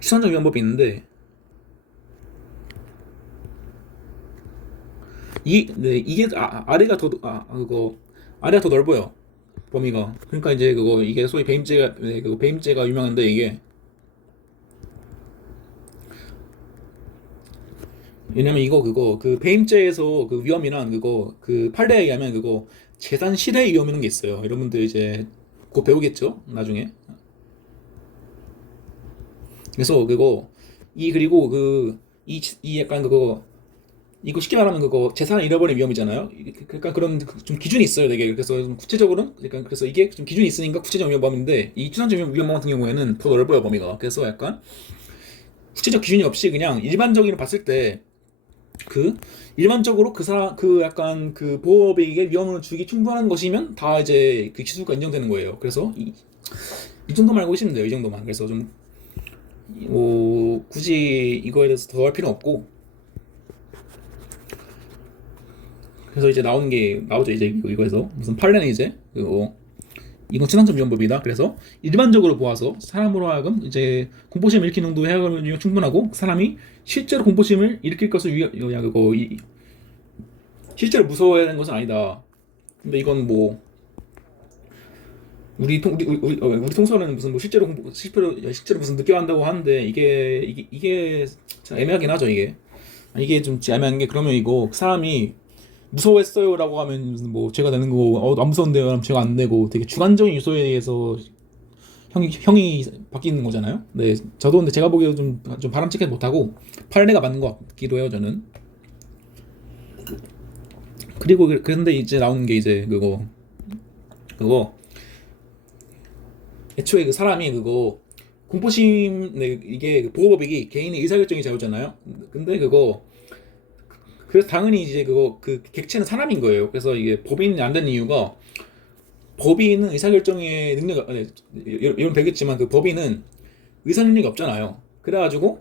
추상적 위헌법이 있는데 이게 아래가 더 넓어요. 범위가. 그러니까 이제 이게 소위 배임죄가 유명한데 이게 왜냐면 그 배임죄에서 그 위험이란 그 판례에 의하면 재산 실해 위험이라는 게 있어요. 여러분들 이제 곧 배우겠죠? 나중에. 그래서 그리고 이 약간 이거 쉽게 말하면 재산을 잃어버린 위험이잖아요. 그러니까 그런 좀 기준이 있어요, 되게. 그래서 좀 구체적으로는 그러니까 그래서 이게 좀 기준이 있으니까 구체적 위험범인데 이 추상적 위험범 같은 경우에는 더 넓어요, 범위가. 그래서 약간 구체적 기준이 없이 그냥 일반적으로 봤을 때 일반적으로 약간 그 보호백에게 위험을 주기 충분한 것이면 다 이제 그 기술가 인정되는 거예요. 그래서 이 정도만 알고 계시면 돼요, 이 정도만. 그래서 좀 뭐 굳이 이거에 대해서 더 할 필요는 없고, 그래서 이제 나오는 게 나오죠. 이제 이거에서 무슨 판례는 이제 이건 친환경 위험법이다. 그래서 일반적으로 보아서 사람으로 하여금 이제 공포심을 일으키는 정도 해악은 충분하고, 사람이 실제로 공포심을 일으킬 것을 실제로 무서워해야 하는 것은 아니다. 근데 이건 뭐 우리 통설은 무슨 뭐 실제로 무슨 느껴한다고 하는데, 이게 참 애매하긴 하죠. 이게 좀 애매한 게, 그러면 이거 그 사람이 무서워했어요라고 하면 무슨 뭐 죄가 되는 거고, 안 무서운데요 하면 죄가 안 되고, 되게 주관적인 요소에 의해서 형이 바뀌는 거잖아요. 네, 저도 근데 제가 보기에도 좀 바람직하지 못하고 판례가 맞는 것 같기도 해요, 저는. 그리고 그런데 이제 나오는 게 이제 그거 애초에 그 사람이 공포심, 네, 이게 그 보호법이 개인의 의사결정이 자유잖아요. 근데 그래서 당연히 이제 그 객체는 사람인 거예요. 그래서 이게 법인이 안 되는 이유가, 법인은 의사결정의 능력, 아니, 이런 배겠지만 그 법인은 의사 능력이 없잖아요. 그래가지고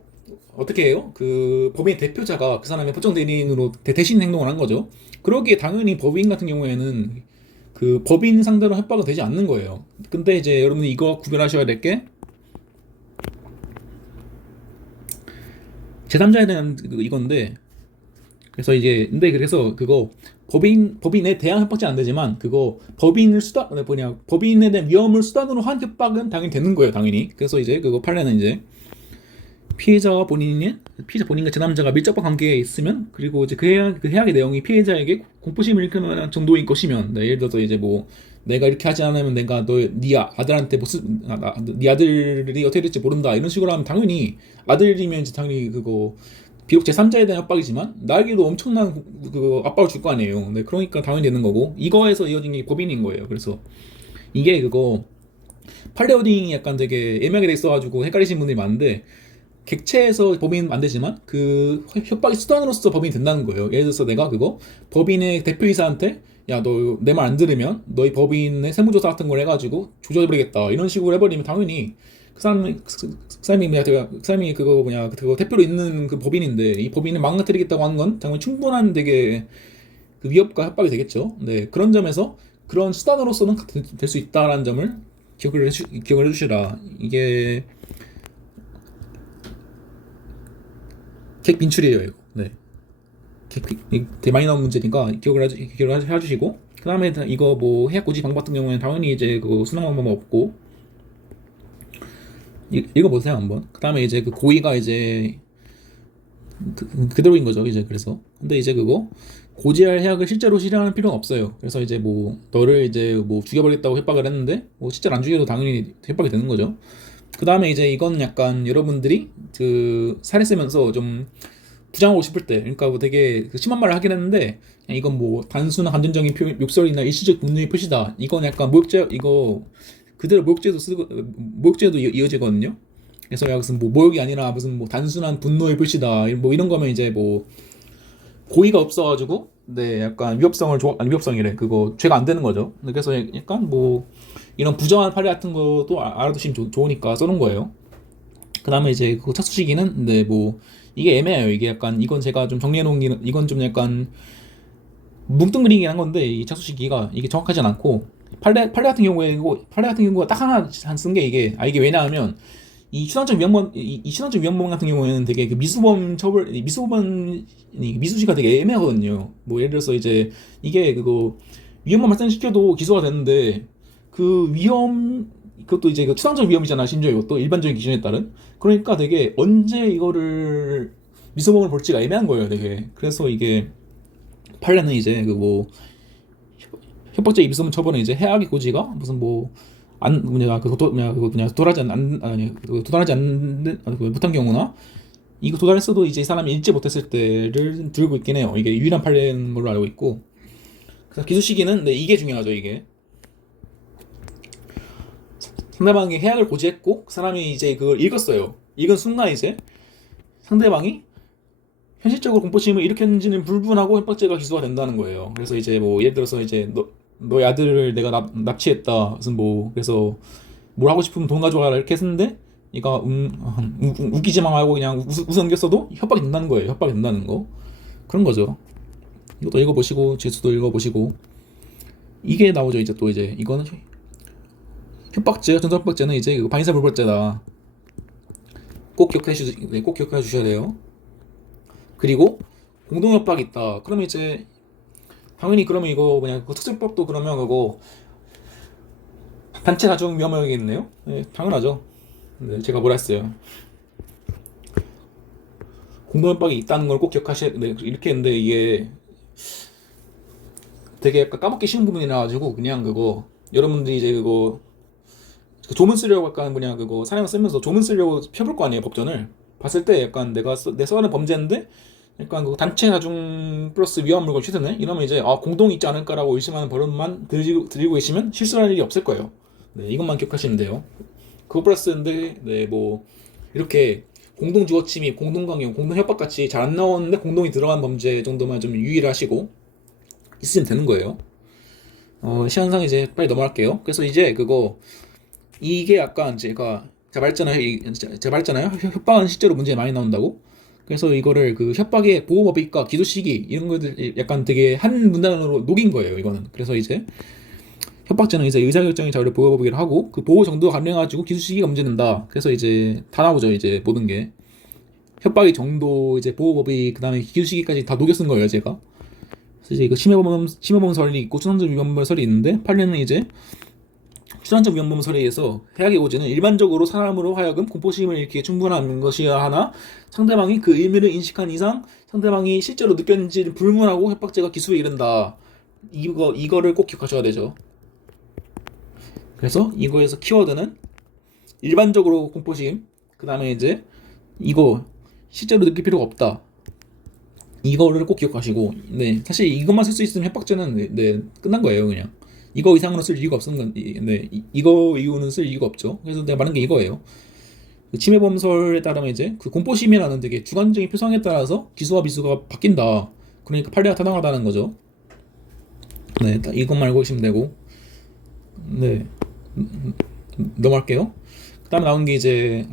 어떻게 해요? 그 법인의 대표자가 그 사람의 법정 대리인으로 대신 행동을 한 거죠. 그러기에 당연히 법인 같은 경우에는 그 법인 상대로 협박은 되지 않는 거예요. 근데 이제 여러분이 이거 구별하셔야 될 게, 제3자에 대한 이건데, 그래서 이제 근데 그래서 법인에 대한 협박이 안 되지만, 법인에 대한 위험을 수단으로 한 협박은 당연히 되는 거예요, 당연히. 그래서 이제 판례는 이제 피해자 본인과 제3자가 밀접한 관계에 있으면, 그리고 이제 그 해악의 내용이 피해자에게 공포심을 일으킬 만한 정도인 것이면, 네, 예를 들어서 이제 뭐 내가 이렇게 하지 않으면 내가 네 아들한테 네 아들이 어떻게 될지 모른다, 이런 식으로 하면 당연히, 아들이면 이제 당연히 비록 제3자에 대한 협박이지만 나에게도 엄청난 압박을 줄 거 아니에요. 네, 그러니까 당연히 되는 거고, 이거에서 이어진 게 법인인 거예요. 그래서 이게 판례어딩이 약간 되게 애매하게 돼 있어가지고 헷갈리시는 분들이 많은데, 객체에서 법인 안 되지만 그 협박의 수단으로서 법인이 된다는 거예요. 예를 들어서 내가 법인의 대표이사한테, 야, 너 내 말 안 들으면 너희 법인의 세무조사 같은 걸 해가지고 조져버리겠다, 이런 식으로 해버리면 당연히 그 사람이 그거 대표로 있는 그 법인인데, 이 법인을 망가뜨리겠다고 하는 건 당연히 충분한 되게 그 위협과 협박이 되겠죠. 네, 그런 점에서 그런 수단으로서는 될 수 있다라는 점을 기억을 해주시라. 이게 객 빈출이에요, 이거. 네. 되게 많이 나온 문제니까 기억을 해주시고, 그 다음에 이거 뭐 해약 고지 방법 같은 경우에는 당연히 이제 수능 방법 없고, 읽어보세요 한번. 그 다음에 이제 고의가 이제 그대로인 거죠, 이제. 그래서 근데 이제 고지할 해약을 실제로 실행하는 필요는 없어요. 그래서 이제 뭐 너를 이제 뭐 죽여버리겠다고 협박을 했는데, 뭐 실제로 안 죽여도 당연히 협박이 되는 거죠. 그 다음에 이제 이건 약간 여러분들이 사례 쓰면서 좀 부정하고 싶을 때, 그러니까 뭐 되게 심한 말을 하긴 했는데, 이건 뭐 단순한 감정적인 욕설이나 일시적 분노의 표시다, 이건 약간 이거 그대로 모욕죄도 이어지거든요. 그래서 무슨 뭐 모욕이 아니라 무슨 뭐 단순한 분노의 표시다, 뭐 이런 거면 이제 뭐 고의가 없어가지고, 네, 약간 위협성이래. 죄가 안 되는 거죠. 그래서 약간 뭐 이런 부정한 판례 같은 것도 알아두시면 좋으니까 써놓은 거예요. 그 다음에 이제 착수시기는, 네, 뭐 이게 애매해요. 이게 약간, 이건 제가 좀 정리해놓은, 이건 좀 약간 뭉뚱그리긴 한 건데, 이 착수시기가 이게 정확하진 않고, 판례 같은 경우가 딱 하나 쓴 게, 이게 왜냐하면 이 친환적 위험범 같은 경우에는 되게 미수시가 되게 애매하거든요. 뭐 예를 들어서 이제 이게 위험만 발생시켜도 기소가 되는데, 그것도 이제 추상적 위험이잖아, 심지어 이것도 일반적인 기준에 따른. 그러니까 되게 언제 이거를 미소범을 볼지가 애매한 거예요, 되게. 그래서 이게 판례는 이제 협박죄 미소범 처벌은 이제 해악의 고지가 무슨 도달하지 않는 못한 경우나, 이거 도달했어도 이제 이 사람이 읽지 못했을 때를 들고 있긴 해요. 이게 유일한 판례인 걸로 알고 있고. 그래서 기소 시기는, 네, 이게 중요하죠. 이게 상대방이 해악을 고지했고 그 사람이 이제 그걸 읽었어요. 읽은 순간 이제 상대방이 현실적으로 공포심을 일으켰는지는 불분하고 협박죄가 기소가 된다는 거예요. 그래서 이제 뭐 예를 들어서 이제 너의 아들을 내가 납치했다, 무슨 뭐, 그래서 뭘 하고 싶으면 돈 가져와라, 이렇게 했는데 얘가 웃기지만 말고 그냥 웃어넘겼어도 협박이 된다는 거예요. 협박이 된다는 거. 그런 거죠. 이것도 읽어보시고 재수도 읽어보시고 이게 나오죠. 이제 또 이제 이거는 협박죄, 전자협박죄는 이제 반의사불벌죄다. 꼭 기억해 주셔야 돼요. 그리고 공동협박이 있다. 그러면 이제 당연히 그러면 이거 그냥 그 특수법도 그러면 그거 단체 가중 위험하겠네요. 네, 당연하죠. 네, 제가 뭐라 했어요. 공동협박이 있다는 걸 꼭 기억하셔야 네, 이렇게 했는데 이게 되게 약간 까먹기 쉬운 부분이라 가지고 그냥 그거 여러분들이 이제 그거 조문 쓰려고 약간 그냥 그거 사례만 쓰면서 조문 쓰려고 펴볼 거 아니에요. 법전을 봤을 때 약간 내 써는 범죄인데 약간 그 단체 가중 플러스 위험 물건 취득네 이러면 이제 공동이 있지 않을까라고 의심하는 버릇만 들이고 계시면 실수할 일이 없을 거예요. 네, 이것만 기억하시면 돼요. 그거 플러스인데 네, 뭐 이렇게 공동 주거 침입, 공동 강요, 공동 협박 같이 잘 안 나오는데 공동이 들어간 범죄 정도만 좀 유의를 하시고 있으면 되는 거예요. 시간상 이제 빨리 넘어갈게요. 그래서 이제 그거 이게 약간 제가 말했잖아요. 협박은 실제로 문제 많이 나온다고. 그래서 이거를 그 협박의 보호법익과 기소 시기 이런 것들 약간 되게 한 문단으로 녹인 거예요. 이거는. 그래서 이제 협박죄는 이제 의사결정의 자유를 보호법이기로 하고 그 보호 정도가 가능해가지고 기소 시기가 문제된다. 그래서 이제 다 나오죠. 이제 모든 게 협박의 정도 이제 보호법이 그다음에 기소 시기까지 다 녹여 쓴 거예요. 제가. 그래서 이제 이거 심해범설이 있고 추상적 위험범설이 있는데 판례는 이제 추상적 위험범설에 의해서 해악의 고지는 일반적으로 사람으로 하여금 공포심을 일으키기 충분한 것이야 하나 상대방이 그 의미를 인식한 이상 상대방이 실제로 느꼈는지를 불문하고 협박죄가 기소에 이른다. 이거를 꼭 기억하셔야 되죠. 그래서 이거에서 키워드는 일반적으로 공포심, 그 다음에 이제 이거 실제로 느낄 필요가 없다. 이거를 꼭 기억하시고, 네, 사실 이것만 쓸 수 있으면 협박죄는 네, 끝난 거예요, 그냥. 이거 이상으로 쓸 이유가 없는 건, 네, 이거 이유는 쓸 이유가 없죠. 그래서 내가 말한 게 이거예요. 침해범설에 따르면 이제 그 공포심이라는 되게 주관적인 표상에 따라서 기소와 미수가 바뀐다. 그러니까 판례가 타당하다는 거죠. 네, 이것만 알고 계시면 되고, 네. 넘어갈게요. 그다음에 나온 게 이제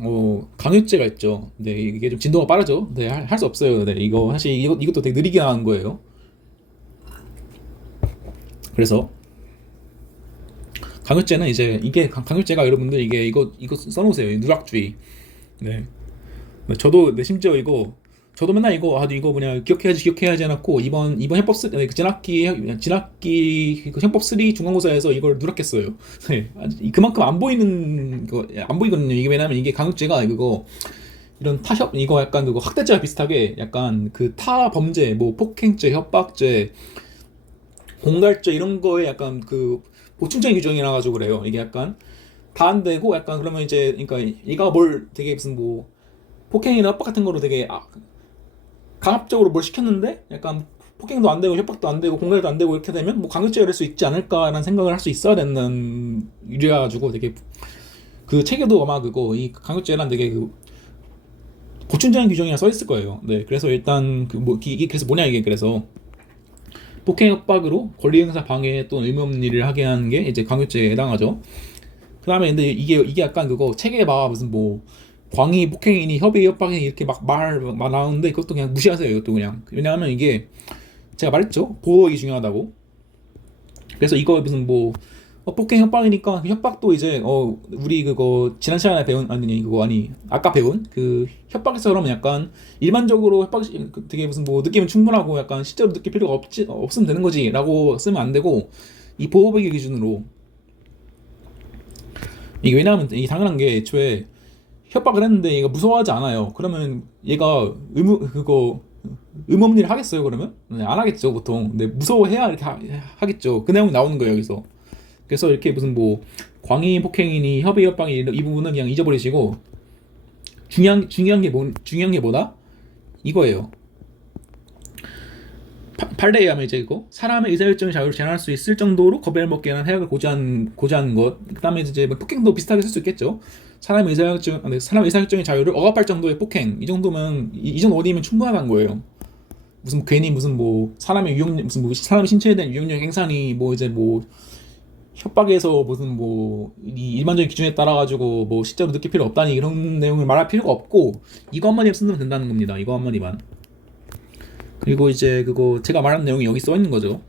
강요죄가 있죠. 네, 이게 좀 진도가 빠르죠. 네, 할 수 없어요. 네, 이거 사실 이것도 되게 느리게 나온 거예요. 그래서 강요죄는 이제 이게 강요죄가 여러분들 이거 써놓으세요. 누락주의. 네. 저도 심지어 저도 맨날 이거 그냥 기억해야지 해놓고 이번 협법 진학기 그 협법 3 중간고사에서 이걸 누락했어요. 네, 그만큼 안 보이거든요. 이게 왜냐면 이게 강요죄가 이런 이거 약간 학대죄와 비슷하게 약간 그 타 범죄 뭐 폭행죄, 협박죄, 공갈죄 이런 거에 약간 그 보충적인 규정이라 가지고 그래요. 이게 약간 다 안 되고 약간 그러면 이제 그러니까 얘가 뭘 되게 무슨 뭐 폭행이나 협박 같은 거로 되게 강압적으로 뭘 시켰는데 약간 폭행도 안 되고 협박도 안 되고 공갈도 안 되고 이렇게 되면 뭐 강요죄가 될 수 있지 않을까라는 생각을 할 수 있어야 되는 유래야 가지고 되게 그 책에도 아마 이 강요죄란 되게 보충적인 규정이라 써 있을 거예요. 네, 그래서 일단 이게 그래서 뭐냐 이게 그래서 폭행 협박으로 권리 행사 방해 또는 의무 없는 일을 하게 하는 게 이제 강요죄에 해당하죠. 그다음에 근데 이게 약간 책에 막 무슨 뭐 광의 폭행이니 협의 협박이니 이렇게 막 나오는데 그것도 그냥 무시하세요. 이것도 그냥. 왜냐하면 이게 제가 말했죠. 보호하기 중요하다고. 그래서 이거 무슨 뭐 폭행 협박이니까 협박도 이제 우리 지난 시간에 배운 아까 배운 그 협박에서 그러면 약간 일반적으로 협박 되게 무슨 뭐 느낌은 충분하고 약간 실제로 느낄 필요가 없으면 되는 거지라고 쓰면 안 되고 이 보호하기 기준으로 이게 왜냐하면 이 당연한 게 애초에 협박을 했는데 얘가 무서워하지 않아요. 그러면 얘가 의무 없는 일을 하겠어요? 그러면 네, 안 하겠죠 보통. 근데 무서워해야 이렇게 하겠죠. 그 내용이 나오는 거예요 여기서. 그래서 이렇게 무슨 뭐 광의 폭행이니 협의 협박이 이 부분은 그냥 잊어버리시고 중요한 게 뭐다? 이거예요. 판례에 의하면 이제 사람의 의사결정의 자유를 제한할 수 있을 정도로 겁을 먹게 하는 해악을 고지한 것. 그다음에 이제 뭐 폭행도 비슷하게 쓸 수 있겠죠. 사람의 의사결정의 자유를 억압할 정도의 폭행 이 정도면 이 정도 어디면 충분하다는 거예요. 괜히 무슨 뭐 사람의 신체에 대한 유용력 행사니 뭐 이제 뭐 협박에서 무슨 뭐 이 일반적인 기준에 따라 가지고 뭐 실제로 느낄 필요 없다니 이런 내용을 말할 필요가 없고 이거 한마디만 쓰면 된다는 겁니다. 이거 한마디만. 그리고 이제 그거 제가 말한 내용이 여기 써 있는 거죠.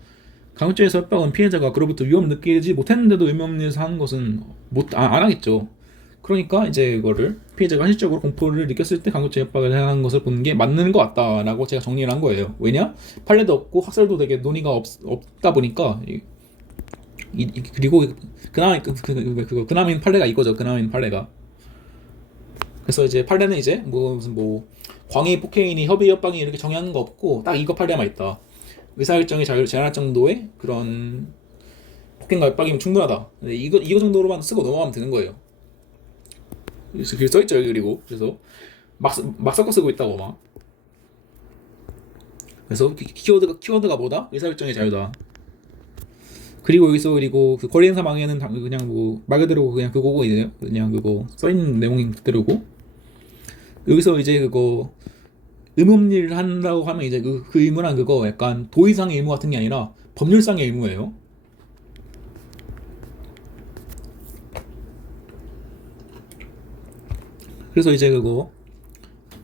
강요죄에서 협박은 피해자가 그로부터 위험을 느끼지 못했는데도 의무 없는 일을 하는 것은 안 하겠죠. 그러니까 이제 이거를 피해자가 현실적으로 공포를 느꼈을 때 강요죄 협박을 하는 것을 보는 게 맞는 것 같다라고 제가 정리를 한 거예요. 왜냐? 판례도 없고 학설도 되게 논의가 없다 보니까 그리고 그나마 판례가 이거죠. 그나마 판례가. 그래서 이제 판례는 이제 뭐 무슨 뭐 광의 폭행이니 협의 협박이 이렇게 정의하는 거 없고 딱 이거 판례만 있다. 의사결정의 자유를 제한할 정도의 그런 폭행과 협박이면 충분하다. 이거 정도로만 쓰고 넘어가면 되는 거예요. 그래서 글 써있죠. 그리고 그래서 막 섞어 쓰고 있다고 막. 그래서 키워드가 뭐다? 의사결정의 자유다. 그리고 여기서 그리고 그 거리행사 망해는 그냥 뭐 말 그대로 그냥 그거고 이제요. 그냥 그거 써있는 내용인 그대로고. 여기서 이제 그거 의무업리를 한다고 하면 이제 그 의무란 그거 약간 도의상의 의무 같은 게 아니라 법률상의 의무예요. 그래서 이제 그거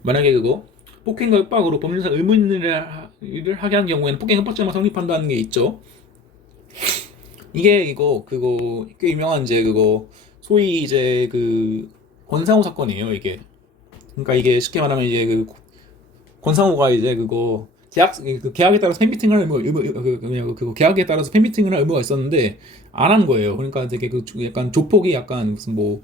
만약에 그거 폭행과 협박으로 법률상 의무일을 하게 한 경우에는 폭행 협박죄만 성립한다는 게 있죠. 이게 이거 그거 꽤 유명한 이제 그거 소위 이제 그 권상우 사건이에요. 이게 그러니까 이게 쉽게 말하면 이제 그 권상우가 이제 그거 계약에 따라서 팬미팅을 할 그 계약에 따라서 팬미팅을 할 의무가 있었는데 안 한 거예요. 그러니까 되게 그 약간 조폭이 약간 무슨 뭐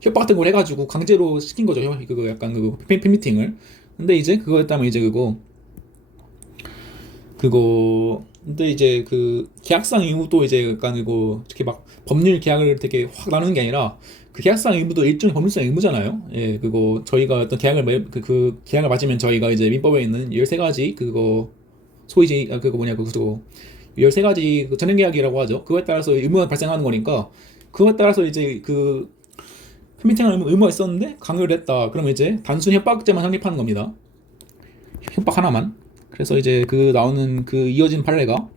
협박 같은 걸 해가지고 강제로 시킨 거죠. 그거 약간 그거 팬미팅을. 근데 이제 그거였다면 이제 그거 근데 이제 그 계약상 의무도 이제 약간 이거 이렇게 막 법률 계약을 되게 확 나누는 게 아니라 그 계약상 의무도 일종의 법률상 의무잖아요. 예, 그거 저희가 어떤 그 계약을 맞으면 저희가 이제 민법에 있는 13가지 그거 소위 그거 뭐냐 그거 13가지 그 전행 계약이라고 하죠. 그거에 따라서 의무가 발생하는 거니까 그거에 따라서 이제 그 팬미팅을 의무가 있었는데 강요를 했다. 그러면 이제 단순히 협박죄만 성립하는 겁니다. 협박 하나만. 그래서 이제 그 나오는 그 이어진 판례가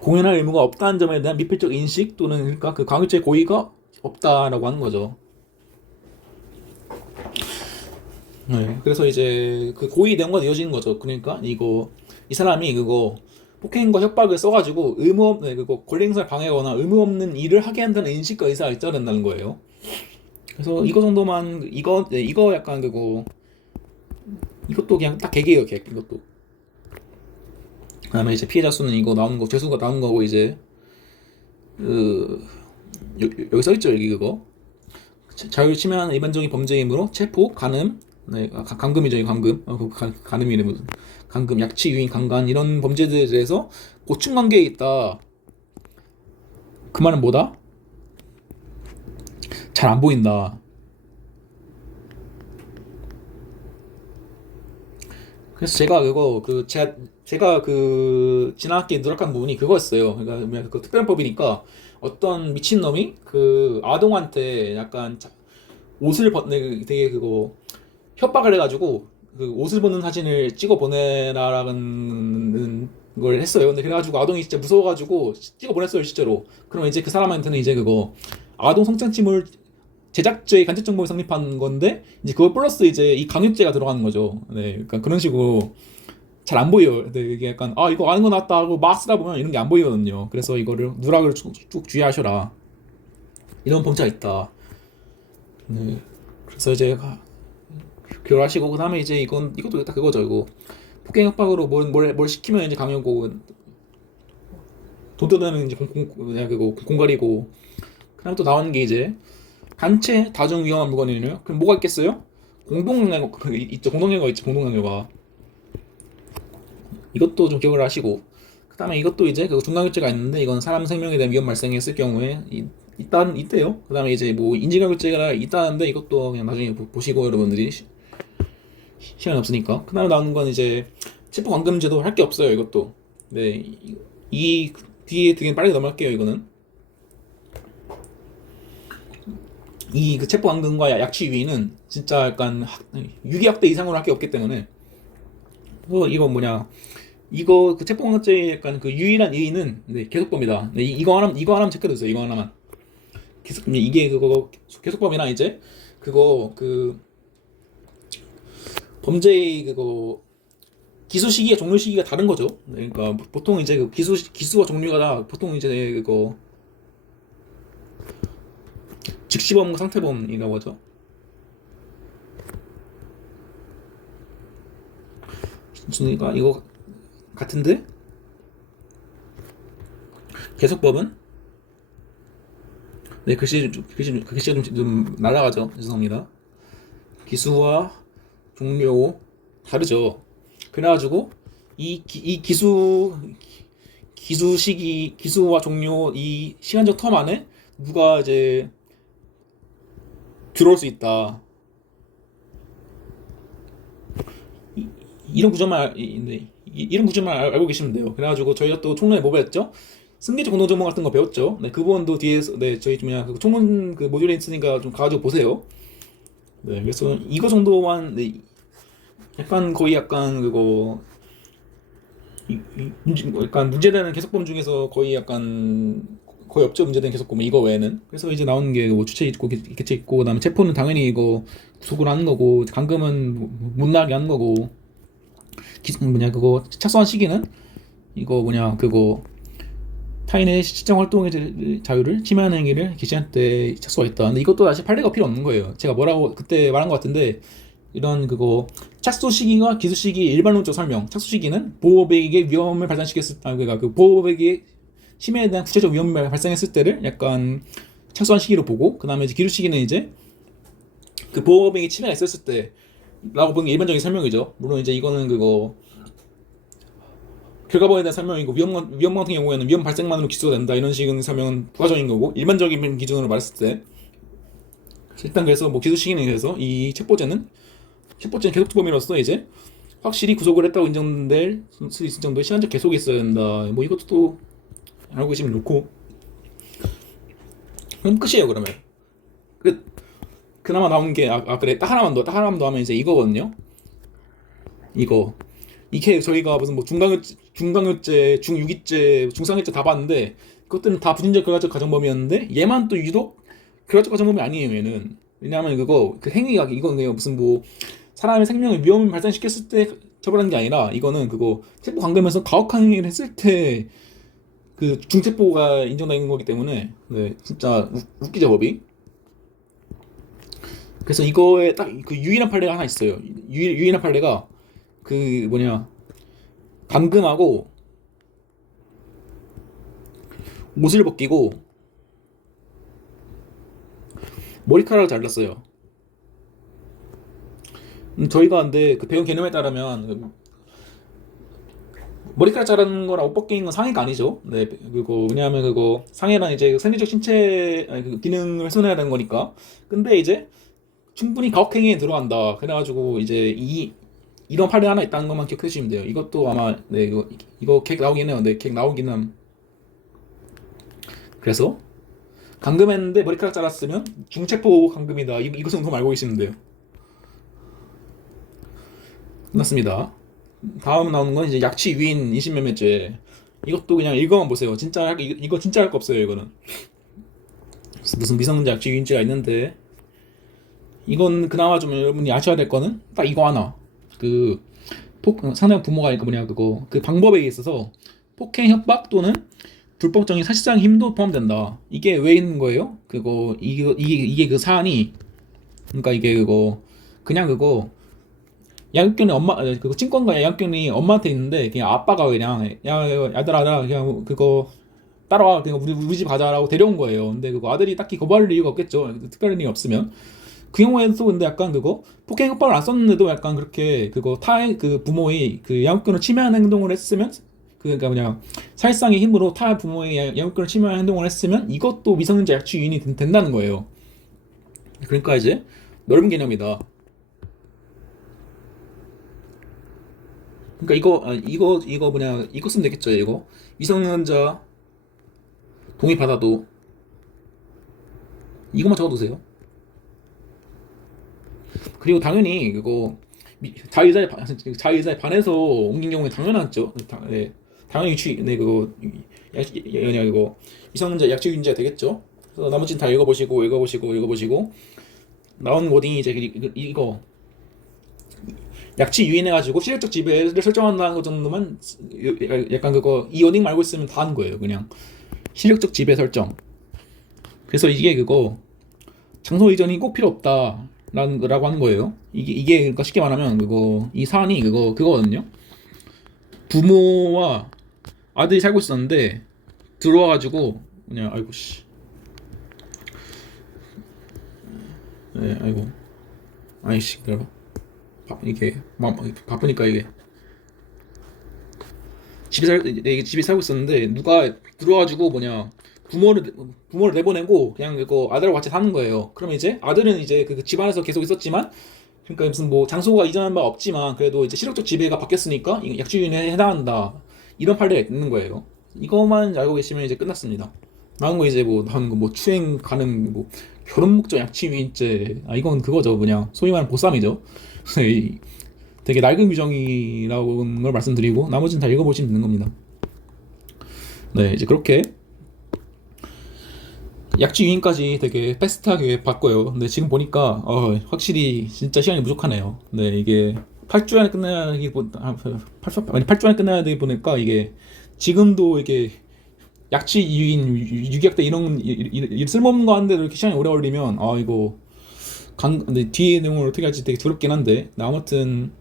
공연할 의무가 없다는 점에 대한 미필적 인식 또는 그러니까 그 강요죄 고의가 없다라고 하는 거죠. 네, 그래서 이제 그 고의 내용과 이어지는 거죠. 그러니까 이 사람이 그거 폭행과 협박을 써가지고 그거 권리행사를 방해하거나 의무 없는 일을 하게 한다는 인식과 의사가 있어야 된다는 거예요. 그래서 이거 정도만 이거 약간 이것도 그냥 딱 객이에요. 객 이것도. 그다음에 이제 피해자 수는 이거 나오는 거 죄수가 나오는 거고 이제 그 여기 써 있죠. 여기 그거 자유를 침해하는 일반적인 범죄이므로 체포, 간음, 네, 감금이죠. 감금. 간음이네 무슨 감금, 약취, 유인, 강간 이런 범죄들에 대해서 고충 관계에 있다. 그 말은 뭐다? 잘 안 보인다. 그래서 제가 그거 제가 그 지난 학기에 누락한 부분이 그거였어요. 그러니까 그 특별법이니까 어떤 미친 놈이 그 아동한테 약간 옷을 되게 그거 협박을 해가지고 그 옷을 벗는 사진을 찍어 보내라는 걸 했어요. 근데 그래가지고 아동이 진짜 무서워가지고 찍어 보냈어요 실제로. 그러면 이제 그 사람한테는 이제 그거 아동 성착취물 제작죄의 간접 정보를 성립한 건데 이제 그걸 플러스 이제 이 강요죄가 들어가는 거죠. 네, 그러니까 그런 식으로 잘 안 보여요. 근데 이게 약간 이거 아는 거 낫다 하고 막 쓰다 보면 이런 게 안 보이거든요. 그래서 이거를 누락을 쭉 주의하셔라. 이런 범죄가 있다. 네, 그래서 이제 교류하시고 그다음에 이제 이것도 딱 그거죠. 이거 폭행 협박으로 뭘 시키면 이제 강요고 돈 뜯으면 이제 그냥 그거 공갈이고 그다음 또 나오는 게 이제 단체 다중 위험한 물건이네요. 그럼 뭐가 있겠어요? 공동강요 있죠. 공동강요가 있죠. 공동강요가 이것도 좀 기억을 하시고 그다음에 이것도 이제 그 중강요죄가 있는데 이건 사람 생명에 대한 위험 발생했을 경우에 있대요. 그다음에 이제 뭐 인지강요죄가 있다는데 이것도 그냥 나중에 보시고 여러분들이 시간이 없으니까. 그다음에 나오는 건 이제 체포감금제도 할 게 없어요. 이것도. 네, 이 뒤에 되게 빠르게 넘어갈게요. 이거는 이 그 체포감금과 약취 유인은 진짜 약간 유기학대 이상으로 할 게 없기 때문에 이거 뭐냐 이거 그 체포강제의 약간 그 유일한 의의는 네, 계속범이다. 네, 이거 하나만 체크해두세요. 이거 하나만. 계속 이게 그거 계속범이나 이제 그거 그 범죄의 그거 기소 시기와 종료 시기가 다른 거죠. 네, 그러니까 보통 이제 그 기수와 종료가 다 보통 이제 그거 즉시범과 상태범이라고 하죠. 그러니까 이거 같은데 계속법은 네 글씨가 좀 날라가죠. 죄송합니다. 기수와 종료 다르죠. 그래가지고 이 기수 시기 기수와 종료 이 시간적 텀 안에 누가 이제 들어올 수 있다. 이런 구조만 이런 구조만 알고 계시면 돼요. 그래가지고 저희가 또 총론에 뭐 배웠죠? 승계적 공동정보 같은 거 배웠죠. 네, 그 부분도 뒤에서 네 저희 좀 그냥 그 총론 그 모듈에 있으니까 좀 가지고 보세요. 네, 그래서 이거 정도만 네, 약간 거의 약간 그거 약간 문제되는 계속범 중에서 거의 약간 거의 없죠. 문제되는 계속범 이거 외에는. 그래서 이제 나오는 게 뭐 주체 있고 개체 있고 그다음에 체포는 당연히 이거 구속을 하는 거고 감금은 못 나게 하는 거고 뭐냐 그거 착수한 시기는 이거 뭐냐 그거 타인의 시정 활동의 자유를 침해하는 행위를 개시할 때 착수가 있다. 근데 이것도 다시 판례가 필요 없는 거예요. 제가 뭐라고 그때 말한 것 같은데 이런 그거 착수 시기와 기수 시기 일반론적 설명. 착수 시기는 보호백에게 위험을 발생시켰을 그러니까 그 보호백의 침해에 대한 구체적 위험이 발생했을 때를 약간 착수한 시기로 보고 그 다음에 이제 기수 시기는 이제 그 보호백의 침해가 있었을 때라고 보는 게 일반적인 설명이죠. 물론 이제 이거는 그거 결과범에 대한 설명이고 위험 같은 경우에는 위험 발생만으로 기소가 된다 이런 식의 설명은 부가적인 거고 일반적인 기준으로 말했을 때 일단 그래서 뭐 기소 시기는 그래서 이 체포죄는 계속범위로서 이제 확실히 구속을 했다고 인정될 수 있을 정도의 시간적 계속이 있어야 된다. 뭐 이것도 또 알고 계시면 좋고 그럼 끝이에요. 그러면 끝. 그나마 나온 게 그래 딱 하나만 더 하면 이제 이거거든요. 이게 저희가 무슨 뭐 중강요죄, 중유기죄, 중상해죄 다 봤는데 그것들은 다 부진적 결과적 가정범위였는데 얘만 또 유독 결과적 가정범위 아니에요. 얘는 왜냐하면 그거 그 행위가 이거는 무슨 뭐 사람의 생명에 위험을 발생시켰을 때 처벌하는 게 아니라 이거는 그거 체포 감금에서 가혹한 행위를 했을 때 그 중체포가 인정되는 거기 때문에 네 진짜 웃기죠 법이. 그래서 이거에 딱 그 유일한 판례가 하나 있어요. 유일한 판례가 그 뭐냐 감금하고 옷을 벗기고 머리카락을 잘랐어요. 저희가 근데 그 배운 개념에 따르면 머리카락 자르는 거랑 옷 벗기는 건 상해가 아니죠. 네, 그거 왜냐하면 그거 상해란 이제 생리적 신체 아니, 그 기능을 훼손해야 되는 거니까. 근데 이제 충분히 가혹행위에 들어간다. 그래가지고 이제 이런 판례 하나 있다는 것만 기억해 주시면 돼요. 이것도 아마 네 이거 객 나오긴 해요. 네, 객 나오긴 함. 그래서 감금했는데 머리카락 잘랐으면 중체포 감금이다. 이거 정도 알고 계시면 돼요. 끝났습니다. 다음 나오는 건 이제 약취 유인 인신매매죄. 이것도 그냥 읽어만 보세요. 진짜 이거 진짜 할 거 없어요. 이거는 무슨 미성년자 약취 유인죄가 있는데 이건 그나마 좀 여러분이 아셔야 될 거는 딱 이거 하나. 그 상대방 부모가 아니까 뭐냐 그거 그 방법에 있어서 폭행, 협박 또는 불법적인 사실상 힘도 포함된다. 이게 왜 있는 거예요? 그거 이게 그 사안이 그러니까 이게 그거 그냥 그거 양육견이 그거 친권과 양육견이 엄마한테 있는데 그냥 아빠가 그냥 야 아들아 그냥 그거 따라와 그냥 우리 집 가자라고 데려온 거예요. 근데 그거 아들이 딱히 거부할 이유가 없겠죠. 특별한 일이 없으면. 그 경우에도 근데 약간 그거 폭행 협박을 안 썼는데도 약간 그렇게 그거 타의 그 부모의 그 양육권을 침해하는 행동을 했으면 그러니까 그냥 사실상의 힘으로 타 부모의 양육권을 침해하는 행동을 했으면 이것도 미성년자 약취 유인이 된다는 거예요. 그러니까 이제 넓은 개념이다. 그러니까 이거 뭐냐 이거 쓰면 되겠죠. 이거 미성년자 동의 받아도 이것만 적어두세요. 그리고 당연히 그거 자의사에 반해서 옮긴 경우에 당연하죠. 네, 당연히 네, 그거 이거 미성년자 약취유인자가 되겠죠. 그래서 나머지는 다 읽어보시고 나온 워딩이 이제 이거 약취 유인해가지고 시력적 지배를 설정한다는 것 정도만 약간 그거 이 워딩 말고 있으면 다 하는 거예요. 그냥 시력적 지배 설정. 그래서 이게 그거 장소 이전이 꼭 필요 없다라고 하는 거예요. 이게 그러니까 쉽게 말하면 그거 이 사안이 그거거든요. 부모와 아들이 살고 있었는데 들어와가지고 그냥 아이고 씨. 네, 아이고 아이씨 그래 이게 바쁘니까 이게 집에 살고 있었는데 누가 들어와가지고 부모를 내보내고 그냥 이거 아들하고 같이 사는 거예요. 그러면 이제 아들은 이제 그 집안에서 계속 있었지만 그러니까 무슨 뭐 장소가 이전한 바 없지만 그래도 이제 실효적 지배가 바뀌었으니까 약주인에 해당한다 이런 판례가 있는 거예요. 이것만 알고 계시면 이제 끝났습니다. 나온 거 이제 뭐 나오는 거 뭐 추행 가능 뭐 결혼 목적 약취유인죄 이건 그거죠. 그냥 소위 말하는 보쌈이죠. 되게 낡은 규정이라는 걸 말씀드리고 나머지는 다 읽어보시면 되는 겁니다. 네, 이제 그렇게 약취 유인까지 되게 패스트하게 봤고요. 근데 지금 보니까 확실히 진짜 시간이 부족하네요. 네, 이게 8주 안에 아니 8주 안에 끝나야 되기 보니까 이게 지금도 이게 약취 유인 유기약 때 이런 쓸모없는 거 하는데 이렇게 시간이 오래 걸리면 이거 근데 뒤에 내용을 어떻게 할지 되게 두렵긴 한데 아무튼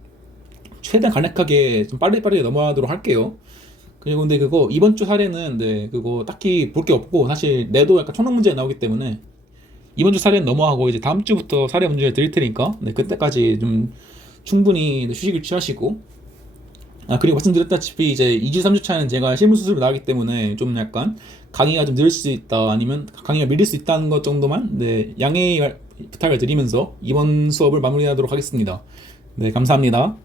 최대한 간략하게 좀 빨리빨리 넘어가도록 할게요. 그리고 근데 그거 이번 주 사례는 네 그거 딱히 볼 게 없고 사실 내도 약간 총론 문제 나오기 때문에 이번 주 사례는 넘어가고 이제 다음 주부터 사례 문제를 드릴 테니까 네 그때까지 좀 충분히 휴식을 취하시고 그리고 말씀드렸다시피 이제 2주 3주 차는 제가 실무 수술을 나가기 때문에 좀 약간 강의가 좀 늦을 수 있다 아니면 강의가 밀릴 수 있다는 것 정도만 네 양해 부탁을 드리면서 이번 수업을 마무리하도록 하겠습니다. 네 감사합니다.